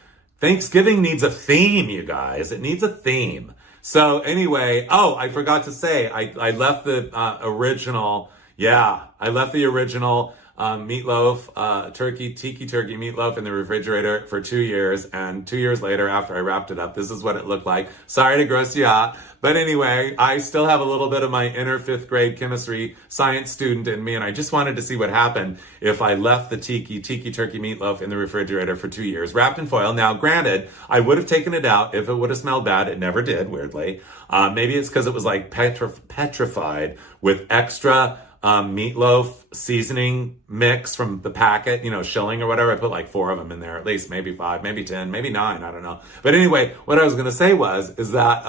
Thanksgiving needs a theme, you guys. It needs a theme. So anyway, oh, I forgot to say, I left the original, I left the original meatloaf, tiki turkey meatloaf in the refrigerator for 2 years. And 2 years later, after I wrapped it up, this is what it looked like. Sorry to gross you out. But anyway, I still have a little bit of my inner 5th grade chemistry science student in me. And I just wanted to see what happened if I left the tiki turkey meatloaf in the refrigerator for 2 years, wrapped in foil. Now, granted, I would have taken it out if it would have smelled bad. It never did, weirdly. Maybe it's because it was like petrified with extra meatloaf seasoning mix from the packet, shilling or whatever. I put like 4 of them in there, at least, maybe 5, maybe 10, maybe 9, I don't know. But anyway, what I was going to say is that,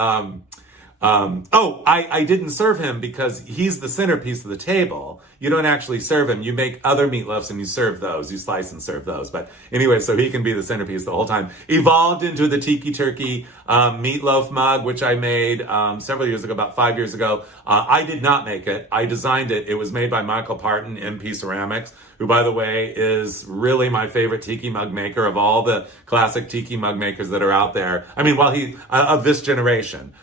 I didn't serve him because he's the centerpiece of the table. You don't actually serve him. You make other meatloafs and you serve those. You slice and serve those. But anyway, so he can be the centerpiece the whole time. Evolved into the tiki turkey meatloaf mug, which I made several years ago, about 5 years ago. I did not make it. I designed it. It was made by Michael Parton, MP Ceramics, who, by the way, is really my favorite tiki mug maker of all the classic tiki mug makers that are out there. I mean, of this generation.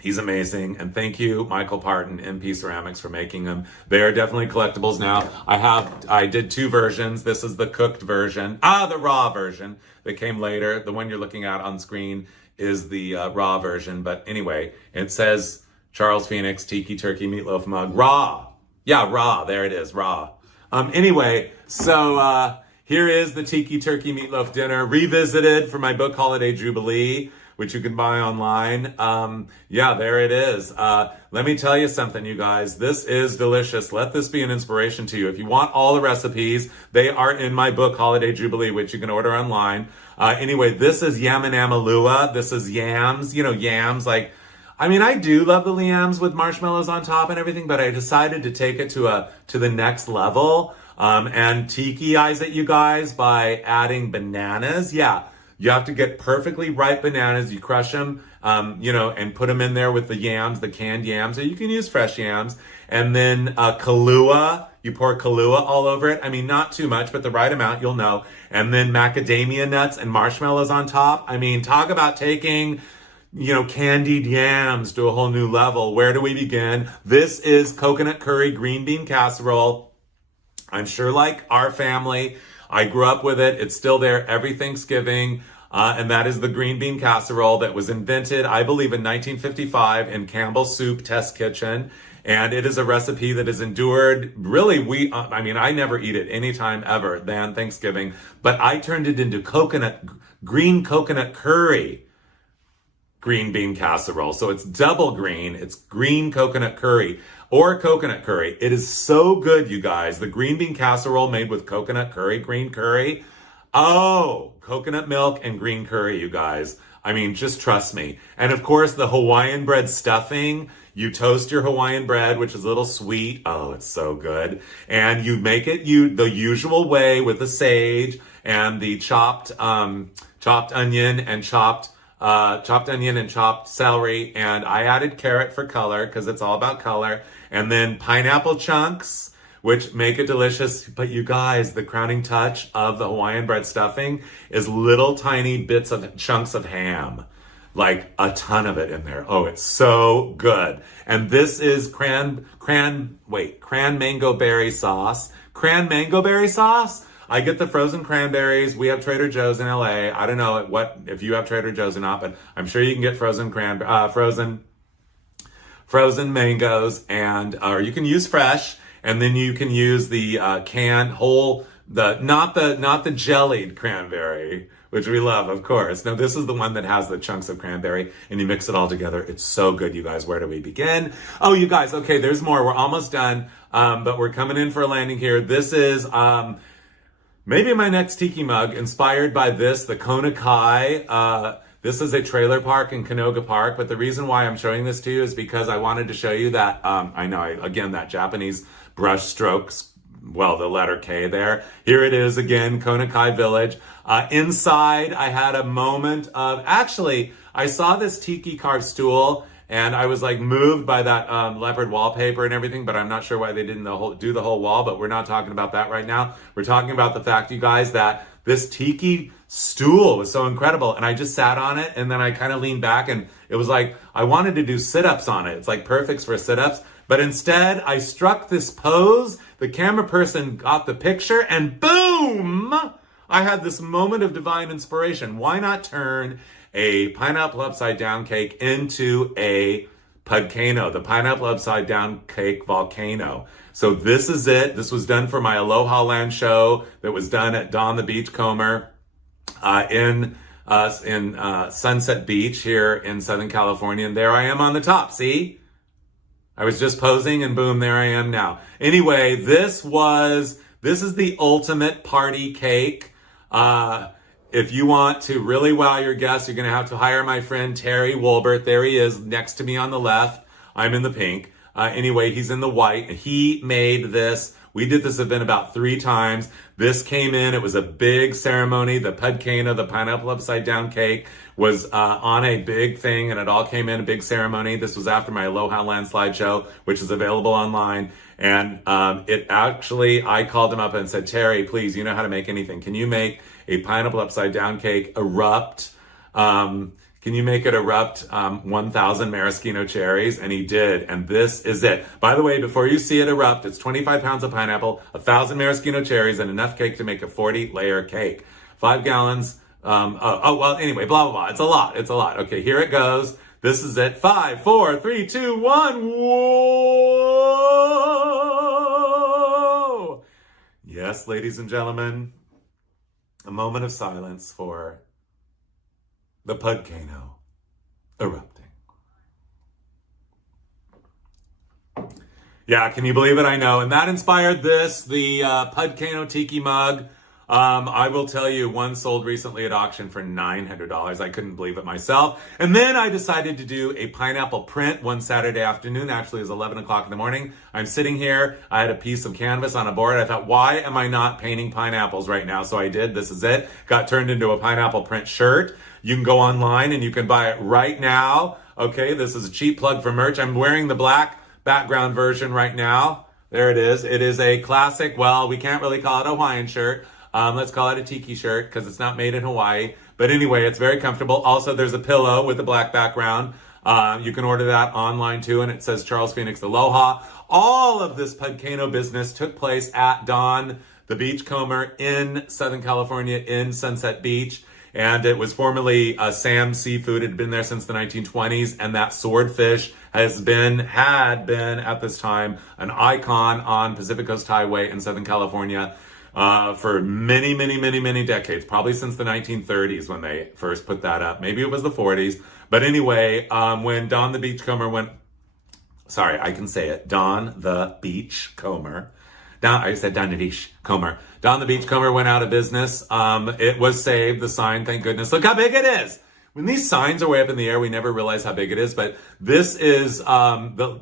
He's amazing. And thank you, Michael Parton, MP Ceramics, for making them. They are definitely collectibles now. I did 2 versions. This is the cooked version. The raw version that came later. The one you're looking at on screen is the raw version. But anyway, it says Charles Phoenix Tiki Turkey Meatloaf Mug. Raw. Yeah, raw. There it is, raw. Anyway, so here is the Tiki Turkey Meatloaf Dinner revisited for my book Holiday Jubilee, which you can buy online. There it is. Let me tell you something, you guys. This is delicious. Let this be an inspiration to you. If you want all the recipes, they are in my book, Holiday Jubilee, which you can order online. Anyway, this is yam and amalua. This is yams. Yams like, I do love the yams with marshmallows on top and everything, but I decided to take it to the next level, and tiki-ize it, you guys, by adding bananas. Yeah. You have to get perfectly ripe bananas. You crush them, and put them in there with the yams, the canned yams, or you can use fresh yams. And then Kahlua, you pour Kahlua all over it. Not too much, but the right amount, you'll know. And then macadamia nuts and marshmallows on top. Talk about taking, candied yams to a whole new level. Where do we begin? This is coconut curry green bean casserole. I'm sure, like our family, I grew up with it. It's still there every Thanksgiving. And that is the green bean casserole that was invented, I believe, in 1955 in Campbell's Soup Test Kitchen. And it is a recipe that has endured, really, I never eat it any time ever than Thanksgiving. But I turned it into green coconut curry green bean casserole. So it's double green. It's green coconut curry. Or coconut curry. It is so good, you guys. The green bean casserole made with coconut curry, green curry. Oh, coconut milk and green curry, you guys. Just trust me. And of course, the Hawaiian bread stuffing. You toast your Hawaiian bread, which is a little sweet. Oh, it's so good. And you make it the usual way with the sage and the chopped onion and chopped celery, and I added carrot for color because it's all about color, and then pineapple chunks, which make it delicious. But you guys, the crowning touch of the Hawaiian bread stuffing is little tiny chunks of ham, like a ton of it in there. Oh, it's so good. And this is cran mango berry sauce. Cran mango berry sauce? I get the frozen cranberries. We have Trader Joe's in LA. I don't know if you have Trader Joe's or not, but I'm sure you can get frozen mangoes, or you can use fresh, and then you can use the not the jellied cranberry, which we love, of course. No, this is the one that has the chunks of cranberry, and you mix it all together. It's so good, you guys. Where do we begin? Oh, you guys, okay, there's more. We're almost done, but we're coming in for a landing here. This is maybe my next tiki mug, inspired by the Kona Kai. This is a trailer park in Canoga Park, but the reason why I'm showing this to you is because I wanted to show you that, that Japanese brush strokes, the letter K there. Here it is again, Kona Kai Village. Inside, I had a moment of, I saw this tiki carved stool, And I was like moved by that leopard wallpaper and everything, but I'm not sure why they didn't do the whole wall, but we're not talking about that right now. We're talking about the fact, you guys, that this Tiki stool was so incredible. And I just sat on it and then I kind of leaned back and it was like, I wanted to do sit-ups on it. It's like perfect for sit-ups. But instead, I struck this pose. The camera person got the picture and boom! I had this moment of divine inspiration. Why not turn a pineapple upside down cake into a pudcano, the pineapple upside down cake volcano. So this is it. This was done for my Aloha Land show that was done at Don the Beachcomber in Sunset Beach here in Southern California. And there I am on the top. See? I was just posing and boom, there I am now. Anyway, this is the ultimate party cake. If you want to really wow your guests, you're going to have to hire my friend Terry Wolbert. There he is next to me on the left. I'm in the pink. Anyway, he's in the white. He made this. We did this event about 3 times. This came in. It was a big ceremony. The pudcano, the pineapple upside down cake, was on a big thing, and it all came in a big ceremony. This was after my Aloha Land slideshow, which is available online. And I called him up and said, Terry, please, you know how to make anything. Can you make a pineapple upside down cake erupt? Can you make it erupt 1,000 maraschino cherries? And he did. And this is it. By the way, before you see it erupt, it's 25 pounds of pineapple, 1,000 maraschino cherries, and enough cake to make a 40-layer cake. 5 gallons. Anyway, blah, blah, blah. It's a lot. It's a lot. Okay, here it goes. This is it. 5, 4, 3, 2, 1. Whoa! Yes, ladies and gentlemen, a moment of silence for the pudcano erupting. Yeah, can you believe it? I know. And that inspired this, the pudcano Tiki mug. I will tell you, one sold recently at auction for $900. I couldn't believe it myself. And then I decided to do a pineapple print one Saturday afternoon. Actually, it was 11 o'clock in the morning. I'm sitting here. I had a piece of canvas on a board. I thought, why am I not painting pineapples right now? So I did. This is it. Got turned into a pineapple print shirt. You can go online and you can buy it right now. Okay, this is a cheap plug for merch. I'm wearing the black background version right now. There it is. It is a classic, well, we can't really call it a Hawaiian shirt. Let's call it a Tiki shirt because it's not made in Hawaii. But anyway, it's very comfortable. Also, there's a pillow with a black background. You can order that online too, and it says Charles Phoenix Aloha. All of this pudcano business took place at Don the Beachcomber in Southern California in Sunset Beach. And it was formerly Sam's Seafood. It had been there since the 1920s. And that swordfish had been at this time an icon on Pacific Coast Highway in Southern California for many, many, many, many decades. Probably since the 1930s when they first put that up. Maybe it was the 40s. But anyway, when Don the Beachcomber Don the Beachcomber. Don the Beachcomber went out of business. It was saved, the sign, thank goodness. Look how big it is. When these signs are way up in the air, we never realize how big it is. But this is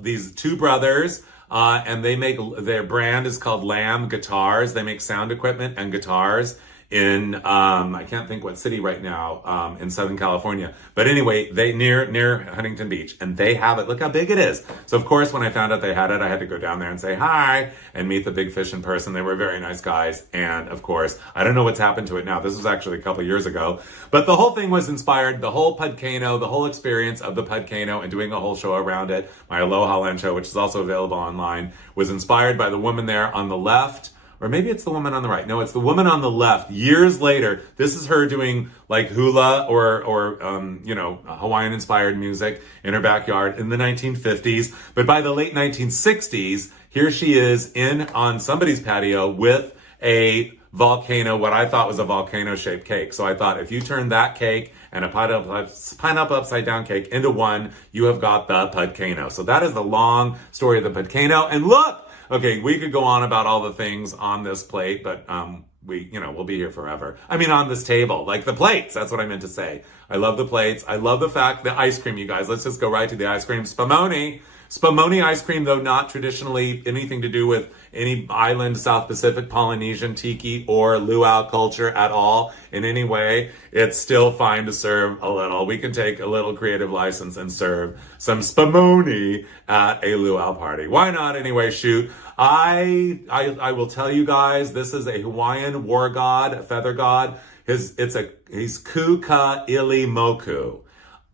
these 2 brothers, and they make, their brand is called Lamb Guitars. They make sound equipment and guitars in, I can't think what city right now, in Southern California. But anyway, they near Huntington Beach, and they have it. Look how big it is. So of course, when I found out they had it, I had to go down there and say hi and meet the big fish in person. They were very nice guys. And of course, I don't know what's happened to it now. This was actually a couple of years ago, but the whole thing was inspired, the whole pudcano, the whole experience of the pudcano and doing a whole show around it. My Aloha Land show, which is also available online, was inspired by the woman there on the left. Or maybe it's the woman on the right. No, it's the woman on the left. Years later, this is her doing like hula or Hawaiian-inspired music in her backyard in the 1950s. But by the late 1960s, here she is on somebody's patio with a volcano, what I thought was a volcano-shaped cake. So I thought, if you turn that cake and a pineapple upside-down cake into one, you have got the pudcano. So that is the long story of the pudcano. And look! Okay, we could go on about all the things on this plate, but we'll be here forever. I mean, on this table, like the plates. That's what I meant to say. I love the plates. I love the fact the ice cream, you guys. Let's just go right to the ice cream. Spumoni ice cream, though not traditionally anything to do with any island, South Pacific, Polynesian, Tiki, or luau culture at all in any way, it's still fine to serve a little. We can take a little creative license and serve some spumoni at a luau party. Why not anyway? Shoot. I will tell you guys, this is a Hawaiian war god, a feather god. He's Kuka Ili Moku.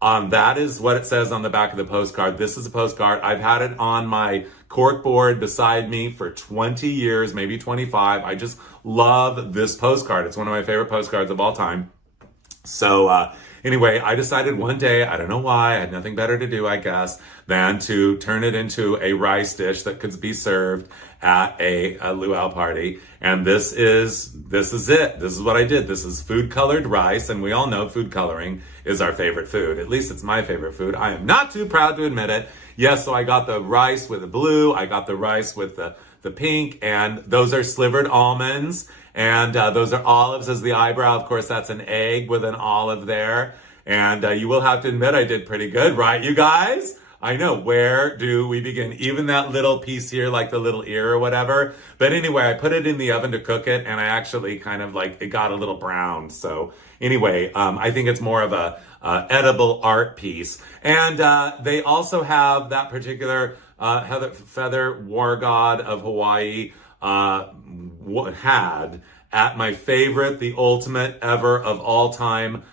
That is what it says on the back of the postcard. This is a postcard. I've had it on my cork board beside me for 20 years, maybe 25. I just love this postcard. It's one of my favorite postcards of all time. So anyway, I decided one day, I don't know why, I had nothing better to do, I guess, than to turn it into a rice dish that could be served at a luau party. And this is it. This is what I did. This is food colored rice. And we all know food coloring is our favorite food. At least it's my favorite food. I am not too proud to admit it. Yes, so I got the rice with the blue. I got the rice with the pink. And those are slivered almonds. And those are olives as the eyebrow. Of course, that's an egg with an olive there. And you will have to admit I did pretty good, right, you guys? I know, where do we begin? Even that little piece here, like the little ear or whatever. But anyway, I put it in the oven to cook it, and I actually kind of it got a little brown. So anyway, I think it's more of a edible art piece. And they also have that particular feather war god of Hawaii had at my favorite, the ultimate ever of all time,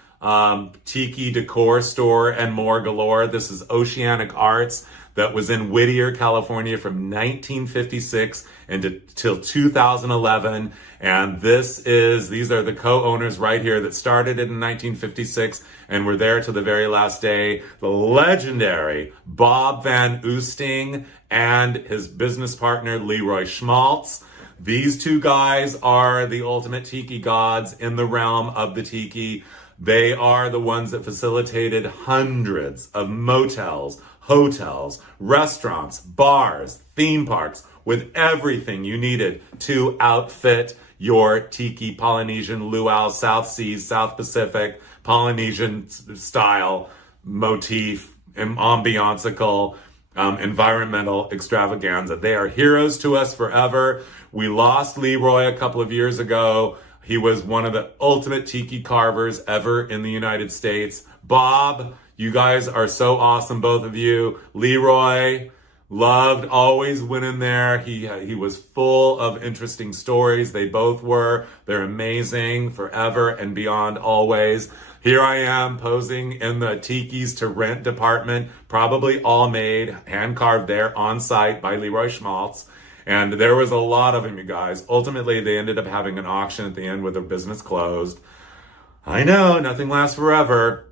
Tiki decor store and more galore. This is Oceanic Arts that was in Whittier, California from 1956 until 2011. And these are the co-owners right here that started it in 1956 and were there to the very last day. The legendary Bob Van Oosting and his business partner, Leroy Schmaltz. These two guys are the ultimate Tiki gods in the realm of the Tiki. They are the ones that facilitated hundreds of motels, hotels, restaurants, bars, theme parks, with everything you needed to outfit your Tiki Polynesian luau, South Seas, South Pacific, Polynesian style motif, ambiancical, environmental extravaganza. They are heroes to us forever. We lost Leroy a couple of years ago. He was one of the ultimate Tiki carvers ever in the United States. Bob, you guys are so awesome, both of you. Leroy, loved, always went in there. He was full of interesting stories. They both were. They're amazing, forever and beyond, always. Here I am posing in the Tiki's to rent department, probably all made, hand carved there on site by Leroy Schmaltz. And there was a lot of them, you guys. Ultimately, they ended up having an auction at the end with their business closed. I know, nothing lasts forever.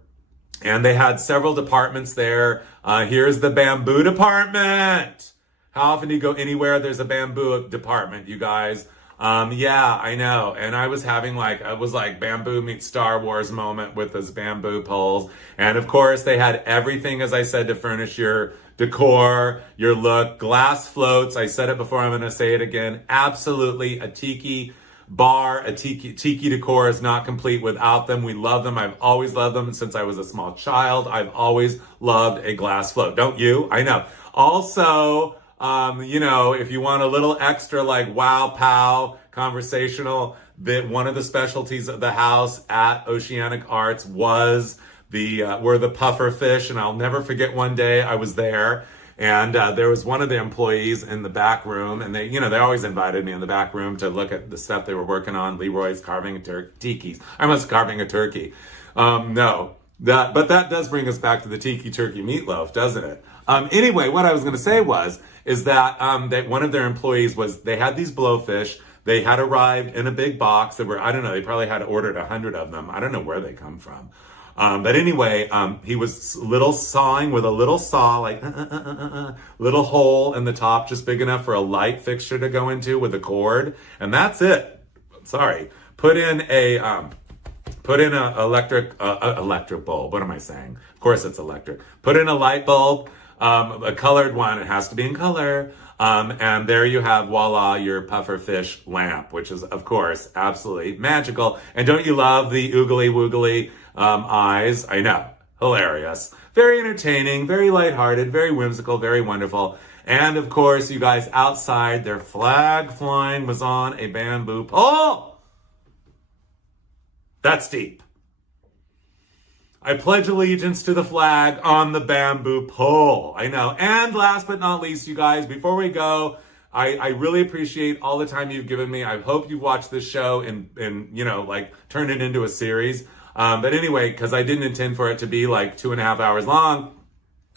And they had several departments there. Here's the bamboo department. How often do you go anywhere there's a bamboo department, you guys? Yeah, I know. And I was having like bamboo meets Star Wars moment with those bamboo poles. And of course, they had everything, as I said, to furnish your decor, your look, glass floats. I said it before, I'm going to say it again. Absolutely a Tiki bar, a Tiki decor is not complete without them. We love them. I've always loved them since I was a small child. I've always loved a glass float. Don't you? I know. Also, if you want a little extra like wow pow conversational, that one of the specialties of the house at Oceanic Arts was were the puffer fish. And I'll never forget one day I was there and there was one of the employees in the back room, and they always invited me in the back room to look at the stuff they were working on. Leroy's carving a Tiki's. I was carving a turkey. But that does bring us back to the Tiki turkey meatloaf, doesn't it? Anyway, what I was going to say is that one of their employees they had these blowfish. They had arrived in a big box that were, I don't know, they probably had ordered 100 of them. I don't know where they come from. But anyway, he was little sawing with a little saw, like little hole in the top, just big enough for a light fixture to go into with a cord. And that's it. Sorry. Put in a electric bulb. What am I saying? Of course it's electric. Put in a light bulb, a colored one. It has to be in color. And there you have, voila, your puffer fish lamp, which is, of course, absolutely magical. And don't you love the oogly woogly eyes? I know. Hilarious. Very entertaining, very lighthearted, very whimsical, very wonderful. And of course, you guys outside, their flag flying was on a bamboo pole. That's deep. I pledge allegiance to the flag on the bamboo pole. I know. And last but not least, you guys, before we go, I really appreciate all the time you've given me. I hope you've watched this show and like turn it into a series. But anyway, because I didn't intend for it to be like 2.5 hours long,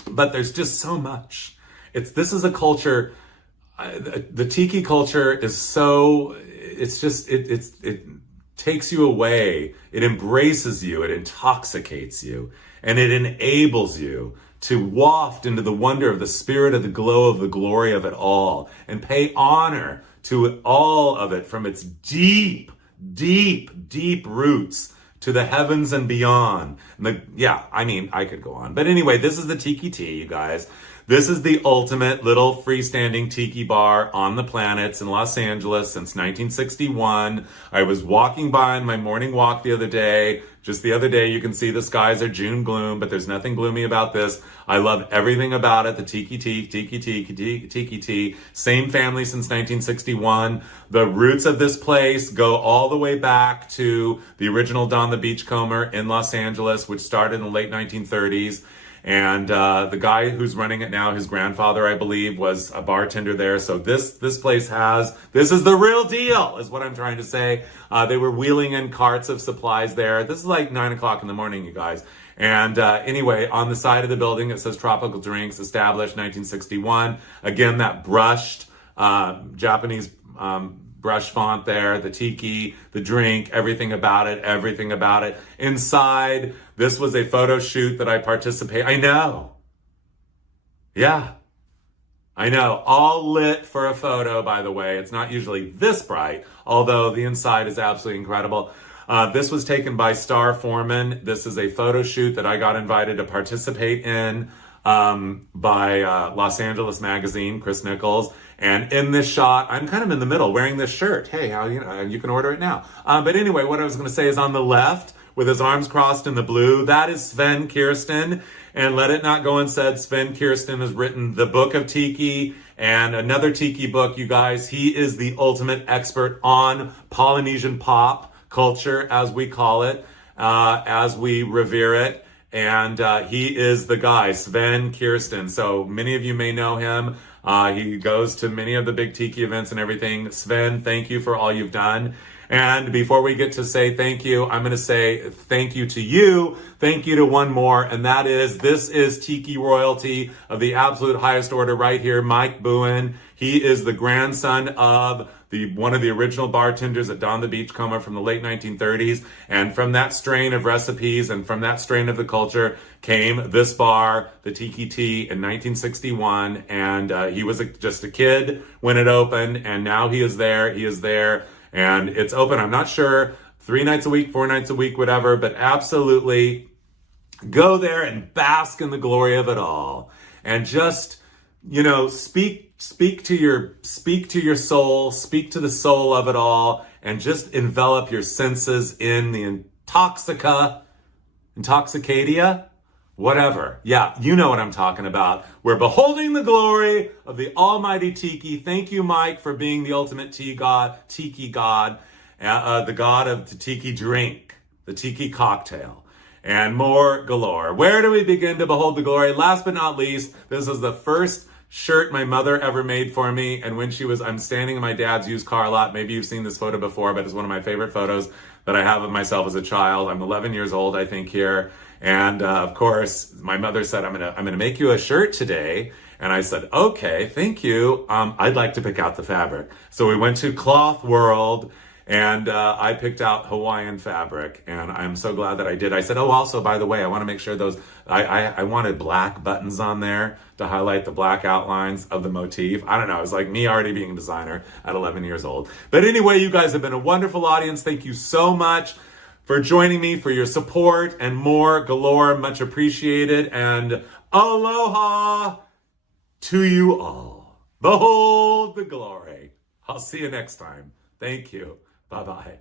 but there's just so much. This is a culture, the Tiki culture is so, it takes you away, it embraces you, it intoxicates you, and it enables you to waft into the wonder of the spirit of the glow of the glory of it all and pay honor to all of it from its deep, deep, deep roots to the heavens and beyond. I could go on. But anyway, this is the Tiki Tea, you guys. This is the ultimate little freestanding tiki bar on the planet. It's in Los Angeles since 1961. I was walking by on my morning walk the other day. Just the other day, you can see the skies are June gloom, but there's nothing gloomy about this. I love everything about it. The Tiki Tea, Tiki Tea. Same family since 1961. The roots of this place go all the way back to the original Don the Beachcomber in Los Angeles, which started in the late 1930s. And the guy who's running it now, his grandfather, I believe, was a bartender there. So this place this is the real deal, is what I'm trying to say. They were wheeling in carts of supplies there. This is like 9 o'clock in the morning, you guys. And anyway, on the side of the building, it says Tropical Drinks, established 1961. Again, that brushed Japanese brush font there, the tiki, the drink, everything about it. Inside, this was a photo shoot that I participated. I know. Yeah. I know. All lit for a photo, by the way. It's not usually this bright, although the inside is absolutely incredible. This was taken by Star Foreman. This is a photo shoot that I got invited to participate in by Los Angeles Magazine, Chris Nichols. And in this shot, I'm kind of in the middle wearing this shirt. Hey, you can order it now. But anyway, what I was going to say is on the left, with his arms crossed in the blue, that is Sven Kirsten. And let it not go unsaid, Sven Kirsten has written the Book of Tiki and another Tiki book, you guys. He is the ultimate expert on Polynesian pop culture, as we call it, as we revere it. And he is the guy, Sven Kirsten. So many of you may know him. He goes to many of the big Tiki events and everything. Sven, thank you for all you've done. And before we get to say thank you, I'm going to say thank you to you. Thank you to one more. And that is, this is Tiki royalty of the absolute highest order right here, Mike Bowen. He is the grandson of one of the original bartenders at Don the Beachcomber from the late 1930s. And from that strain of recipes and from that strain of the culture came this bar, the Tiki Tea, in 1961. And he was just a kid when it opened. And now he is there. And it's open, I'm not sure, 3 nights a week, 4 nights a week, whatever, but absolutely go there and bask in the glory of it all. And just, speak to your soul, speak to the soul of it all, and just envelop your senses in the intoxicatia, whatever. Yeah, you know what I'm talking about. We're beholding the glory of the almighty Tiki. Thank you, Mike, for being the ultimate Tiki god, the god of the Tiki drink, the Tiki cocktail, and more galore. Where do we begin to behold the glory? Last but not least, this is the first shirt my mother ever made for me. And when I'm standing in my dad's used car lot. Maybe you've seen this photo before, but it's one of my favorite photos that I have of myself as a child. I'm 11 years old, I think, here. And of course, my mother said, I'm gonna make you a shirt today. And I said, okay, thank you. I'd like to pick out the fabric. So we went to Cloth World, and I picked out Hawaiian fabric, and I'm so glad that I did. I said, oh, also, by the way, I want to make sure I wanted black buttons on there to highlight the black outlines of the motif. I don't know. It was like me already being a designer at 11 years old. But anyway, you guys have been a wonderful audience. Thank you so much for joining me, for your support, and more galore. Much appreciated. And aloha to you all. Behold the glory. I'll see you next time. Thank you. Bye-bye.